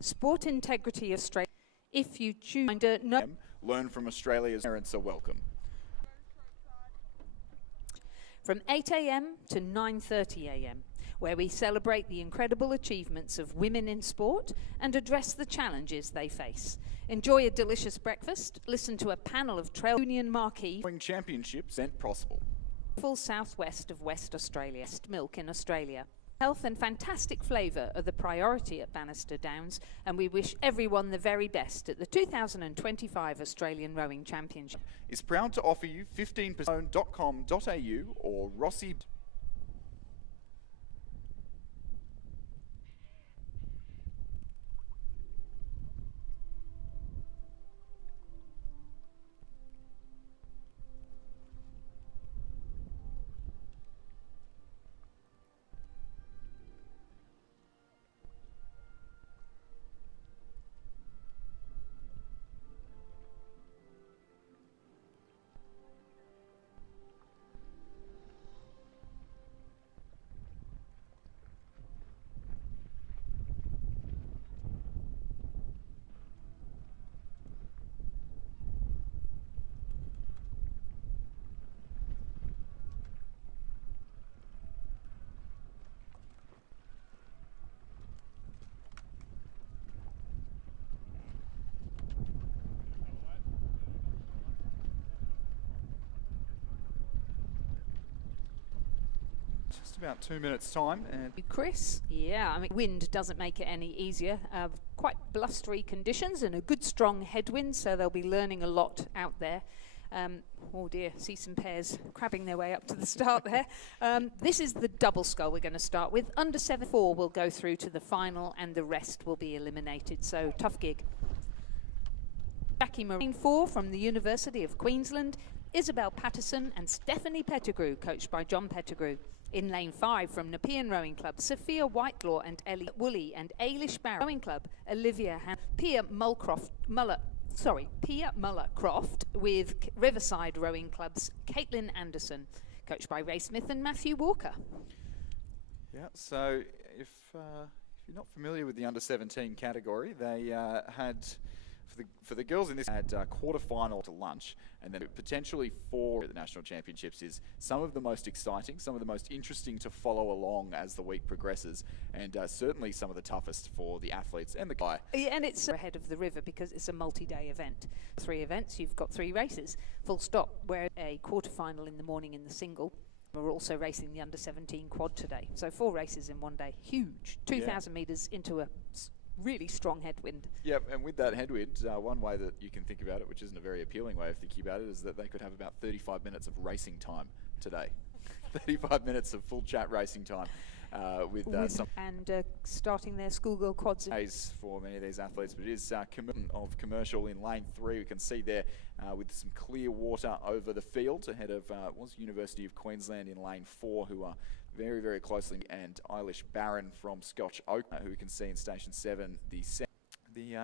Sport Integrity Australia. If you choose no. Learn from Australia's parents are welcome. From 8 a.m. to 9:30 a.m., where we celebrate the incredible achievements of women in sport and address the challenges they face. Enjoy a delicious breakfast, listen to a panel of trail union marquee Championships and possible. full southwest of West Australia, milk in Australia. Health and fantastic flavour are the priority at Bannister Downs, and we wish everyone the very best at the 2025 Australian Rowing Championship. Is proud to offer you 15%.com.au or Rossi. Just about 2 minutes time. And Chris? Yeah, I mean, wind doesn't make it any easier. Quite blustery conditions and a good strong headwind, so they'll be learning a lot out there. Oh dear, see some pairs crabbing their way up to the start there. This is the double scull we're going to start with. Under 7-4 will go through to the final and the rest will be eliminated, so tough gig. Jackie Marine 4 from the University of Queensland, Isabel Patterson and Stephanie Pettigrew, coached by John Pettigrew. In lane 5 from Nepean Rowing Club, Sophia Whitelaw and Ellie Woolley and Ailish Barrow. Rowing Club, Olivia Pia Muller-Croft with Riverside Rowing Club's Caitlin Anderson, coached by Ray Smith and Matthew Walker. yeah, so if you're not familiar with the under-17 category, they had for the girls in this had quarter-final to lunch, and then potentially 4 at the national championships is some of the most exciting, some of the most interesting to follow along as the week progresses, and certainly some of the toughest for the athletes and the guy. Yeah, and it's ahead of the river because it's a multi-day event. 3 events, you've got 3 races, full stop, where a quarter-final in the morning in the single. We're also racing the under-17 quad today, so 4 races in one day, huge. 2,000 metres into a really strong headwind. Yep, and with that headwind, one way that you can think about it, which isn't a very appealing way of thinking about it, is that they could have about 35 minutes of racing time today. 35 minutes of full chat racing time with some... And starting their schoolgirl quads. For many of these athletes, but it is of Commercial in lane 3. We can see there with some clear water over the field ahead of was University of Queensland in lane 4, who are very, very closely, and Eilish Barron from Scotch Oak, who we can see in Station 7. The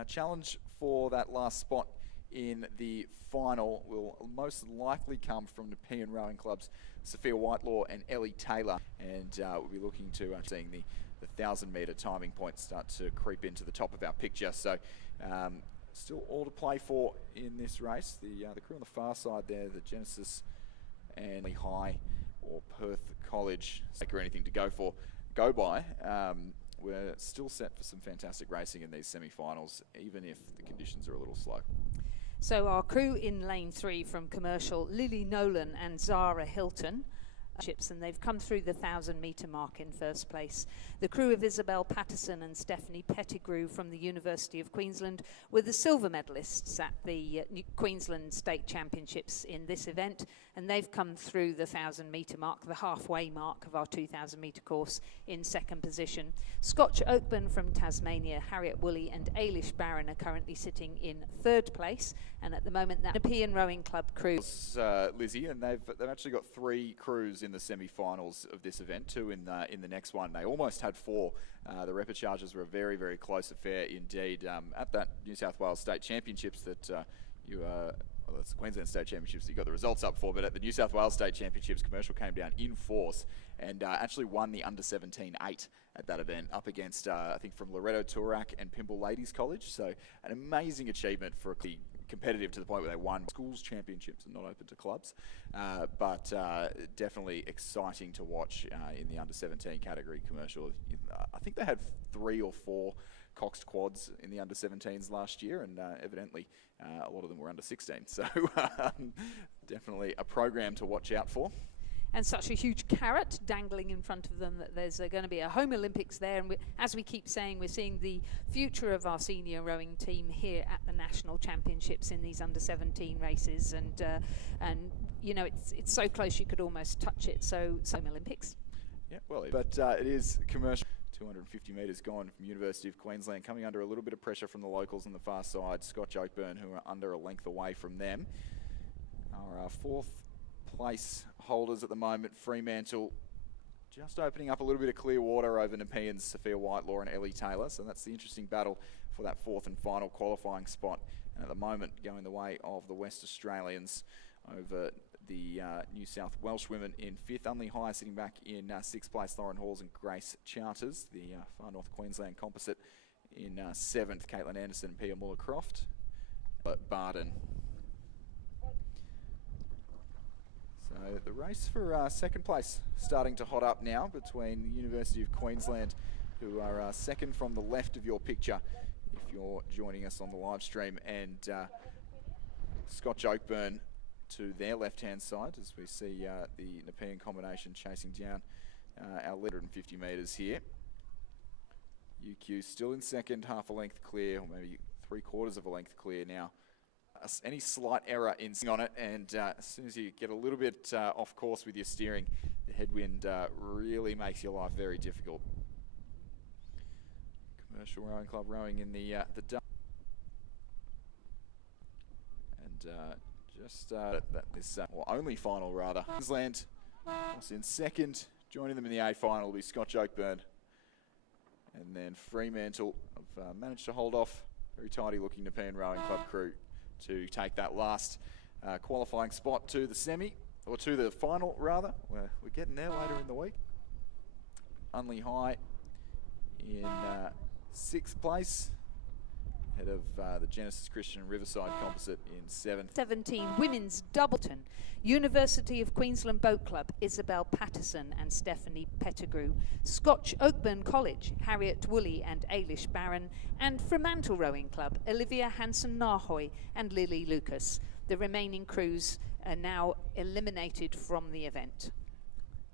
challenge for that last spot in the final will most likely come from Nepean Rowing Club's Sophia Whitelaw and Ellie Taylor, and we'll be looking to seeing the 1,000-metre timing points start to creep into the top of our picture. So still all to play for in this race. The crew on the far side there, the Genesis and High or Perth College, or anything to go by. We're still set for some fantastic racing in these semi-finals, even if the conditions are a little slow. So our crew in lane 3 from Commercial, Lily Nolan and Zara Hilton, and they've come through the 1,000-metre mark in first place. The crew of Isabel Patterson and Stephanie Pettigrew from the University of Queensland were the silver medalists at the Queensland State Championships in this event, and they've come through the 1,000-metre mark, the halfway mark of our 2,000-metre course, in second position. Scotch Oakburn from Tasmania, Harriet Woolley and Ailish Barron are currently sitting in third place, and at the moment that Nepean Rowing Club crew. Lizzie, and they've actually got 3 crews in the semi-finals of this event, 2 in the next one. They almost had 4. The Repechages were a very, very close affair indeed at that New South Wales State Championships that you well, that's the Queensland State Championships you got the results up for, but at the New South Wales State Championships, Commercial came down in force and actually won the under-17 8 at that event up against, I think, from Loreto Turak and Pymble Ladies College. So an amazing achievement for the competitive to the point where they won schools championships and not open to clubs. But definitely exciting to watch in the under-17 category. Commercial. I think they had 3 or 4 coxed quads in the under-17s last year, and evidently a lot of them were under-16. So definitely a program to watch out for. And such a huge carrot dangling in front of them that there's going to be a home Olympics there. And as we keep saying, we're seeing the future of our senior rowing team here at the national championships in these under-17 races. And you know, it's so close you could almost touch it. So home Olympics. Yeah, well, but it is Commercial. 250 metres gone from University of Queensland, coming under a little bit of pressure from the locals on the far side. Scotch Oakburn, who are under a length away from them, are our 4th place holders at the moment. Fremantle just opening up a little bit of clear water over Nepean's Sophia Whitelaw and Ellie Taylor. So that's the interesting battle for that 4th and final qualifying spot. And at the moment, going the way of the West Australians over the New South Welsh women in 5th. Unley High sitting back in 6th place, Lauren Halls and Grace Charters. The Far North Queensland composite in 7th, Caitlin Anderson and Pia Muller-Croft. But Barden. So the race for 2nd place starting to hot up now between the University of Queensland, who are 2nd from the left of your picture if you're joining us on the live stream, and Scotch Oakburn to their left-hand side as we see the Nepean combination chasing down our 150 metres here. UQ still in 2nd, half a length clear, or maybe 3/4 of a length clear now. Any slight error in on it, and as soon as you get a little bit off course with your steering, the headwind really makes your life very difficult. Commercial Rowing Club rowing in the and just this or only final rather. Queensland was in 2nd. Joining them in the A final will be Scotch Oakburn, and then Fremantle have managed to hold off very tidy looking Nepean Rowing Club crew to take that last qualifying spot to the semi, or to the final rather. We're getting there later in the week. Unley High in 6th place, ahead of the Genesis Christian Riverside composite in 7th. 17 women's doubleton. University of Queensland Boat Club, Isabel Patterson and Stephanie Pettigrew. Scotch Oakburn College, Harriet Woolley and Ailish Barron. And Fremantle Rowing Club, Olivia Hansen-Nahoy and Lily Lucas. The remaining crews are now eliminated from the event.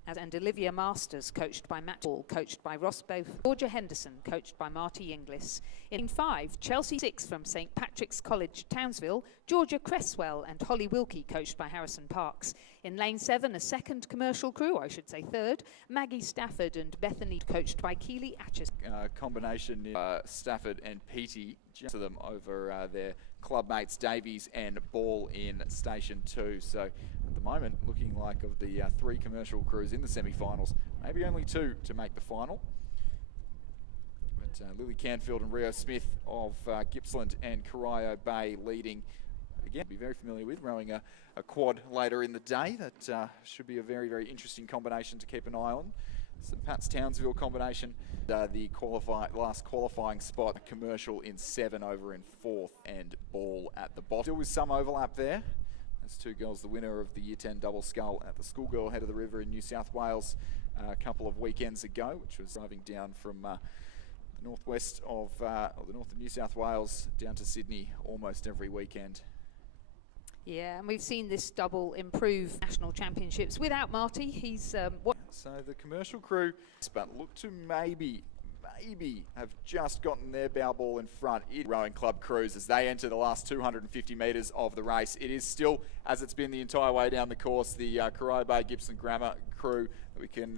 And Olivia Masters, coached by Matt Hall, coached by Ross Both. Georgia Henderson, coached by Marty Inglis. In 5, Chelsea 6 from St Patrick's College, Townsville. Georgia Cresswell and Holly Wilkie, coached by Harrison Parks. In lane 7, a 2nd commercial crew, I should say 3rd. Maggie Stafford and Bethany, coached by Keely Atchison. Combination Stafford and Petey to them over their club mates Davies and Ball in Station 2. So at the moment, looking like of the 3 commercial crews in the semi-finals, maybe only 2 to make the final. But Lily Canfield and Rio Smith of Gippsland and Corio Bay leading. Again, be very familiar with rowing a quad later in the day. That should be a very, very interesting combination to keep an eye on. St Pat's Townsville combination. The last qualifying spot, commercial in 7 over in 4th, and Ball at the bottom. Still with some overlap there. Those 2 girls, the winner of the Year 10 double scull at the Schoolgirl Head of the River in New South Wales a couple of weekends ago, which was driving down from the northwest of, or the north of New South Wales down to Sydney almost every weekend. Yeah, and we've seen this double improve national championships without Marty. He's So the commercial crew, but look to maybe have just gotten their bow ball in front. Rowing club crews as they enter the last 250 metres of the race. It is still, as it's been the entire way down the course, the Corio Bay Gibson Grammar crew that we can.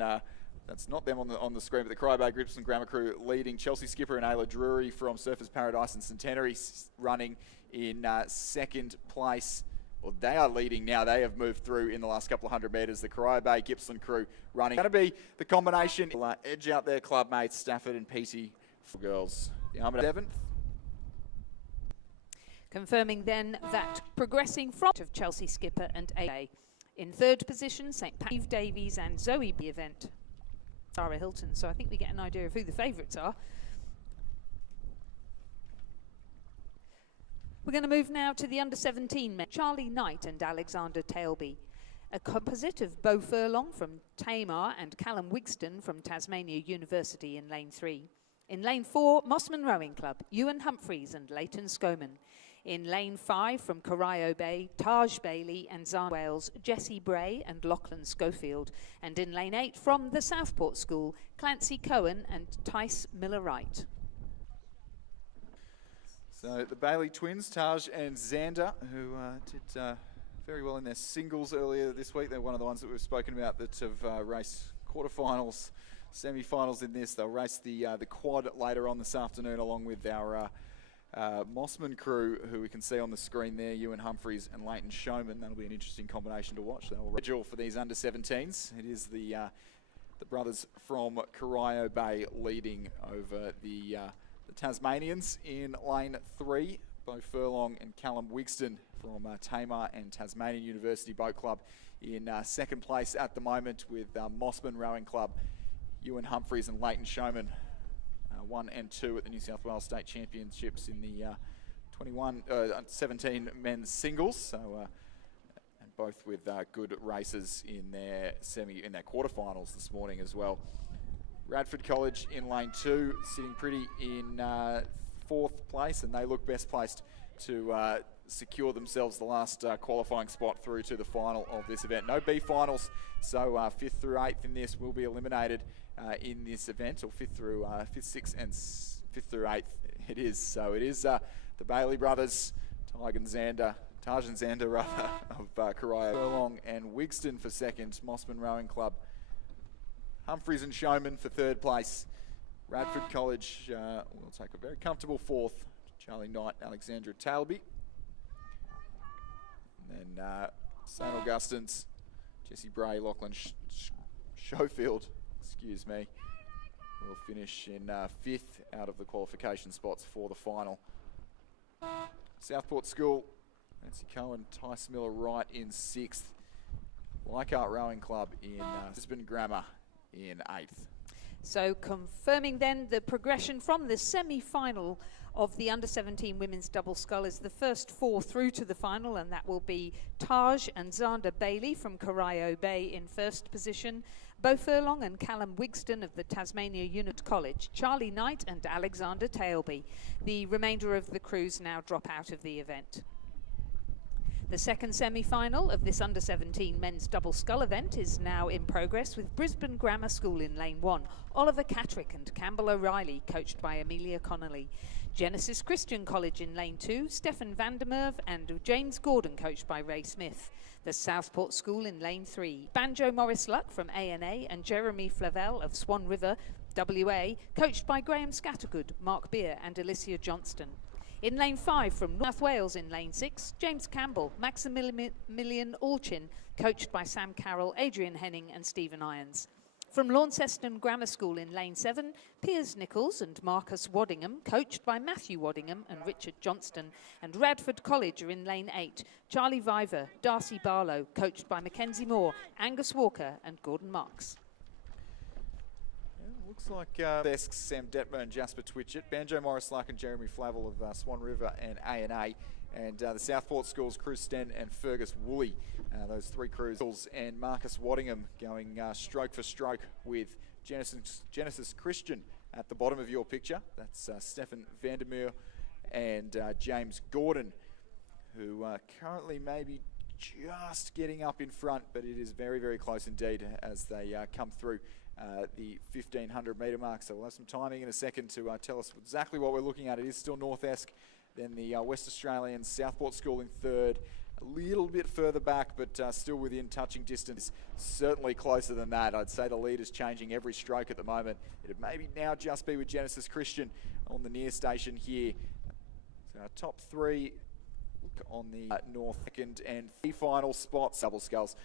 That's not them on the screen, but the Corio Bay Gibson Grammar crew leading. Chelsea Skipper and Ayla Drury from Surfers Paradise and Centenary running in 2nd place. Well, they are leading now. They have moved through in the last couple of 100 metres. The Corio Bay Gippsland crew running. Going to be the combination. Edge out their club mates, Stafford and Petey for girls. The Armada 7th. Confirming then that progressing from of Chelsea skipper and A. In third position, St. Patrick Davies and Zoe B event. Sarah Hilton, so I think we get an idea of who the favourites are. We're going to move now to the under-17 men, Charlie Knight and Alexander Tailby. A composite of Beau Furlong from Tamar and Callum Wigston from Tasmania University in lane 3. In lane 4, Mossman Rowing Club, Ewan Humphreys and Leighton Skoman. In lane 5 from Corio Bay, Taj Bailey and Zan Wales, Jessie Bray and Lachlan Schofield. And in lane 8 from the Southport School, Clancy Cohen and Tice Miller-Wright. So the Bailey twins, Taj and Xander, who did very well in their singles earlier this week. They're one of the ones that we've spoken about that have raced quarterfinals, semi-finals in this. They'll race the quad later on this afternoon along with our Mossman crew, who we can see on the screen there, Ewan Humphreys and Leighton Showman. That'll be an interesting combination to watch. They'll schedule for these under-17s. It is the brothers from Corio Bay leading over the Tasmanians in lane 3. Beau Furlong and Callum Wigston from Tamar and Tasmanian University Boat Club in second place at the moment, with Mossman Rowing Club, Ewan Humphreys and Leighton Showman 1 and 2 at the New South Wales State Championships in the 17 men's singles. So and both with good races in their quarterfinals this morning as well. Radford College in lane 2, sitting pretty in 4th place, and they look best placed to secure themselves the last qualifying spot through to the final of this event. No B finals, so 5th through 8th in this will be eliminated in this event, or 5th through 5th, 6th and 5th through 8th it is. So it is the Bailey brothers, Taj and Xander rather, of Corio. Furlong and Wigston for second, Mossman Rowing Club, Humphreys and Showman for third place. Radford College will take a very comfortable 4th. Charlie Knight, Alexandra Tailby. And then St. Augustine's, Jessie Bray, Lachlan Schofield, excuse me, will finish in 5th out of the qualification spots for the final. Southport School, Nancy Cohen, Tice Miller-Wright in 6th. Leichhardt Rowing Club in Brisbane Grammar in 8th. So confirming then the progression from the semi-final of the under-17 women's double scull is the first 4 through to the final, and that will be Taj and Xander Bailey from Corio Bay in first position, Beau Furlong and Callum Wigston of the Tasmania Unit College, Charlie Knight and Alexander Tailby. The remainder of the crews now drop out of the event. The second semi-final of this under-17 men's double scull event is now in progress, with Brisbane Grammar School in lane 1, Oliver Cattrick and Campbell O'Reilly, coached by Amelia Connolly. Genesis Christian College in lane 2, Stefan Vandermerve and James Gordon, coached by Ray Smith. The Southport School in lane 3, Banjo Morris Luck from ANA and Jeremy Flavel of Swan River, WA, coached by Graham Scattergood, Mark Beer and Alicia Johnston. In lane 5 from North Wales in lane 6, James Campbell, Maximilian Alchin, coached by Sam Carroll, Adrian Henning and Stephen Irons. From Launceston Grammar School in lane 7, Piers Nichols and Marcus Waddingham, coached by Matthew Waddingham and Richard Johnston. And Radford College are in lane 8, Charlie Viver, Darcy Barlow, coached by Mackenzie Moore, Angus Walker and Gordon Marks. Looks like desks Sam Detmer and Jasper Twitchett, Banjo Morris Luck and Jeremy Flavel of Swan River and A&A, and the Southport Schools, Chris Sten and Fergus Woolley. Those 3 crews, and Marcus Waddingham going stroke for stroke with Genesis Christian at the bottom of your picture. That's Stefan Vandermeer and James Gordon, who currently maybe just getting up in front, but it is very, very close indeed as they come through the 1500 metre mark. So we'll have some timing in a second to tell us exactly what we're looking at. It is still North-esque. Then the West Australian Southport School in 3rd. A little bit further back, but still within touching distance. Certainly closer than that. I'd say the lead is changing every stroke at the moment. It'd maybe now just be with Genesis Christian on the near station here. So our top 3 on the north, second and 3 final spots, double sculls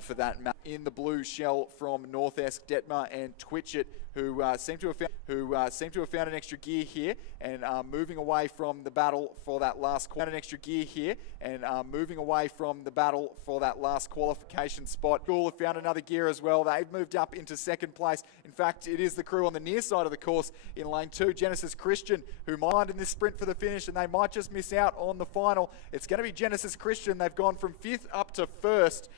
for that map. In the blue shell from North-esque, Detmer and Twitchett, who seem to have found who seem to have found an extra gear here and are moving away from the battle for that last qualification spot. School have found another gear as well. They've moved up into second place. In fact, it is the crew on the near side of the course in lane 2, Genesis Christian, who might in this sprint for the finish, and they might just miss out on the final. It's going to be Genesis Christian. They've gone from 5th up to 1st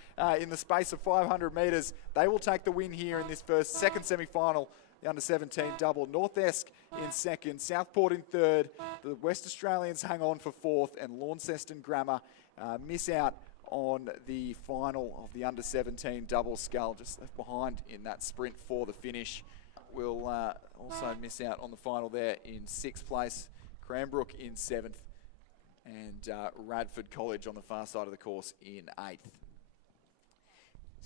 in the space of 500 metres. They will take the win here in this second semi-final. The under-17 double. North Esk in 2nd, Southport in 3rd. The West Australians hang on for 4th, and Launceston Grammar miss out on the final of the under-17 double scull, just left behind in that sprint for the finish. Will also miss out on the final there in 6th place. Cranbrook in 7th, and Radford College on the far side of the course in 8th.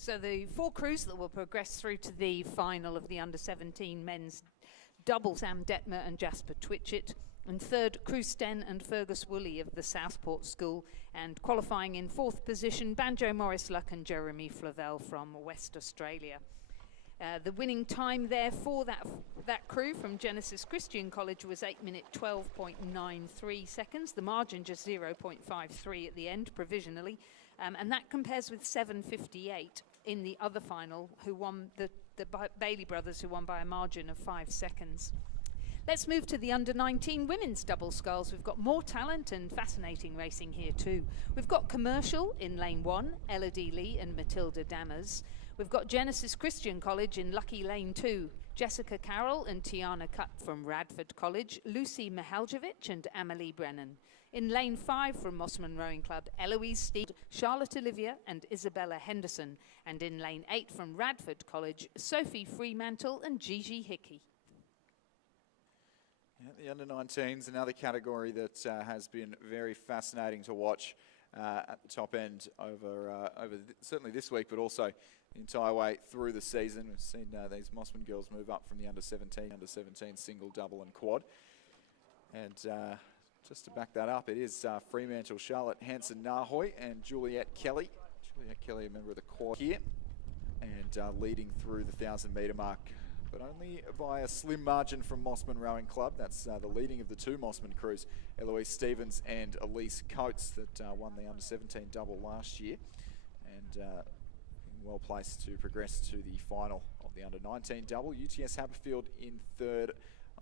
So the 4 crews that will progress through to the final of the under-17 men's double, Sam Detmer and Jasper Twitchett. And 3rd, Crew Sten and Fergus Woolley of the Southport School. And qualifying in 4th position, Banjo Morris Luck and Jeremy Flavelle from West Australia. The winning time there for that crew from Genesis Christian College was 8-minute 12.93 seconds. The margin just 0.53 at the end, provisionally. And that compares with 7.58 in the other final, who won the Bailey brothers, who won by a margin of 5 seconds. Let's move to the under-19 women's double sculls. We've got more talent and fascinating racing here too. We've got Commercial in lane 1, Elodie Lee and Matilda Dammers. We've got Genesis Christian College in lucky lane 2, Jessica Carroll and Tiana Cutt from Radford College, Lucy Mihaljevic and Amelie Brennan. In lane 5 from Mossman Rowing Club, Eloise Steed, Charlotte Olivia and Isabella Henderson. And in lane 8 from Radford College, Sophie Fremantle and Gigi Hickey. Yeah, the under-19s, another category that has been very fascinating to watch at the top end over certainly this week, but also the entire way through the season. We've seen these Mossman girls move up from the under-17 single, double and quad. And just to back that up, it is Fremantle, Charlotte Hanson-Nahoy and Juliette Kelly. Juliette Kelly, a member of the quad here, and leading through the 1,000-metre mark, but only by a slim margin from Mossman Rowing Club. That's the leading of the 2 Mossman crews, Eloise Stevens and Elise Coates, that won the under-17 double last year, and well placed to progress to the final of the under-19 double. UTS Haberfield in 3rd,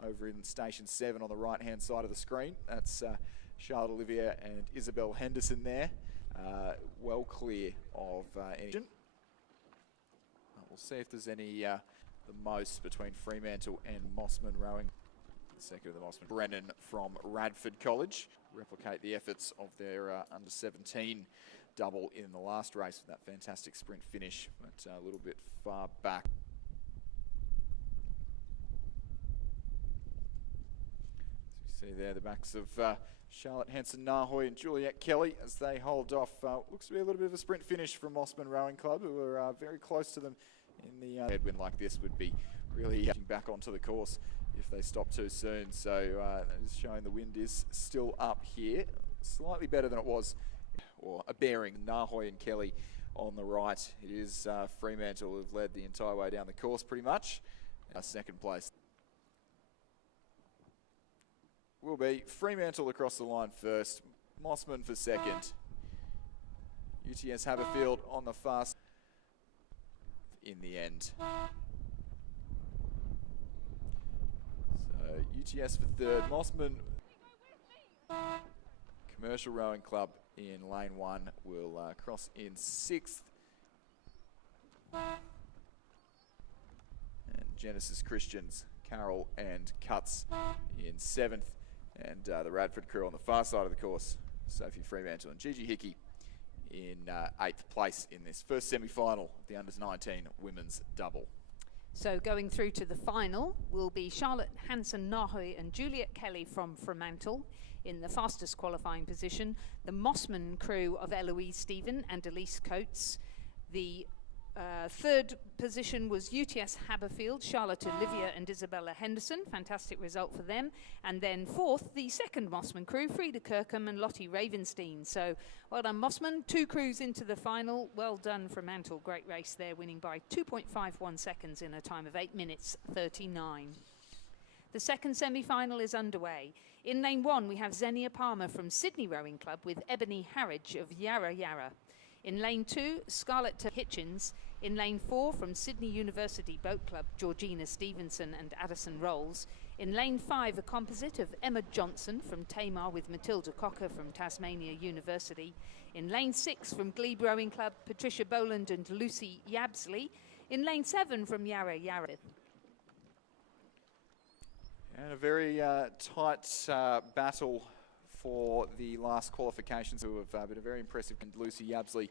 over in station 7 on the right-hand side of the screen. That's Charlotte Olivia and Isabel Henderson there, well clear of any. We'll see if there's any the most between Fremantle and Mossman Rowing. The second of the Mossman, Brennan from Radford College, replicate the efforts of their under-17 double in the last race with that fantastic sprint finish, but a little bit far back. As you see there, the backs of Charlotte Hanson-Nahoy and Juliette Kelly as they hold off. Looks to be a little bit of a sprint finish from Mossman Rowing Club, who are very close to them in the headwind like this would be really back onto the course if they stop too soon. So it's showing the wind is still up here, slightly better than it was, or a bearing. Nahoy and Kelly on the right. It is Fremantle who've led the entire way down the course pretty much. Second place will be Fremantle across the line first, Mossman for second. UTS Haberfield on the fast in the end. So UTS for 3rd, Mossman. Commercial Rowing Club in lane 1 will cross in 6th. And Genesis Christians, Carroll and Cutts in 7th. And the Radford crew on the far side of the course, Sophie Fremantle and Gigi Hickey in 8th place in this first semi-final of the under-19 women's double. So going through to the final will be Charlotte Hanson-Nahoy and Juliette Kelly from Fremantle in the fastest qualifying position. The Mossman crew of Eloise Stephen and Elise Coates. The 3rd position was UTS Haberfield, Charlotte Olivia and Isabella Henderson. Fantastic result for them. And then 4th, the 2nd Mossman crew, Frida Kirkham and Lottie Ravenstein. So well done, Mossman. 2 crews into the final. Well done, Fremantle. Great race there, winning by 2.51 seconds in a time of 8 minutes 39. The second semi-final is underway. In lane 1, we have Xenia Palmer from Sydney Rowing Club with Ebony Harridge of Yarra Yarra. In lane 2, Scarlett Hitchens. In lane 4, from Sydney University Boat Club, Georgina Stevenson and Addison Rolls. In lane 5, a composite of Emma Johnson from Tamar with Matilda Cocker from Tasmania University. In lane 6, from Glebe Rowing Club, Patricia Boland and Lucy Yabsley. In lane 7, from Yarra Yarra. And a very tight battle for the last qualifications, who have been a very impressive. And Lucy Yabsley,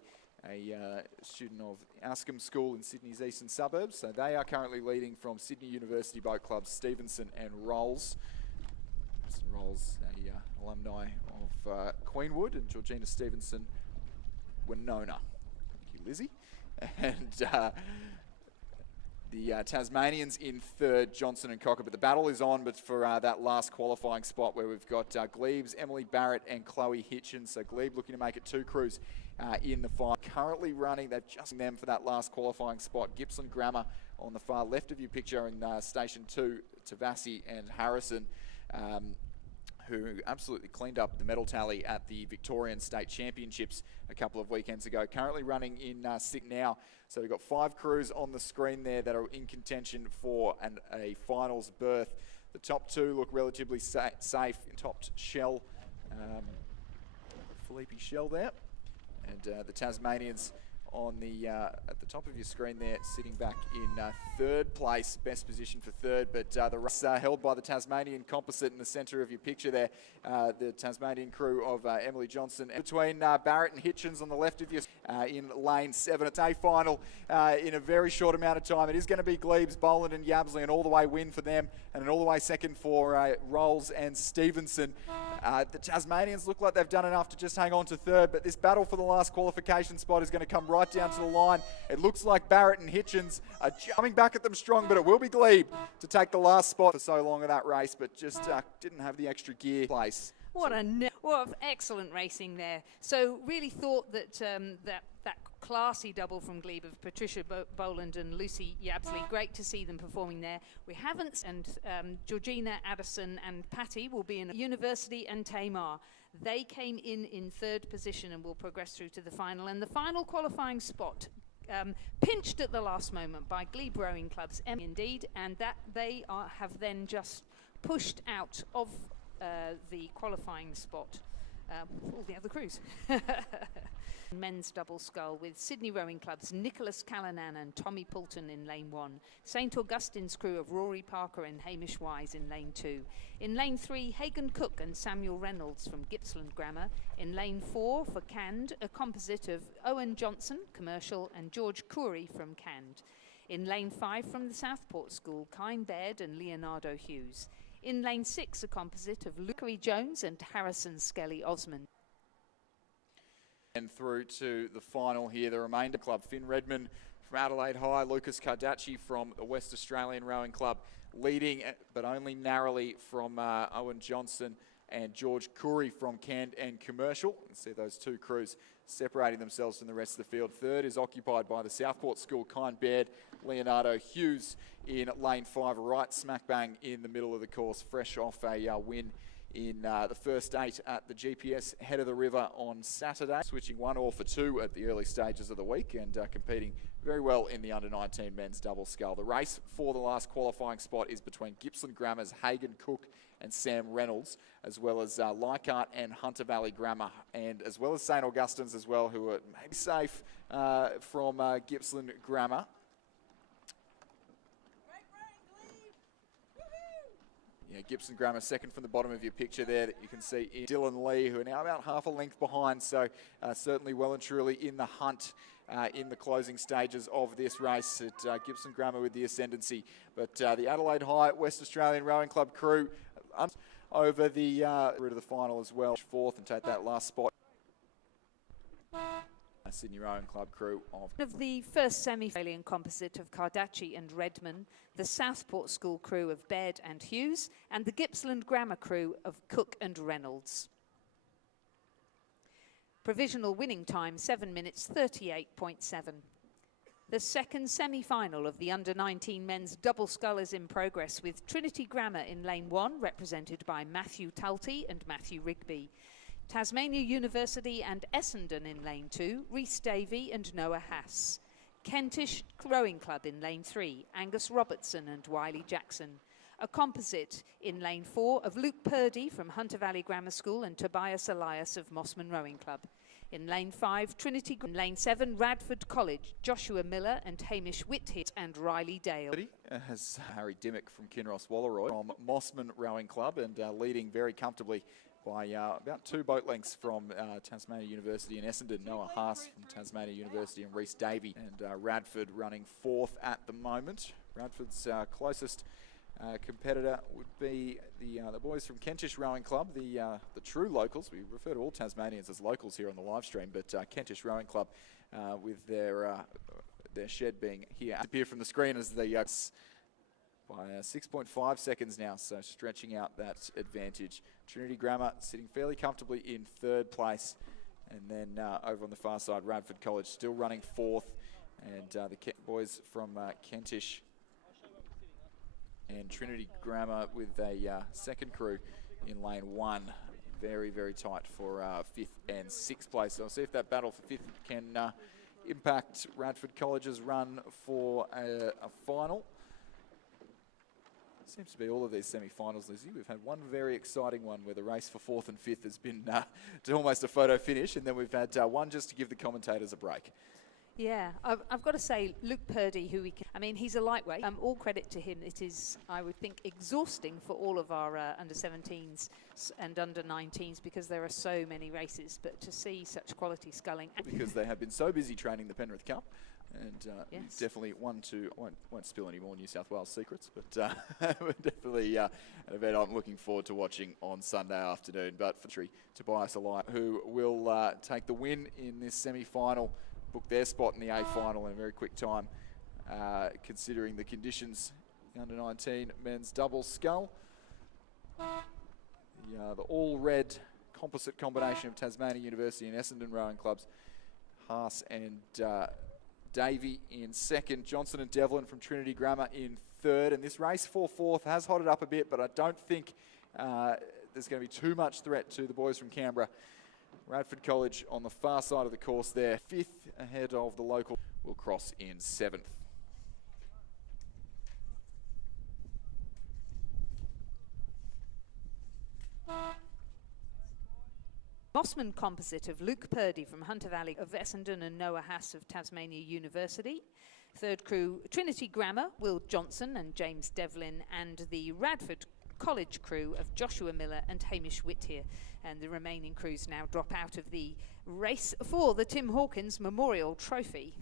a student of Ascombe School in Sydney's eastern suburbs. So they are currently leading from Sydney University Boat Clubs, Stevenson and Rolls. Rolls, a alumni of Queenwood, and Georgina Stevenson, Winona. Thank you, Lizzie. And the Tasmanians in third, Johnson and Cocker. But the battle is on, but for that last qualifying spot where we've got Glebe's Emily Barrett and Chloe Hitchens. So Glebe looking to make it 2 crews in the final. Currently running, they've just them for that last qualifying spot. Gippsland Grammar on the far left of your picture in Station 2, Tavassi and Harrison, who absolutely cleaned up the medal tally at the Victorian State Championships a couple of weekends ago. Currently running in SIC now. So we've got 5 crews on the screen there that are in contention for a finals berth. The top 2 look relatively safe. Topped Shell, Felipe Shell there. And the Tasmanians on the at the top of your screen there, sitting back in third place, best position for third, but the race held by the Tasmanian composite in the centre of your picture there, the Tasmanian crew of Emily Johnson. Between Barrett and Hitchens on the left of you in lane 7. It's a final in a very short amount of time. It is going to be Glebe's, Boland and Yabsley, an all-the-way win for them, and an all-the-way second for Rolls and Stevenson. The Tasmanians look like they've done enough to just hang on to third, but this battle for the last qualification spot is going to come right down to the line. It looks like Barrett and Hitchens are coming back at them strong, but it will be Glebe to take the last spot for so long of that race, but just didn't have the extra gear place. What excellent racing there. So really thought that that classy double from Glebe of Patricia Boland and Lucy Yabsley, great to see them performing there. We haven't, and Georgina, Addison and Patty will be in University and Tamar. They came in third position and will progress through to the final. And the final qualifying spot, pinched at the last moment by Glebe Rowing Club's indeed, and that they have then just pushed out of the qualifying spot all the other crews. Men's double scull with Sydney Rowing Club's Nicholas Callanan and Tommy Poulton in lane 1. St Augustine's crew of Rory Parker and Hamish Wise in lane 2. In lane 3, Hagan Cook and Samuel Reynolds from Gippsland Grammar. In lane 4 for Cand, a composite of Owen Johnson, Commercial, and George Coury from Cand. In lane 5 from the Southport School, Kine Baird and Leonardo Hughes. In lane 6, a composite of Luckery Jones and Harrison Skelly Osmond. And through to the final here, the remainder club, Finn Redman from Adelaide High, Lucas Cardaci from the West Australian Rowing Club, leading but only narrowly from Owen Johnson and George Coury from Cand and Commercial. You can see those 2 crews separating themselves from the rest of the field. Third is occupied by the Southport School, Kine Baird, Leonardo Hughes in lane 5, right smack bang in the middle of the course, fresh off a win in the first 8 at the GPS Head of the River on Saturday. Switching 1 all for 2 at the early stages of the week and competing very well in the under-19 men's double scull. The race for the last qualifying spot is between Gippsland Grammar's Hagan Cook and Sam Reynolds, as well as Leichhardt and Hunter Valley Grammar, and as well as St Augustine's as well, who are maybe safe from Gippsland Grammar. Yeah, Gippsland Grammar second from the bottom of your picture there that you can see Dylan Lee, who are now about half a length behind, so certainly well and truly in the hunt in the closing stages of this race at Gippsland Grammar with the ascendancy. But the Adelaide High West Australian Rowing Club crew over the route of the final as well, fourth and take that last spot. Sydney Rowing Club crew of the first semi-Australian composite of Cardaci and Redman, the Southport School crew of Baird and Hughes, and the Gippsland Grammar crew of Cook and Reynolds. Provisional winning time 7 minutes 38.7. The second semi-final of the under-19 men's double scull is in progress, with Trinity Grammar in lane 1, represented by Matthew Talty and Matthew Rigby. Tasmania University and Essendon in lane 2, Rhys Davey and Noah Haas. Kentish Rowing Club in lane 3, Angus Robertson and Wiley Jackson. A composite in lane 4 of Luke Purdy from Hunter Valley Grammar School and Tobias Elias of Mossman Rowing Club. In lane 5, Trinity. In lane 7, Radford College, Joshua Miller and Hamish Whithit and Riley Dale. Has Harry Dimmock from Kinross Walleroy from Mossman Rowing Club, and leading very comfortably by about 2 boat lengths from Tasmania University and Essendon. Noah Haas from Tasmania University and Rhys Davey, and Radford running 4th at the moment. Radford's closest competitor would be the boys from Kentish Rowing Club, the true locals. We refer to all Tasmanians as locals here on the live stream, but Kentish Rowing Club with their shed being here. Appear from the screen as the by 6.5 seconds now, so stretching out that advantage. Trinity Grammar sitting fairly comfortably in 3rd place, and then over on the far side, Radford College still running 4th, and the boys from Kentish and Trinity Grammar with a second crew in lane 1. Very, very tight for 5th and 6th place. So we'll see if that battle for 5th can impact Radford College's run for a final. Seems to be all of these semi-finals, Lizzie. We've had one very exciting one where the race for 4th and 5th has been to almost a photo finish, and then we've had one just to give the commentators a break. Yeah, I've got to say, Luke Purdy, he's a lightweight. All credit to him. It is, I would think, exhausting for all of our under-17s and under-19s because there are so many races. But to see such quality sculling, because they have been so busy training the Penrith Cup, and yes. Definitely won't spill any more New South Wales secrets, but definitely an event I'm looking forward to watching on Sunday afternoon. But for Tobias Elias, who will take the win in this semi-final, book their spot in the A final in a very quick time, considering the conditions. The under-19 men's double scull. The all-red composite combination of Tasmania University and Essendon rowing clubs. Haas and Davey in 2nd. Johnson and Devlin from Trinity Grammar in 3rd. And this race for 4th has hotted up a bit, but I don't think there's going to be too much threat to the boys from Canberra. Radford College on the far side of the course there. 5th ahead of the local. Will cross in 7th. Mossman composite of Luke Purdy from Hunter Valley of Essendon and Noah Haas of Tasmania University. 3rd crew, Trinity Grammar, Will Johnson and James Devlin, and the Radford College crew of Joshua Miller and Hamish Whithit. And the remaining crews now drop out of the race for the Tim Hawkins Memorial Trophy.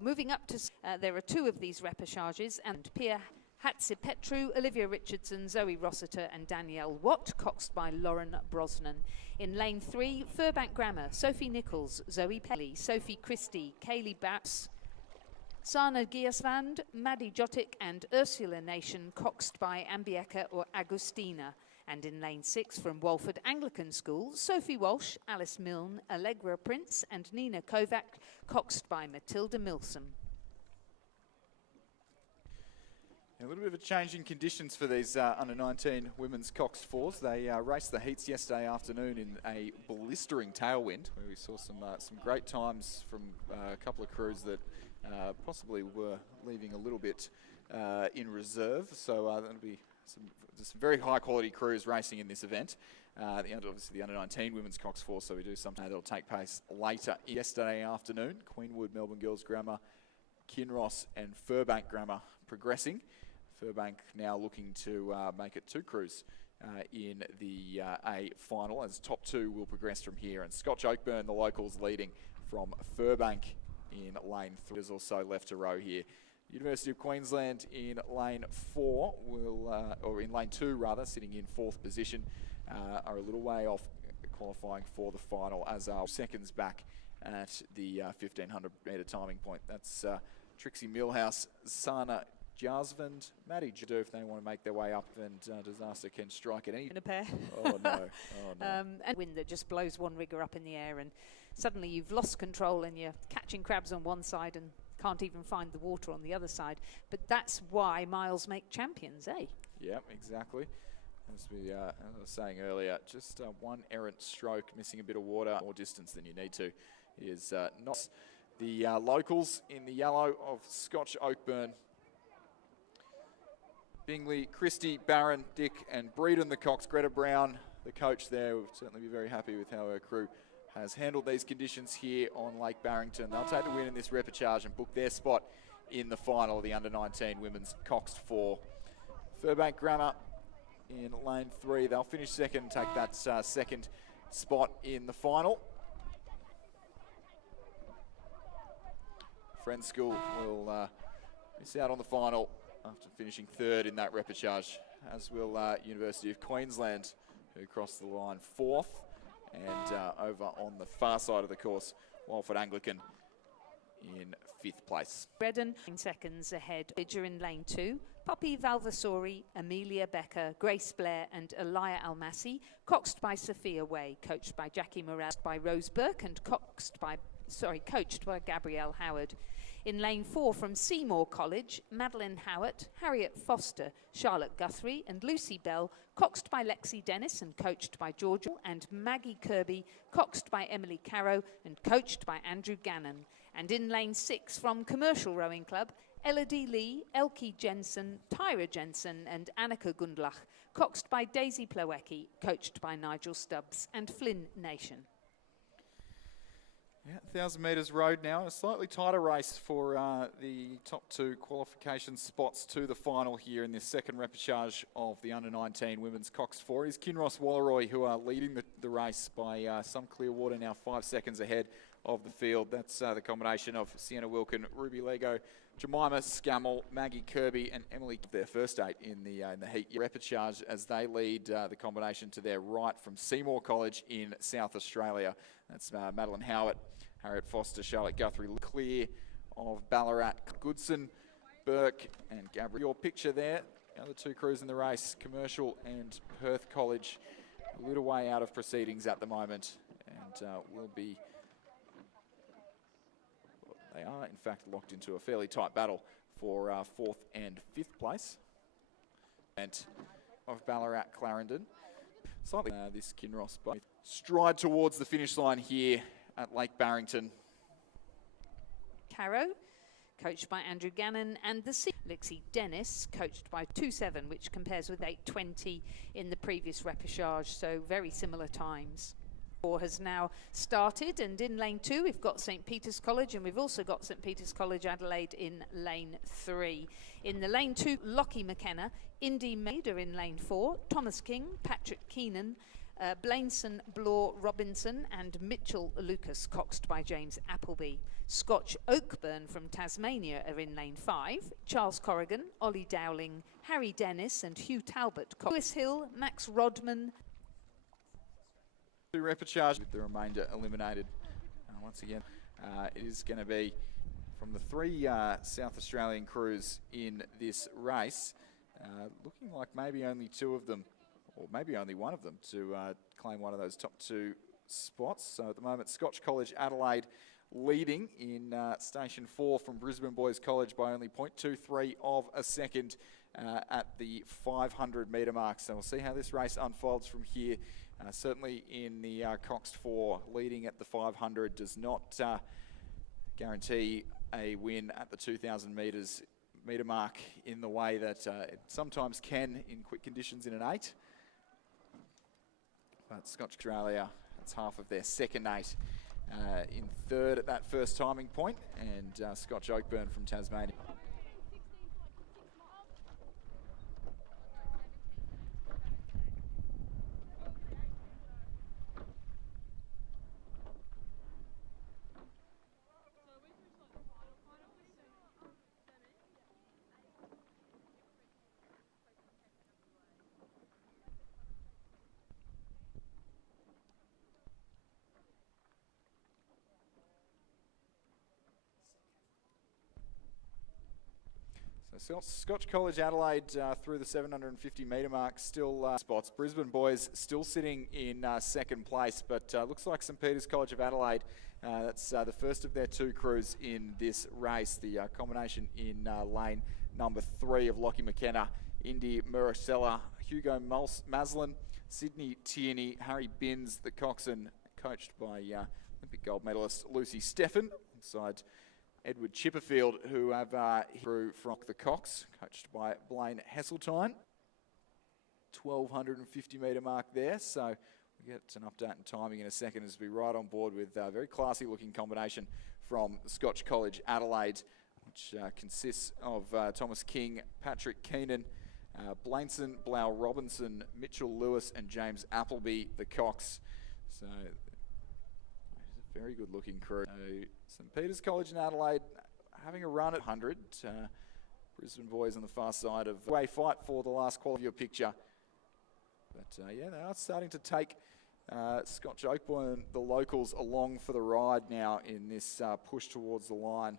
Moving up to, there are 2 of these repechages, and Pia Hatzipetru, Olivia Richardson, Zoe Rossiter and Danielle Watt, coxed by Lauren Brosnan. In lane 3, Furbank Grammar, Sophie Nichols, Zoe Pelly, Sophie Christie, Kaylee Baps, Sana Giasvand, Maddie Jotik and Ursula Nation, coxed by Ambieka or Agustina. And in lane 6 from Walford Anglican School, Sophie Walsh, Alice Milne, Allegra Prince and Nina Kovac, coxed by Matilda Milsom. A little bit of a change in conditions for these under-19 women's coxed fours. They raced the heats yesterday afternoon in a blistering tailwind, where we saw some great times from a couple of crews that possibly were leaving a little bit in reserve. So that'll be some very high quality crews racing in this event. Obviously the under-19 women's coxed four, so we do something that'll take place later yesterday afternoon. Queenwood, Melbourne Girls Grammar, Kinross and Furbank Grammar progressing. Furbank now looking to make it 2 crews in the A final, as top 2 will progress from here. And Scotch Oakburn, the locals, leading from Furbank in lane 3. There's also left to row here. University of Queensland in lane 4 will, or in lane 2 rather, sitting in 4th position, are a little way off qualifying for the final, as are seconds back at the 1500 metre timing point. That's Trixie Millhouse, Sana Jasvand, Maddie Jadu, if they want to make their way up, and disaster can strike at any. In a pair. Oh no! Oh no! And wind that just blows one rigger up in the air and suddenly you've lost control and you're catching crabs on one side and can't even find the water on the other side. But that's why miles make champions, eh? Yep, exactly. As I was saying earlier, just one errant stroke, missing a bit of water, more distance than you need to, is not. The locals in the yellow of Scotch Oakburn, Bingley, Christie, Barron, Dick and Breeden, the Cox. Greta Brown, the coach there, will certainly be very happy with how her crew has handled these conditions here on Lake Barrington. They'll take the win in this repechage and book their spot in the final of the Under-19 Women's Coxed 4. Furbank Grammar in lane 3. They'll finish second and take that second spot in the final. Friends School will miss out on the final after finishing third in that repechage, as will University of Queensland, who crossed the line fourth. And over on the far side of the course, Walford Anglican in 5th place. Redden 9 seconds ahead. Bidger in lane 2. Poppy Valvasori, Amelia Becker, Grace Blair and Elia Almasi. Coxed by Sophia Way, coached by Jackie Morales, by Rose Burke and coached by Gabrielle Howard. In lane 4 from Seymour College, Madeline Howard, Harriet Foster, Charlotte Guthrie and Lucy Bell, coxed by Lexi Dennis and coached by Georgia, and Maggie Kirby, coxed by Emily Carrow and coached by Andrew Gannon. And in lane 6 from Commercial Rowing Club, Elodie Lee, Elke Jensen, Tyra Jensen and Annika Gundlach, coxed by Daisy Plowecki, coached by Nigel Stubbs and Flynn Nation. Yeah, 1,000 metres road now, a slightly tighter race for the top 2 qualification spots to the final here in this second repechage of the Under-19 Women's Coxed 4. It is Kinross Wallaroy who are leading the race by some clear water now, 5 seconds ahead of the field. That's the combination of Sienna Wilkin, Ruby Lego, Jemima Scammell, Maggie Kirby and Emily, their first 8 in the heat repechage, as they lead the combination to their right from Seymour College in South Australia. That's Madeline Howard, Harriet Foster, Charlotte Guthrie, clear of Ballarat, Goodson, Burke and Gabrielle. Your picture there, the other 2 crews in the race, Commercial and Perth College, a little way out of proceedings at the moment, and will be, they are in fact locked into a fairly tight battle for 4th and 5th place. And of Ballarat, Clarendon, slightly this Kinross, but stride towards the finish line here at Lake Barrington. Carrow, coached by Andrew Gannon, and the Lexi Dennis, coached by 2:07, which compares with 8:20 in the previous repechage, so very similar times. 4 has now started, and in lane 2 we've got St Peter's College, and we've also got St Peter's College Adelaide in lane 3. In the lane 2, Lockie McKenna, Indy Mader in lane 4, Thomas King, Patrick Keenan, Blainson, Blore, Robinson and Mitchell Lucas, coxed by James Appleby. Scotch Oakburn from Tasmania are in lane 5. Charles Corrigan, Ollie Dowling, Harry Dennis and Hugh Talbot. Lewis Hill, Max Rodman. 2 repechage with the remainder eliminated. Once again, it is going to be from the 3 South Australian crews in this race, looking like maybe only 2 of them, or maybe only one of them, to claim one of those top 2 spots. So at the moment, Scotch College Adelaide leading in Station 4 from Brisbane Boys College by only 0.23 of a second at the 500 metre mark. So we'll see how this race unfolds from here. Certainly in the Coxed 4, leading at the 500 does not guarantee a win at the 2,000 metre mark in the way that it sometimes can in quick conditions in an 8. But Scotch Australia, that's half of their second 8 in 3rd at that first timing point, and Scotch Oakburn from Tasmania. So Scotch College Adelaide through the 750 metre mark, still spots. Brisbane boys still sitting in second place, but looks like St Peter's College of Adelaide, that's the first of their two crews in this race. The combination in lane number 3 of Lockie McKenna, Indy Murasella, Hugo Maslin, Sydney Tierney, Harry Binns, the coxswain, coached by Olympic gold medalist Lucy Steffen, inside Edward Chipperfield, who have through from the Cox, coached by Blaine Hesseltine. 1250 metre mark there, so we get an update and timing in a second as we ride on board with a very classy looking combination from Scotch College Adelaide, which consists of Thomas King, Patrick Keenan, Blainson, Blau Robinson, Mitchell Lewis and James Appleby, the Cox. So it's a very good looking crew. St Peter's College in Adelaide having a run at 100. Brisbane boys on the far side of way fight for the last quality of your picture. But yeah, they are starting to take Scotch Oakbourne, the locals, along for the ride now in this push towards the line.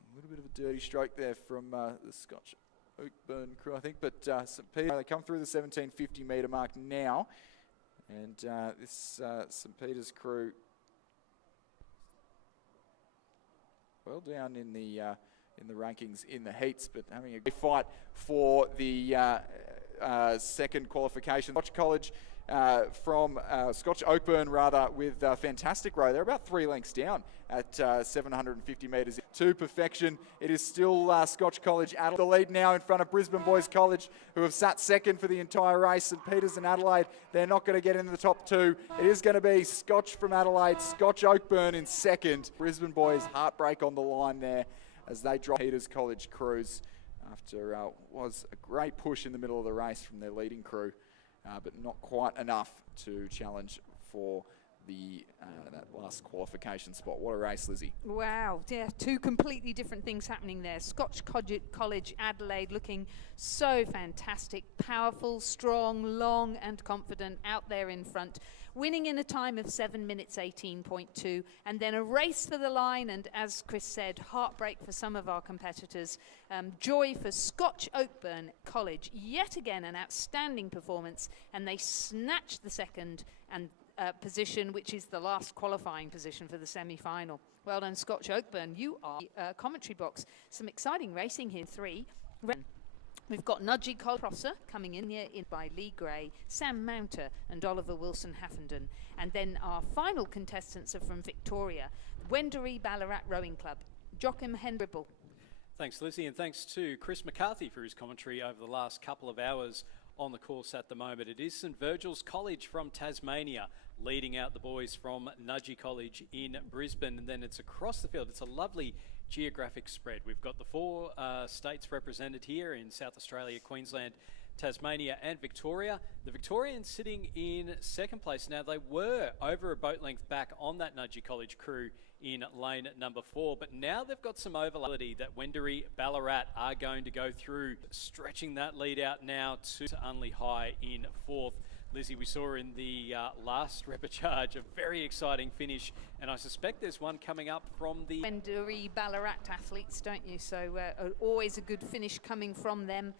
A little bit of a dirty stroke there from the Scotch Oakbourne crew, I think, but St Peter, they come through the 1750 metre mark now, and this St Peter's crew well down in the rankings in the heats, but having a great fight for the second qualification. Scotch College from Scotch Oakbourne, rather, with fantastic row. They're about 3 lengths down at 750 metres to perfection. It is still Scotch College Adelaide. The lead now in front of Brisbane Boys College, who have sat second for the entire race. St Peters and Adelaide, they're not going to get into the top 2. It is going to be Scotch from Adelaide, Scotch Oakbourne in second. Brisbane Boys heartbreak on the line there as they drop Peters College crews after was a great push in the middle of the race from their leading crew, but not quite enough to challenge for the that last qualification spot. What a race, Lizzie. Wow, yeah, 2 completely different things happening there. Scotch College Adelaide looking so fantastic, powerful, strong, long and confident out there in front, winning in a time of 7 minutes 18.2, and then a race for the line, and as Chris said, heartbreak for some of our competitors. Joy for Scotch Oakbourne College, yet again an outstanding performance, and they snatched the second and position, which is the last qualifying position for the semi-final. Well done, Scotch Oakbourne. You are commentary box. Some exciting racing here. 3. We've got Nudgy Colprosser coming in here by Lee Gray, Sam Mounter and Oliver Wilson-Haffenden. And then our final contestants are from Victoria, Wendouree Ballarat Rowing Club, Joachim Hendribble. Thanks, Lizzie, and thanks to Chris McCarthy for his commentary over the last couple of hours on the course at the moment. It is St Virgil's College from Tasmania leading out the boys from Nudgy College in Brisbane, and then it's across the field. It's a lovely geographic spread. We've got the 4 states represented here in South Australia, Queensland, Tasmania and Victoria. The Victorians sitting in second place. Now, they were over a boat length back on that Nudgy College crew in lane number 4, but now they've got some overlap that Wendouree Ballarat are going to go through, stretching that lead out now to Unley High in 4th. Lizzie, we saw in the last repechage a very exciting finish, and I suspect there's one coming up from the Wendouree Ballarat athletes, don't you? So always a good finish coming from them,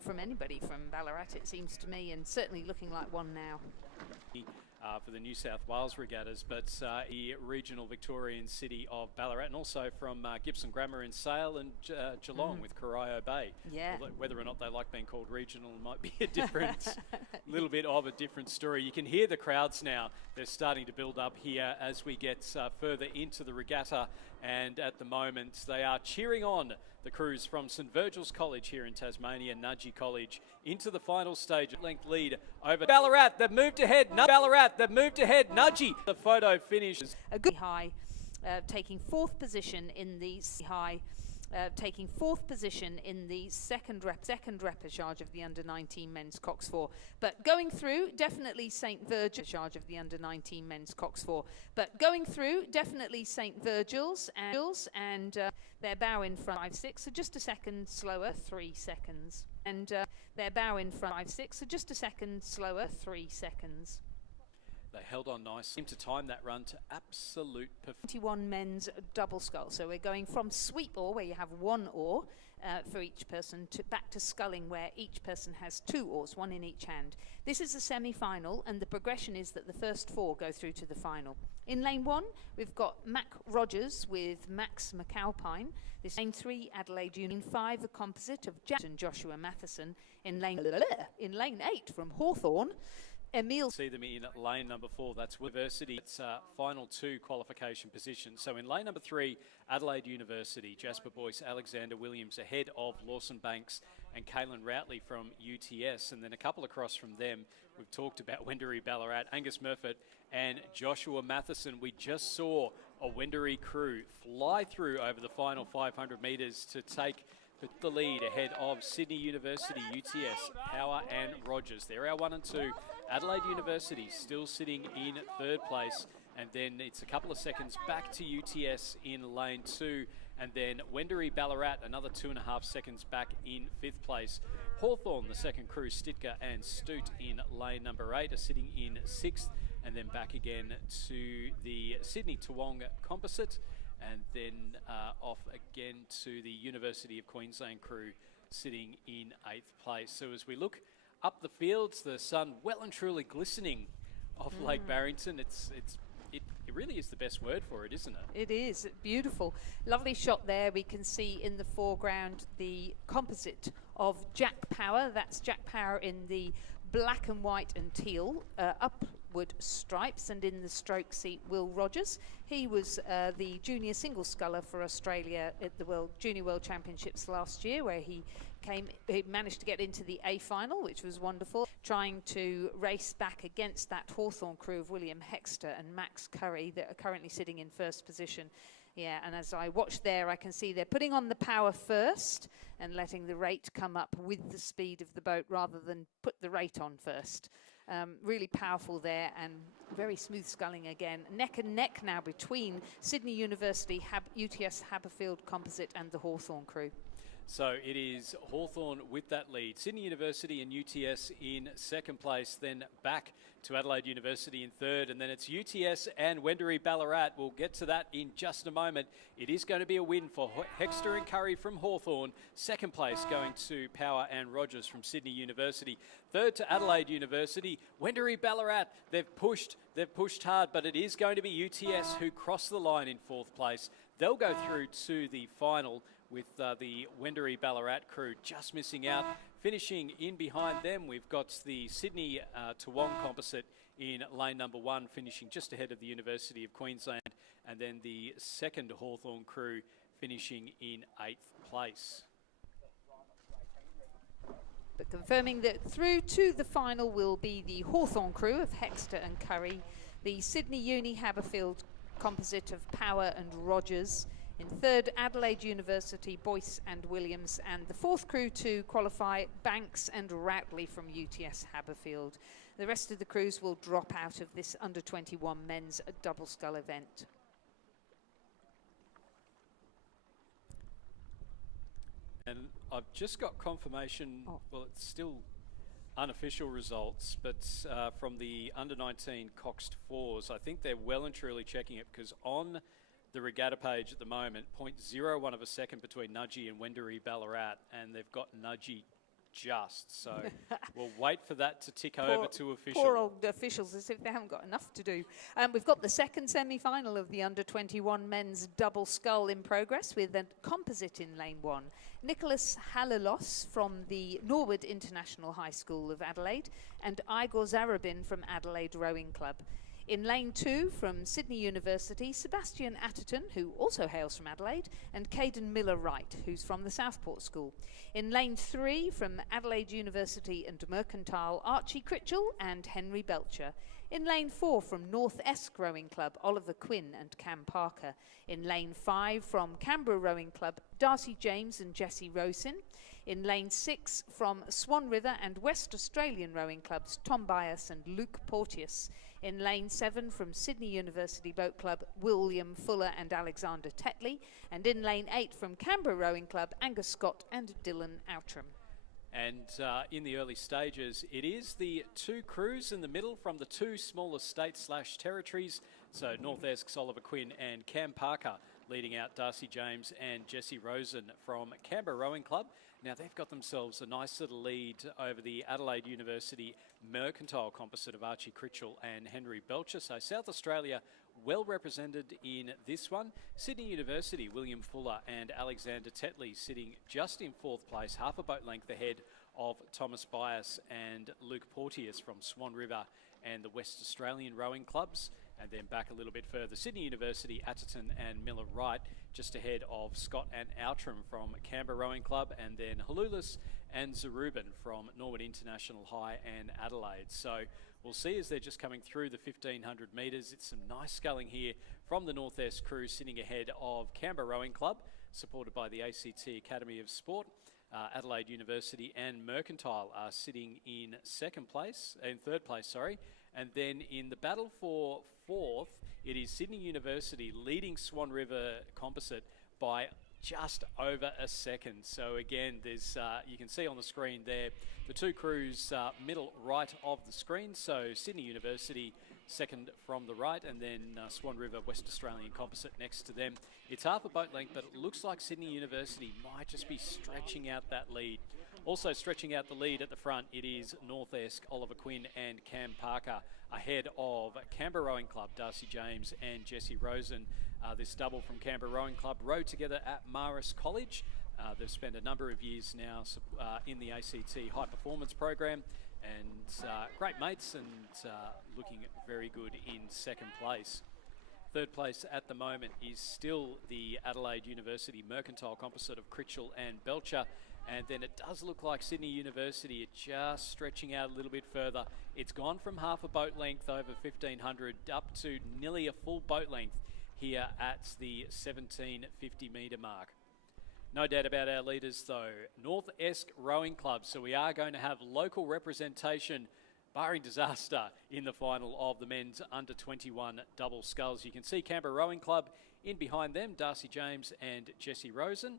from anybody from Ballarat, it seems to me, and certainly looking like one now. For the New South Wales regattas, but the regional Victorian city of Ballarat, and also from Gibson Grammar in Sale and Geelong with Corio Bay. Yeah. Although whether or not they like being called regional might be a different, little bit of a different story. You can hear the crowds now. They're starting to build up here as we get further into the regatta, and at the moment they are cheering on the crews from St Virgil's College here in Tasmania, Nudgy College, into the final stage. Length lead over Ballarat. They've moved ahead. Ballarat. They've moved ahead. Nudgy. The photo finishes. A good high, taking 4th position in the high. Taking 4th position in the second repechage of the under-19 men's Cox 4. But going through, definitely St Virgil's charge of the under-19 men's Cox 4. But going through, definitely St Virgil's and their bow in front 5-6, so just a second slower, 3 seconds. And their bow in front 5-6, so just a second slower, 3 seconds. They held on nice. Seemed to time that run to absolute perfection. 21 men's double scull. So we're going from sweep oar, where you have one oar for each person, to back to sculling, where each person has 2 oars, one in each hand. This is a semi-final, and the progression is that the first 4 go through to the final. In lane 1, we've got Mac Rogers with Max McAlpine. This lane 3, Adelaide Union. 5, a composite of Jack and Joshua Matheson. In lane 8, from Hawthorn, Emil. See them in lane number 4. That's University. It's final 2 qualification positions. So in lane number 3, Adelaide University, Jasper Boyce, Alexander Williams ahead of Lawson Banks and Kaylin Routley from UTS. And then a couple across from them, we've talked about Wendouree Ballarat, Angus Murfitt and Joshua Matheson. We just saw a Wendouree crew fly through over the final 500 metres to take the lead ahead of Sydney University, UTS, Power and Rogers. They're our 1 and 2. Adelaide University still sitting in 3rd place, and then it's a couple of seconds back to UTS in lane 2, and then Wendouree Ballarat another 2.5 seconds back in 5th place. Hawthorn, the second crew, Stitka and Stoot in lane number 8 are sitting in 6th, and then back again to the Sydney Toowong composite, and then off again to the University of Queensland crew sitting in 8th place. So as we look up the fields, the sun well and truly glistening off Lake Barrington. It really is the best word for it, isn't it? It is beautiful. Lovely shot there. We can see in the foreground the composite of Jack Power. That's Jack Power in the black and white and teal upward stripes, and in the stroke seat, Will Rogers. He was the junior single sculler for Australia at the Junior World Championships last year, where he managed to get into the A final, which was wonderful, trying to race back against that Hawthorn crew of William Hexter and Max Curry that are currently sitting in 1st position. Yeah, and as I watch there, I can see they're putting on the power first and letting the rate come up with the speed of the boat rather than put the rate on first. Really powerful there, and very smooth sculling again. Neck and neck now between Sydney University, UTS Haberfield Composite and the Hawthorn crew. So it is Hawthorn with that lead. Sydney University and UTS in 2nd place, then back to Adelaide University in 3rd, and then it's UTS and Wendouree Ballarat. We'll get to that in just a moment. It is going to be a win for Hexter and Curry from Hawthorn. 2nd place going to Power and Rogers from Sydney University. 3rd to Adelaide University. Wendouree Ballarat, they've pushed hard, but it is going to be UTS who cross the line in 4th place. They'll go through to the final, with the Wendouree Ballarat crew just missing out. Finishing in behind them, we've got the Sydney Toowong composite in lane number 1, finishing just ahead of the University of Queensland, and then the second Hawthorn crew finishing in 8th place. But confirming that through to the final will be the Hawthorn crew of Hexter and Curry, the Sydney Uni Haberfield composite of Power and Rogers. In 3rd, Adelaide University, Boyce and Williams, and the 4th crew to qualify, Banks and Routley from UTS Haberfield. The rest of the crews will drop out of this under-21 men's double scull event. And I've just got confirmation, well, it's still unofficial results, but from the under-19 Coxed Fours, I think they're well and truly checking it, because on the Regatta page at the moment, 0.01 of a second between Nudgee and Wendouree Ballarat, and they've got Nudgee just. So we'll wait for that to tick over to official. Poor old officials, as if they haven't got enough to do. We've got the second semi-final of the under-21 men's double scull in progress, with a composite in lane 1. Nicholas Halalos from the Norwood International High School of Adelaide, and Igor Zarabin from Adelaide Rowing Club. In lane 2, from Sydney University, Sebastian Atherton, who also hails from Adelaide, and Caden Miller-Wright, who's from the Southport School. In lane 3, from Adelaide University and Mercantile, Archie Critchell and Henry Belcher. In lane 4, from North Esk Rowing Club, Oliver Quinn and Cam Parker. In lane 5, from Canberra Rowing Club, Darcy James and Jesse Rosin. In lane 6, from Swan River and West Australian Rowing Clubs, Tom Bias and Luke Porteous. In lane 7, from Sydney University Boat Club, William Fuller and Alexander Tetley. And in lane 8, from Canberra Rowing Club, Angus Scott and Dylan Outram. And in the early stages, it is the two crews in the middle from the two smaller states/territories. So North Esk's Oliver Quinn and Cam Parker leading out Darcy James and Jesse Rosen from Canberra Rowing Club. Now they've got themselves a nice little lead over the Adelaide University Mercantile Composite of Archie Critchell and Henry Belcher. So South Australia well represented in this one. Sydney University, William Fuller and Alexander Tetley sitting just in fourth place, half a boat length ahead of Thomas Bias and Luke Porteous from Swan River and the West Australian Rowing Clubs. And then back a little bit further, Sydney University, Atherton and Miller Wright just ahead of Scott and Outram from Canberra Rowing Club, and then Halulis and Zarubin from Norwood International High and Adelaide. So we'll see as they're just coming through the 1500 metres. It's some nice sculling here from the North Est crew sitting ahead of Canberra Rowing Club, supported by the ACT Academy of Sport. Adelaide University and Mercantile are sitting in third place, sorry. And then in the battle for fourth, it is Sydney University leading Swan River Composite by just over a second. So again, there's you can see on the screen there the two crews middle right of the screen. So Sydney University second from the right, and then Swan River West Australian Composite next to them. It's half a boat length, but it looks like Sydney University might just be stretching out that lead. Also stretching out the lead at the front, it is North Esk, Oliver Quinn and Cam Parker ahead of Canberra Rowing Club, Darcy James and Jesse Rosen. This double from Canberra Rowing Club rowed together at Marist College. They've spent a number of years now in the ACT High Performance Program, and great mates, and looking very good in second place. Third place at the moment is still the Adelaide University Mercantile Composite of Critchell and Belcher. And then it does look like Sydney University are just stretching out a little bit further. It's gone from half a boat length over 1500 up to nearly a full boat length here at the 1750 metre mark. No doubt about our leaders though. North Esk Rowing Club. So we are going to have local representation, barring disaster, in the final of the men's under 21 double sculls. You can see Canberra Rowing Club in behind them, Darcy James and Jesse Rosen.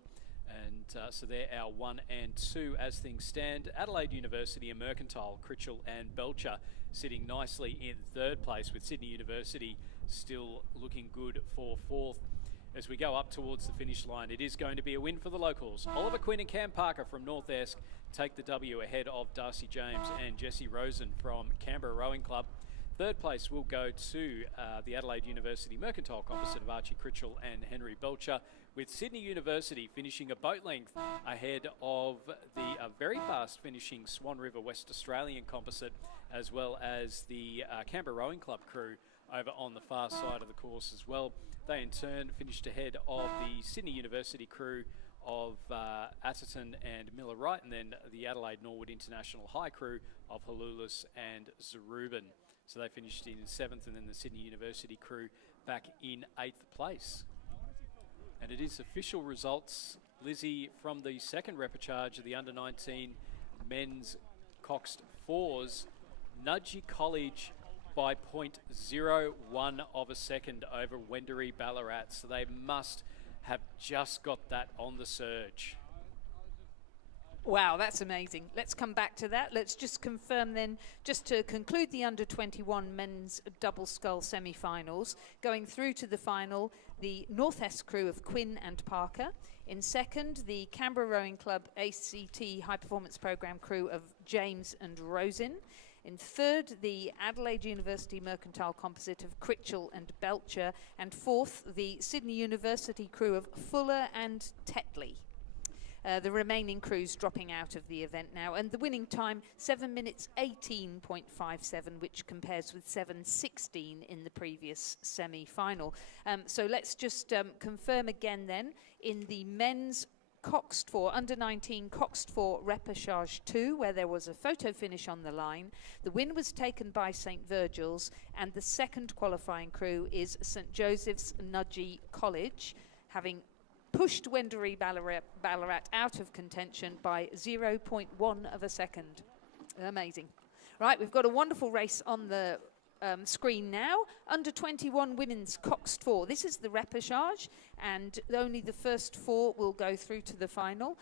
And so they're our 1 and 2 as things stand. Adelaide University and Mercantile, Critchell and Belcher sitting nicely in third place, with Sydney University still looking good for fourth. As we go up towards the finish line, it is going to be a win for the locals. Oliver Quinn and Cam Parker from North Esk take the W ahead of Darcy James and Jesse Rosen from Canberra Rowing Club. Third place will go to the Adelaide University Mercantile Composite of Archie Critchell and Henry Belcher, with Sydney University finishing a boat length ahead of the very fast finishing Swan River West Australian Composite, as well as the Canberra Rowing Club crew over on the far side of the course as well. They in turn finished ahead of the Sydney University crew of Atherton and Miller Wright, and then the Adelaide Norwood International High crew of Halulis and Zarubin. So they finished in 7th, and then the Sydney University crew back in 8th place. And it is official results, Lizzie, from the second repechage of the under-19 men's Coxed Fours. Nudgee College by 0.01 of a second over Wendouree Ballarat. So they must have just got that on the surge. Wow, that's amazing. Let's come back to that. Let's just confirm then, just to conclude the under-21 men's double scull semi-finals. Going through to the final, the North Est crew of Quinn and Parker. In second, the Canberra Rowing Club ACT High Performance Program crew of James and Rosen. In third, the Adelaide University Mercantile Composite of Critchell and Belcher. And fourth, the Sydney University crew of Fuller and Tetley. The remaining crews dropping out of the event now, and the winning time 7 minutes 18.57, which compares with 7:16 in the previous semi-final. So let's just confirm again then, in the men's Coxed 4, under-19 Coxed 4 Repechage 2, where there was a photo finish on the line. The win was taken by St Virgil's, and the second qualifying crew is St Joseph's Nudgee College, having pushed Wendouree Ballarat out of contention by 0.1 of a second. Amazing. Right, we've got a wonderful race on the screen now. Under 21 women's Coxed 4. This is the repechage, and only the first 4 will go through to the final.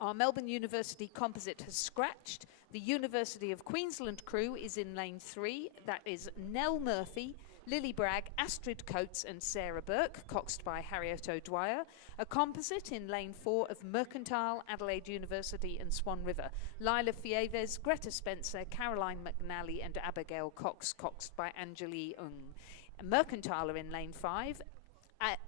Our Melbourne University composite has scratched. The University of Queensland crew is in lane 3. That is Nell Murphy, Lily Bragg, Astrid Coates and Sarah Burke, coxed by Harriet O'Dwyer. A composite in lane 4 of Mercantile, Adelaide University and Swan River. Lila Fieves, Greta Spencer, Caroline McNally and Abigail Cox, coxed by Angelie Ung. Mercantile are in lane 5.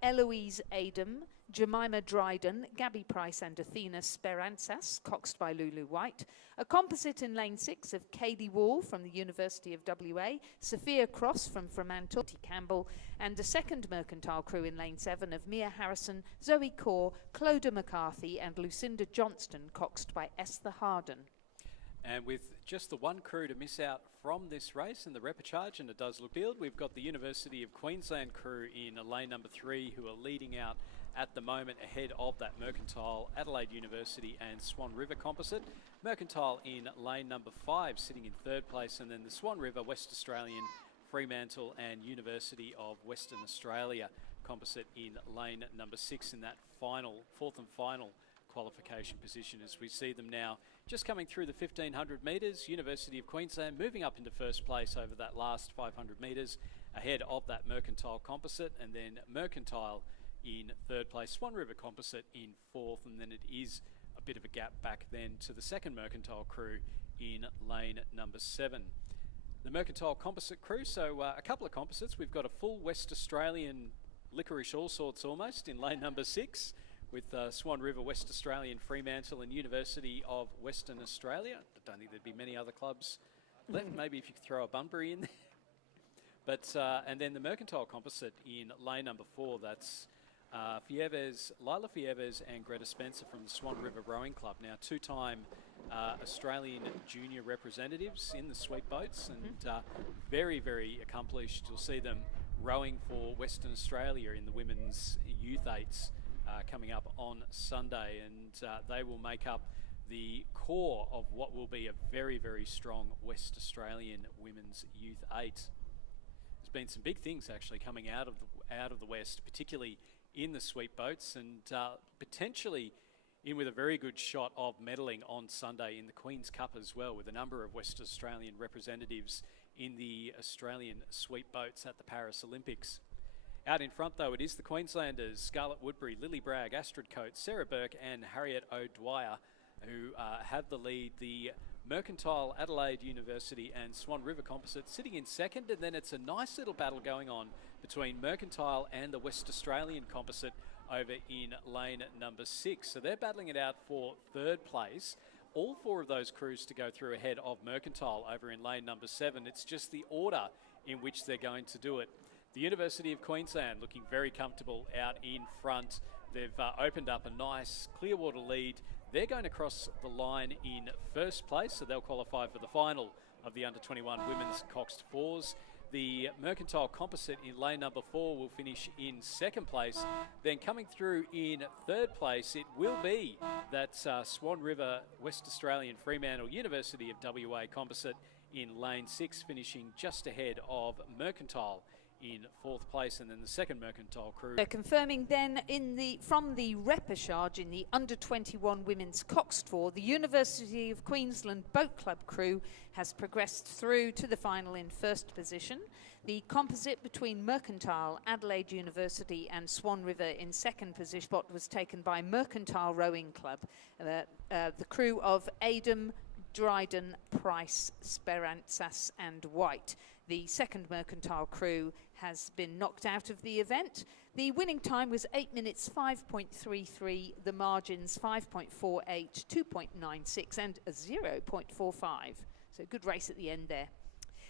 Eloise Adam, Jemima Dryden, Gabby Price and Athena Speranzas, coxed by Lulu White. A composite in lane 6 of Kaylee Wall from the University of WA, Sophia Cross from Fremantle, T. Campbell, and a second Mercantile crew in lane 7 of Mia Harrison, Zoe Corr, Clodagh McCarthy and Lucinda Johnston, coxed by Esther Harden. And with just the one crew to miss out from this race in the repechage, and it does look field, we've got the University of Queensland crew in lane number 3 who are leading out at the moment ahead of that Mercantile, Adelaide University and Swan River composite. Mercantile in lane number 5 sitting in 3rd place, and then the Swan River, West Australian, Fremantle and University of Western Australia composite in lane number 6 in that final, 4th and final qualification position as we see them now just coming through the 1500 metres. University of Queensland moving up into 1st place over that last 500 metres ahead of that Mercantile composite, and then Mercantile in 3rd place, Swan River composite in 4th, and then it is a bit of a gap back then to the second Mercantile crew in lane number 7. The Mercantile composite crew, so a couple of composites. We've got a full West Australian licorice all sorts almost in lane number 6 with Swan River, West Australian, Fremantle and University of Western Australia. I don't think there'd be many other clubs left. Maybe if you could throw a Bunbury in there. But, and then the Mercantile composite in lane number 4, that's Lila Fieves and Greta Spencer from the Swan River Rowing Club. Now, 2-time Australian junior representatives in the sweep boats, and very, very accomplished. You'll see them rowing for Western Australia in the women's youth 8s coming up on Sunday, and they will make up the core of what will be a very, very strong West Australian women's youth 8. There's been some big things actually coming out of the West, particularly in the sweep boats, and potentially in with a very good shot of medaling on Sunday in the Queen's Cup as well, with a number of West Australian representatives in the Australian sweep boats at the Paris Olympics. Out in front though, it is the Queenslanders, Scarlett Woodbury, Lily Bragg, Astrid Coates, Sarah Burke and Harriet O'Dwyer, who have the lead. The Mercantile, Adelaide University and Swan River composite sitting in 2nd, and then it's a nice little battle going on between Mercantile and the West Australian composite over in lane number 6. So they're battling it out for 3rd place. All 4 of those crews to go through ahead of Mercantile over in lane number 7. It's just the order in which they're going to do it. The University of Queensland looking very comfortable out in front. They've opened up a nice Clearwater lead. They're going to cross the line in 1st place, so they'll qualify for the final of the under-21 women's Coxed 4s. The Mercantile composite in lane number 4 will finish in 2nd place. Then coming through in 3rd place, it will be that Swan River, West Australian, Fremantle, University of WA composite in lane 6, finishing just ahead of Mercantile in 4th place, and then the second Mercantile crew. They're confirming then from the repechage in the under-21 women's Coxed 4, the University of Queensland Boat Club crew has progressed through to the final in 1st position. The composite between Mercantile, Adelaide University and Swan River in 2nd position spot was taken by Mercantile Rowing Club, the crew of Adam, Dryden, Price, Speranzas and White. The second Mercantile crew has been knocked out of the event. The winning time was 8 minutes 5.33, the margins 5.48, 2.96 and a 0.45. So good race at the end there.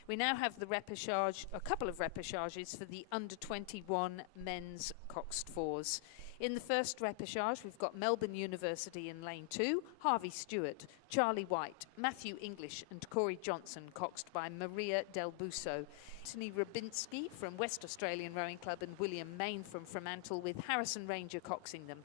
We now have the repechage, a couple of repechages for the under-21 men's Coxed 4s. In the first repechage, we've got Melbourne University in lane 2, Harvey Stewart, Charlie White, Matthew English and Corey Johnson, coxed by Maria Del Busso. Anthony Rabinski from West Australian Rowing Club and William Main from Fremantle, with Harrison Ranger coxing them.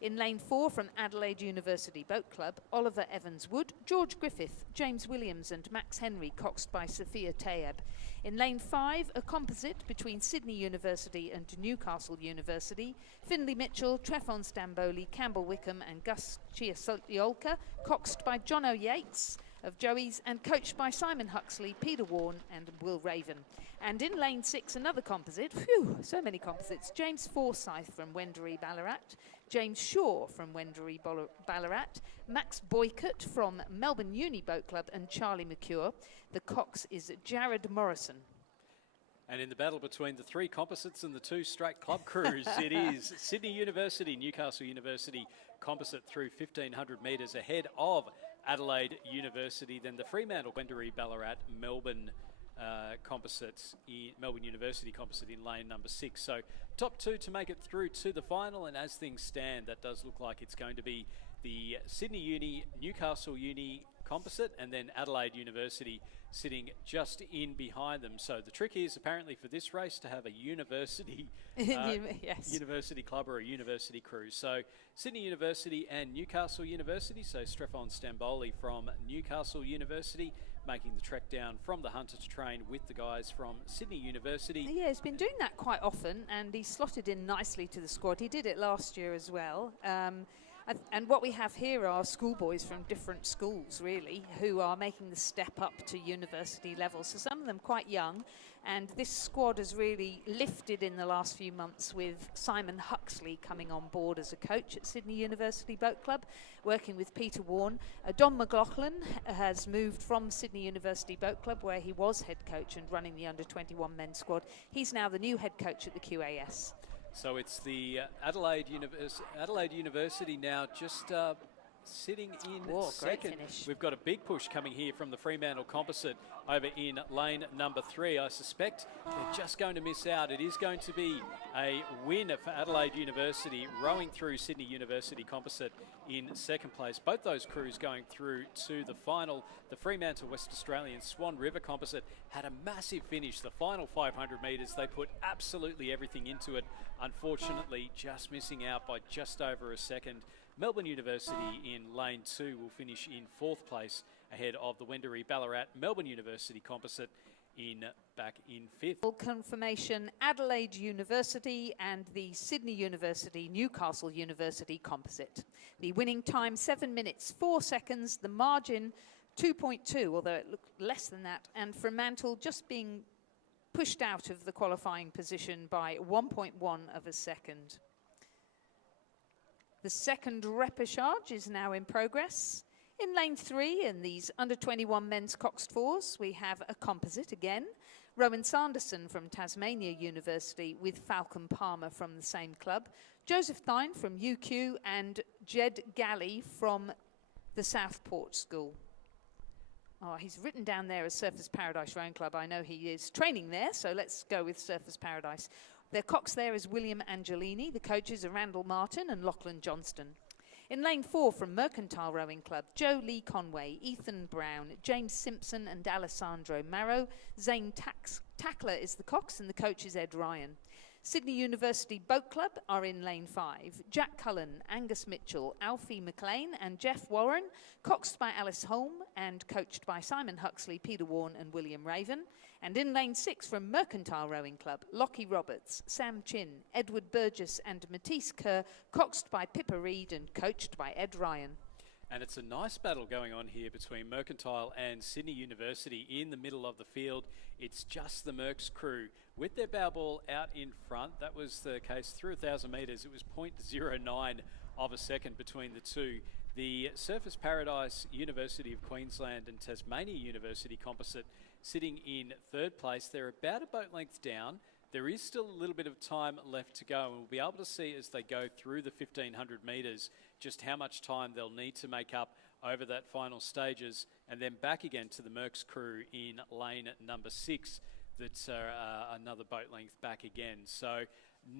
In lane 4 from Adelaide University Boat Club, Oliver Evans-Wood, George Griffith, James Williams and Max Henry, coxed by Sophia Tayeb. In lane 5, a composite between Sydney University and Newcastle University, Finley Mitchell, Trefon Stamboli, Campbell Wickham and Gus Chiasoliolka, coxed by John O'Yates of Joey's and coached by Simon Huxley, Peter Warne and Will Raven. And in lane 6, another composite, phew, so many composites, James Forsyth from Wendouree Ballarat, James Shaw from Wendouree Ballarat, Max Boycott from Melbourne Uni Boat Club and Charlie McCure. The cox is Jared Morrison. And in the battle between the 3 composites and the 2 straight club crews, it is Sydney University, Newcastle University composite through 1,500 metres ahead of Adelaide University, then the Fremantle, Wendouree Ballarat, Melbourne composites, Melbourne University composite in lane number 6. So top 2 to make it through to the final, and as things stand, that does look like it's going to be the Sydney Uni, Newcastle Uni composite, and then Adelaide University sitting just in behind them. So the trick is apparently for this race to have a university Yes. university club or a university crew. So Sydney University and Newcastle University, so Trefon Stamboli from Newcastle University making the trek down from the Hunter to train with the guys from Sydney University. Yeah, he's been doing that quite often and he slotted in nicely to the squad. He did it last year as well. And what we have here are schoolboys from different schools, really, who are making the step up to university level. So some of them quite young. And this squad has really lifted in the last few months with Simon Huxley coming on board as a coach at Sydney University Boat Club, working with Peter Warne. Don McLaughlin has moved from Sydney University Boat Club, where he was head coach and running the under-21 men's squad. He's now the new head coach at the QAS. So it's the Adelaide University now just sitting in second. We've got a big push coming here from the Fremantle composite over in lane number 3. I suspect they're just going to miss out. It is going to be a win for Adelaide University, rowing through Sydney University composite in second place. Both those crews going through to the final. The Fremantle West Australian Swan River composite had a massive finish. The final 500 metres, they put absolutely everything into it. Unfortunately, just missing out by just over a second. Melbourne University in lane 2 will finish in 4th place ahead of the Wendouree Ballarat Melbourne University composite back in 5th. Confirmation, Adelaide University and the Sydney University Newcastle University composite. The winning time 7 minutes 4 seconds, the margin 2.2, although it looked less than that, and Fremantle just being pushed out of the qualifying position by 1.1 of a second. The second repechage is now in progress. In lane 3, in these under-21 men's coxed fours, we have a composite again. Rowan Sanderson from Tasmania University with Falcon Palmer from the same club. Joseph Thine from UQ and Jed Galley from the Southport School. Oh, he's written down there as Surfers Paradise Rowing Club. I know he is training there, so let's go with Surfers Paradise. Their cox there is William Angelini. The coaches are Randall Martin and Lachlan Johnston. In lane 4 from Mercantile Rowing Club, Joe Lee Conway, Ethan Brown, James Simpson and Alessandro Marrow. Zane Tackler is the cox and the coach is Ed Ryan. Sydney University Boat Club are in lane 5. Jack Cullen, Angus Mitchell, Alfie McLean and Jeff Warren, coxed by Alice Holm and coached by Simon Huxley, Peter Warne and William Raven. And in lane 6 from Mercantile Rowing Club, Lockie Roberts, Sam Chin, Edward Burgess and Matisse Kerr, coxed by Pippa Reed and coached by Ed Ryan. And it's a nice battle going on here between Mercantile and Sydney University in the middle of the field. It's just the Mercs crew with their bow ball out in front. That was the case through 1,000 metres. It was 0.09 of a second between the two. The Surfers Paradise University of Queensland and Tasmania University composite sitting in 3rd place. They're about a boat length down. There is still a little bit of time left to go, and we'll be able to see as they go through the 1,500 metres just how much time they'll need to make up over that final stages, and then back again to the Mercs crew in lane number 6. That's another boat length back again. So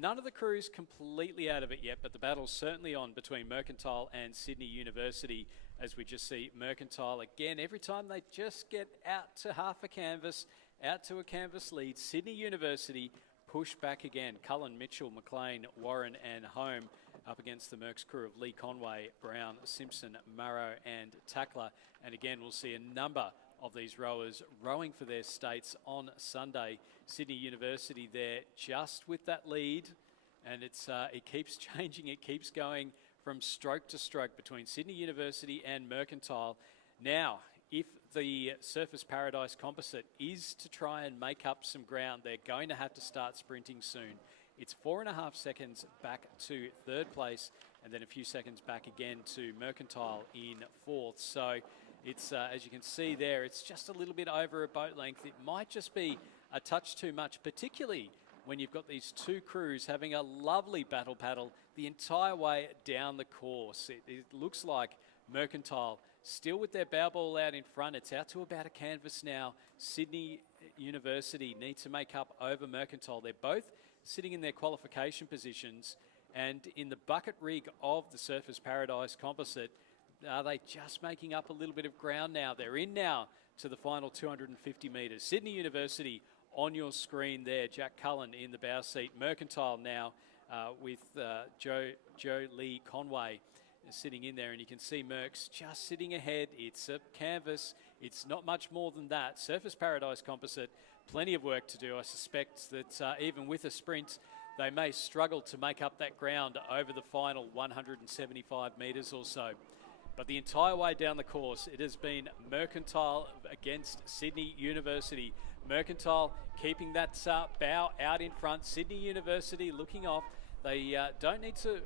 none of the crews completely out of it yet, but the battle's certainly on between Mercantile and Sydney University, as we just see Mercantile again. Every time they just get out to half a canvas, out to a canvas lead, Sydney University push back again. Cullen, Mitchell, McLean, Warren and Home up against the Merckx crew of Lee Conway, Brown, Simpson, Murrow and Tackler. And again, we'll see a number of these rowers rowing for their states on Sunday. Sydney University there just with that lead, and it keeps changing. It keeps going from stroke to stroke between Sydney University and Mercantile. Now, if the Surfers Paradise Composite is to try and make up some ground, they're going to have to start sprinting soon. It's 4.5 seconds back to third place, and then a few seconds back again to Mercantile in fourth. So it's, as you can see there, it's just a little bit over a boat length. It might just be a touch too much, particularly when you've got these two crews having a lovely battle paddle the entire way down the course. It looks like Mercantile still with their bow ball out in front. It's out to about a canvas now. Sydney University need to make up over Mercantile. They're both sitting in their qualification positions, and in the bucket rig of the Surfers Paradise Composite, are they just making up a little bit of ground now? They're in now to the final 250 metres. Sydney University on your screen there, Jack Cullen in the bow seat. Mercantile now with Joe Lee Conway sitting in there, and you can see Merckx just sitting ahead. It's a canvas. It's not much more than that. Surfers Paradise Composite, plenty of work to do. I suspect that even with a sprint, they may struggle to make up that ground over the final 175 metres or so. But the entire way down the course, it has been Mercantile against Sydney University. Mercantile keeping that bow out in front. Sydney University looking off. They don't need to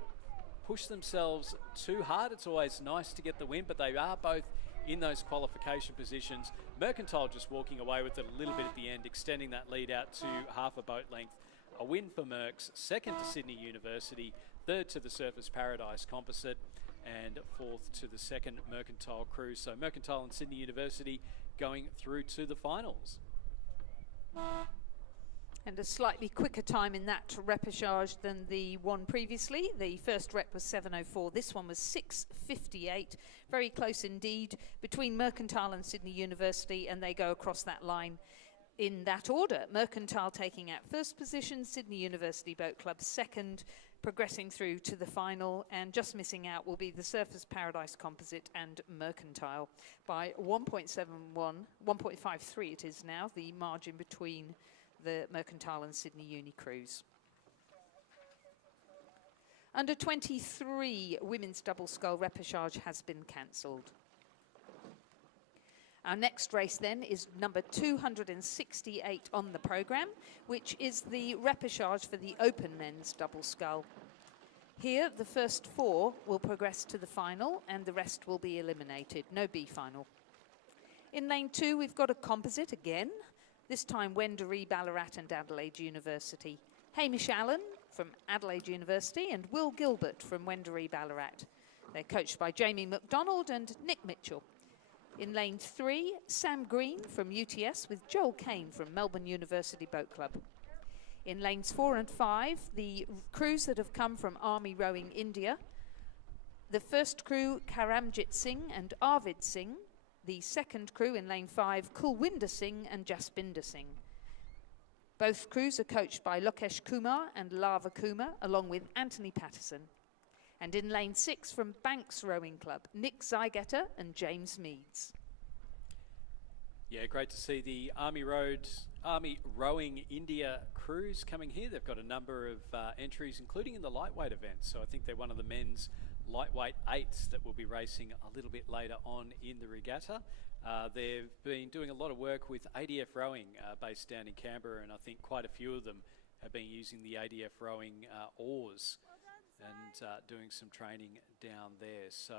push themselves too hard. It's always nice to get the win, but they are both in those qualification positions. Mercantile just walking away with it a little bit at the end, extending that lead out to half a boat length. A win for Merckx, second to Sydney University, third to the Surfers Paradise Composite, and fourth to the second Mercantile crew. So Mercantile and Sydney University going through to the finals. And a slightly quicker time in that repechage than the one previously. The first rep was 7:04. This one was 6:58. Very close indeed between Mercantile and Sydney University, and they go across that line in that order. Mercantile taking out first position, Sydney University Boat Club second, progressing through to the final, and just missing out will be the Surfers Paradise Composite and Mercantile by 1.71, 1.53 it is now, the margin between the Mercantile and Sydney Uni crews. Under 23 women's double scull repechage has been cancelled. Our next race then is number 268 on the programme, which is the repechage for the open men's double scull. Here, the first four will progress to the final and the rest will be eliminated. No B final. In lane two, we've got a composite again. This time Wendouree, Ballarat and Adelaide University. Hamish Allen from Adelaide University and Will Gilbert from Wendouree, Ballarat. They're coached by Jamie McDonald and Nick Mitchell. In lane three, Sam Green from UTS with Joel Kane from Melbourne University Boat Club. In lanes 4 and 5, the crews that have come from Army Rowing India. The first crew, Karamjit Singh and Arvid Singh. The second crew in lane 5, Kulwinder Singh and Jaspinder Singh. Both crews are coached by Lokesh Kumar and Lava Kumar, along with Anthony Patterson. And in lane 6 from Banks Rowing Club, Nick Zygetta and James Meads. Yeah, great to see the Army Rowing India crews coming here. They've got a number of entries, including in the lightweight event. So I think they're one of the men's lightweight eights that will be racing a little bit later on in the regatta. They've been doing a lot of work with ADF Rowing based down in Canberra, and I think quite a few of them have been using the ADF Rowing oars and doing some training down there. So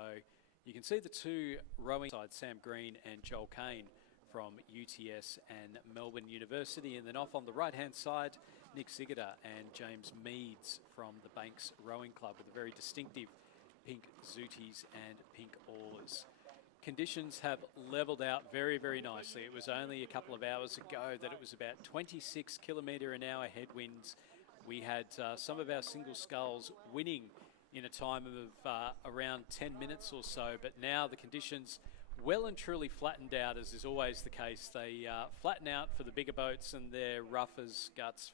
you can see the two rowing sides, Sam Green and Joel Kane from UTS and Melbourne University, and then off on the right-hand side, Nick Zygetta and James Meads from the Banks Rowing Club with a very distinctive pink zooties and pink oars. Conditions have levelled out very, very nicely. It was only a couple of hours ago that it was about 26 km/h headwinds. We had some of our single sculls winning in a time of around 10 minutes or so, but now the conditions well and truly flattened out, as is always the case. They flatten out for the bigger boats and they're rough as guts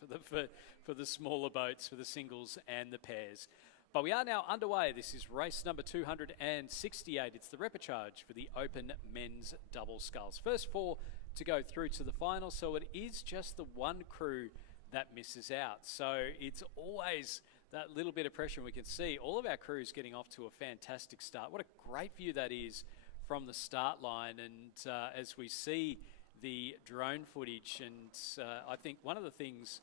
for the smaller boats, for the singles and the pairs. But we are now underway. This is race number 268. It's the Repechage for the Open Men's Double Sculls. First 4 to go through to the final, so it is just the one crew that misses out. So it's always that little bit of pressure. We can see all of our crews getting off to a fantastic start. What a great view that is from the start line. And as we see the drone footage, and I think one of the things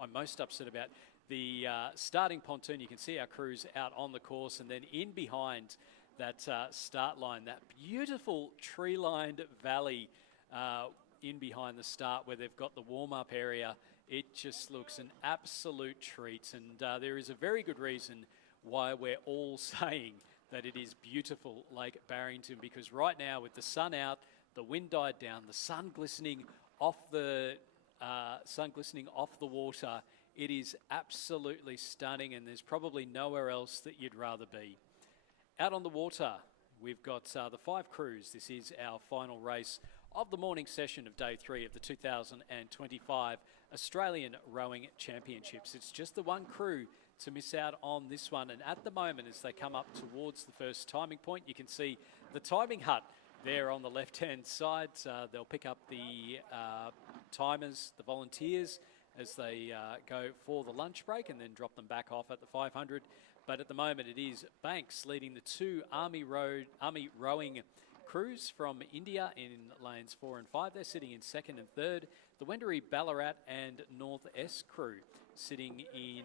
I'm most upset about, the starting pontoon, you can see our crews out on the course, and then in behind that start line, that beautiful tree-lined valley in behind the start where they've got the warm-up area. It just looks an absolute treat, and there is a very good reason why we're all saying that it is beautiful Lake Barrington, because right now with the sun out, the wind died down, the sun glistening off the water, it is absolutely stunning, and there's probably nowhere else that you'd rather be. Out on the water, we've got the 5 crews. This is our final race of the morning session of day 3 of the 2025 Australian Rowing Championships. It's just the one crew to miss out on this one, and at the moment, as they come up towards the first timing point, you can see the timing hut there on the left-hand side. They'll pick up the timers, the volunteers, as they go for the lunch break, and then drop them back off at the 500. But at the moment, it is Banks leading the 2 Army rowing crews from India in lanes 4 and 5. They're sitting in 2nd and 3rd. The Wendouree, Ballarat and North S crew sitting in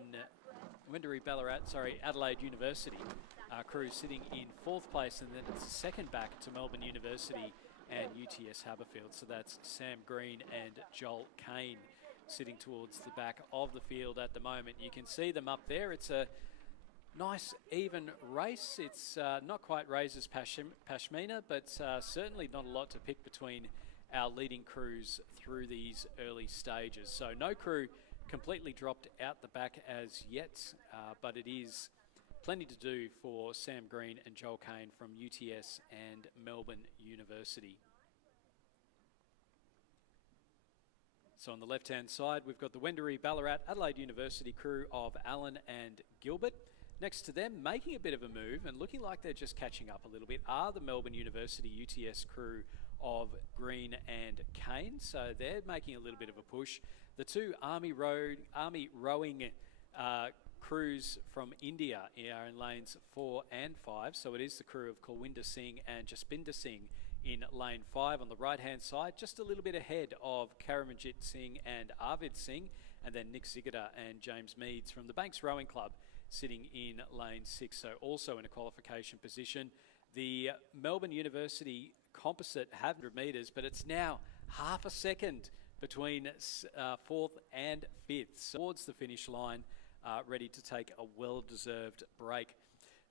Adelaide University crew sitting in 4th place, and then it's second back to Melbourne University and UTS Haberfield. So that's Sam Green and Joel Kane sitting towards the back of the field at the moment. You can see them up there. It's a nice even race. It's not quite Razor's Pashmina, but certainly not a lot to pick between our leading crews through these early stages. So no crew completely dropped out the back as yet, but it is plenty to do for Sam Green and Joel Kane from UTS and Melbourne University. So on the left-hand side, we've got the Wendouree, Ballarat, Adelaide University crew of Allen and Gilbert. Next to them, making a bit of a move and looking like they're just catching up a little bit, are the Melbourne University UTS crew of Green and Kane. So they're making a little bit of a push. The 2 Army rowing crews from India are in lanes 4 and 5. So it is the crew of Kulwinder Singh and Jaspinder Singh in lane 5 on the right-hand side, just a little bit ahead of Karamanjit Singh and Arvid Singh, and then Nick Zigata and James Meads from the Banks Rowing Club sitting in lane 6, so also in a qualification position. The Melbourne University composite 100 metres, but it's now half a second between 4th and 5th, towards the finish line, ready to take a well-deserved break.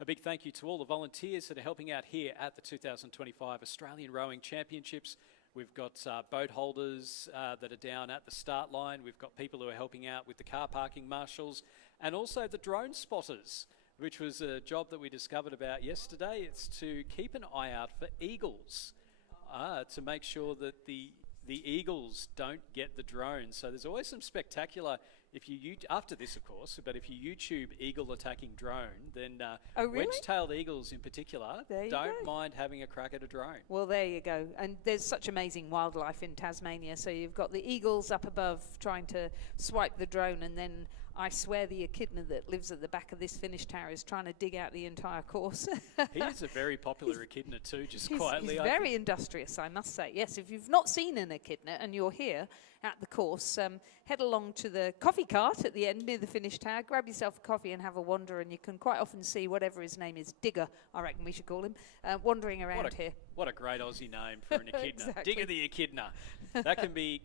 A big thank you to all the volunteers that are helping out here at the 2025 Australian Rowing Championships. We've got boat holders that are down at the start line. We've got people who are helping out with the car parking marshals, and also the drone spotters, which was a job that we discovered about yesterday. It's to keep an eye out for eagles, to make sure that the eagles don't get the drones. So there's always some spectacular, after this of course, but if you YouTube eagle attacking drone, then wedge-tailed eagles in particular don't mind having a crack at a drone. Well, there you go. And there's such amazing wildlife in Tasmania. So you've got the eagles up above trying to swipe the drone, and then I swear the echidna that lives at the back of this finish tower is trying to dig out the entire course. He is a very popular echidna too, just quietly. He's very industrious, I must say. Yes, if you've not seen an echidna and you're here at the course, head along to the coffee cart at the end near the finish tower, grab yourself a coffee and have a wander, and you can quite often see whatever his name is, Digger, I reckon we should call him, wandering around here. What a great Aussie name for an echidna. Exactly. Digger the echidna. That can we...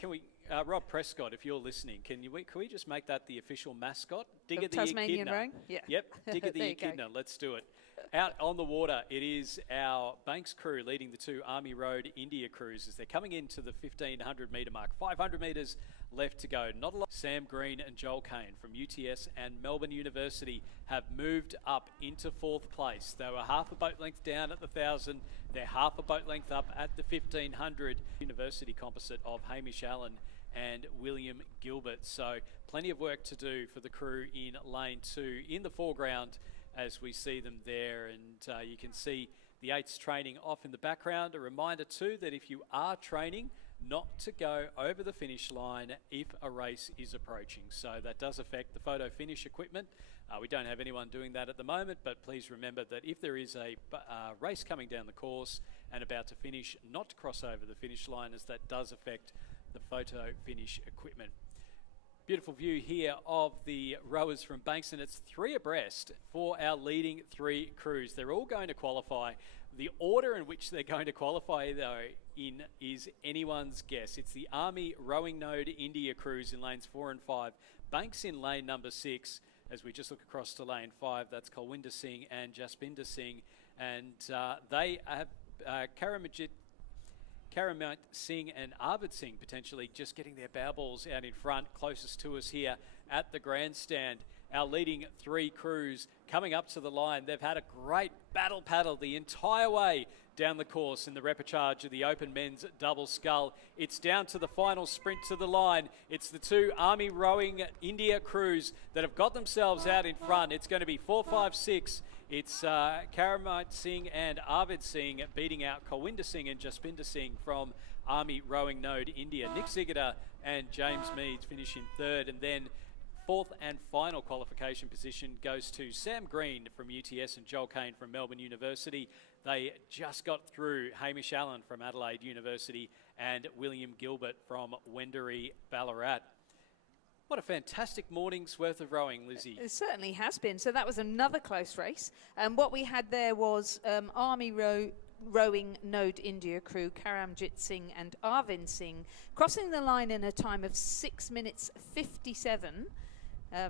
Rob Prescott, if you're listening, can we just make that the official mascot? Digger the Tasmanian echidna. rowing? Yeah. Yep, Digger the echidna. Let's do it. Out on the water, it is our Banks crew leading the 2 Army Road India crews as they're coming into the 1,500 metre mark. 500 metres left to go. Not a lot. Sam Green and Joel Kane from UTS and Melbourne University have moved up into 4th place. They were half a boat length down at the 1,000. They're half a boat length up at the 1,500. University composite of Hamish Allen and William Gilbert. So plenty of work to do for the crew in lane 2. In the foreground, as we see them there. And you can see the 8s training off in the background. A reminder too that if you are training, not to go over the finish line if a race is approaching. So that does affect the photo finish equipment. We don't have anyone doing that at the moment, but please remember that if there is a race coming down the course and about to finish, not to cross over the finish line, as that does affect the photo finish equipment. Beautiful view here of the rowers from Bankston. It's 3 abreast for our leading 3 crews. They're all going to qualify. The order in which they're going to qualify, though, is anyone's guess. It's the Army Rowing Node India crews in lanes 4 and 5. Banks in lane number 6. As we just look across to lane 5, that's Kulwinder Singh and Jaspinder Singh. And they have Karamit Singh and Arvid Singh potentially just getting their bow balls out in front, closest to us here at the grandstand. Our leading 3 crews coming up to the line. They've had a great battle paddle the entire way down the course in the repechage of the Open Men's Double Scull. It's down to the final sprint to the line. It's the 2 Army Rowing India crews that have got themselves out in front. It's going to be 4, 5, 6. It's Karamit Singh and Arvid Singh beating out Kulwinder Singh and Jaspinder Singh from Army Rowing Node India. Nick Ziegler and James Meads finish in 3rd, and then 4th and final qualification position goes to Sam Green from UTS and Joel Kane from Melbourne University. They just got through Hamish Allen from Adelaide University and William Gilbert from Wendouree, Ballarat. What a fantastic morning's worth of rowing, Lizzie. It certainly has been. So that was another close race. What we had there was Army Rowing Node India crew, Karamjit Singh and Arvind Singh, crossing the line in a time of 6 minutes 57.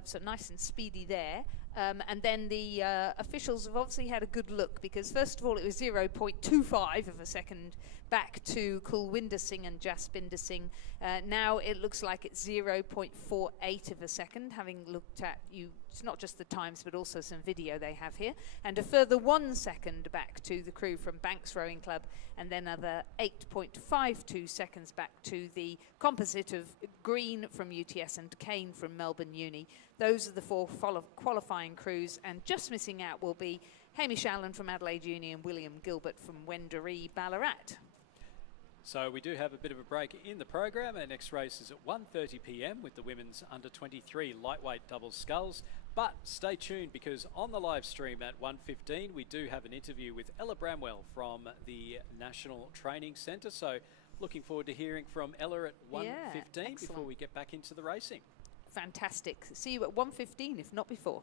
So nice and speedy there. And then the officials have obviously had a good look, because first of all it was 0.25 of a second back to Kulwinder Singh and Jaspinder Singh. Now it looks like it's 0.48 of a second, having looked at it's not just the times but also some video they have here, and a further 1 second back to the crew from Banks Rowing Club, and then another 8.52 seconds back to the composite of Green from UTS and Kane from Melbourne Uni. Those are the 4 qualifying crews, and just missing out will be Hamish Allen from Adelaide Uni and William Gilbert from Wendouree, Ballarat. So we do have a bit of a break in the program. Our next race is at 1:30 p.m. with the women's under-23 lightweight double sculls. But stay tuned, because on the live stream at 1:15 we do have an interview with Ella Bramwell from the National Training Centre. So looking forward to hearing from Ella at 1:15 before we get back into the racing. Fantastic. See you at 1:15, if not before.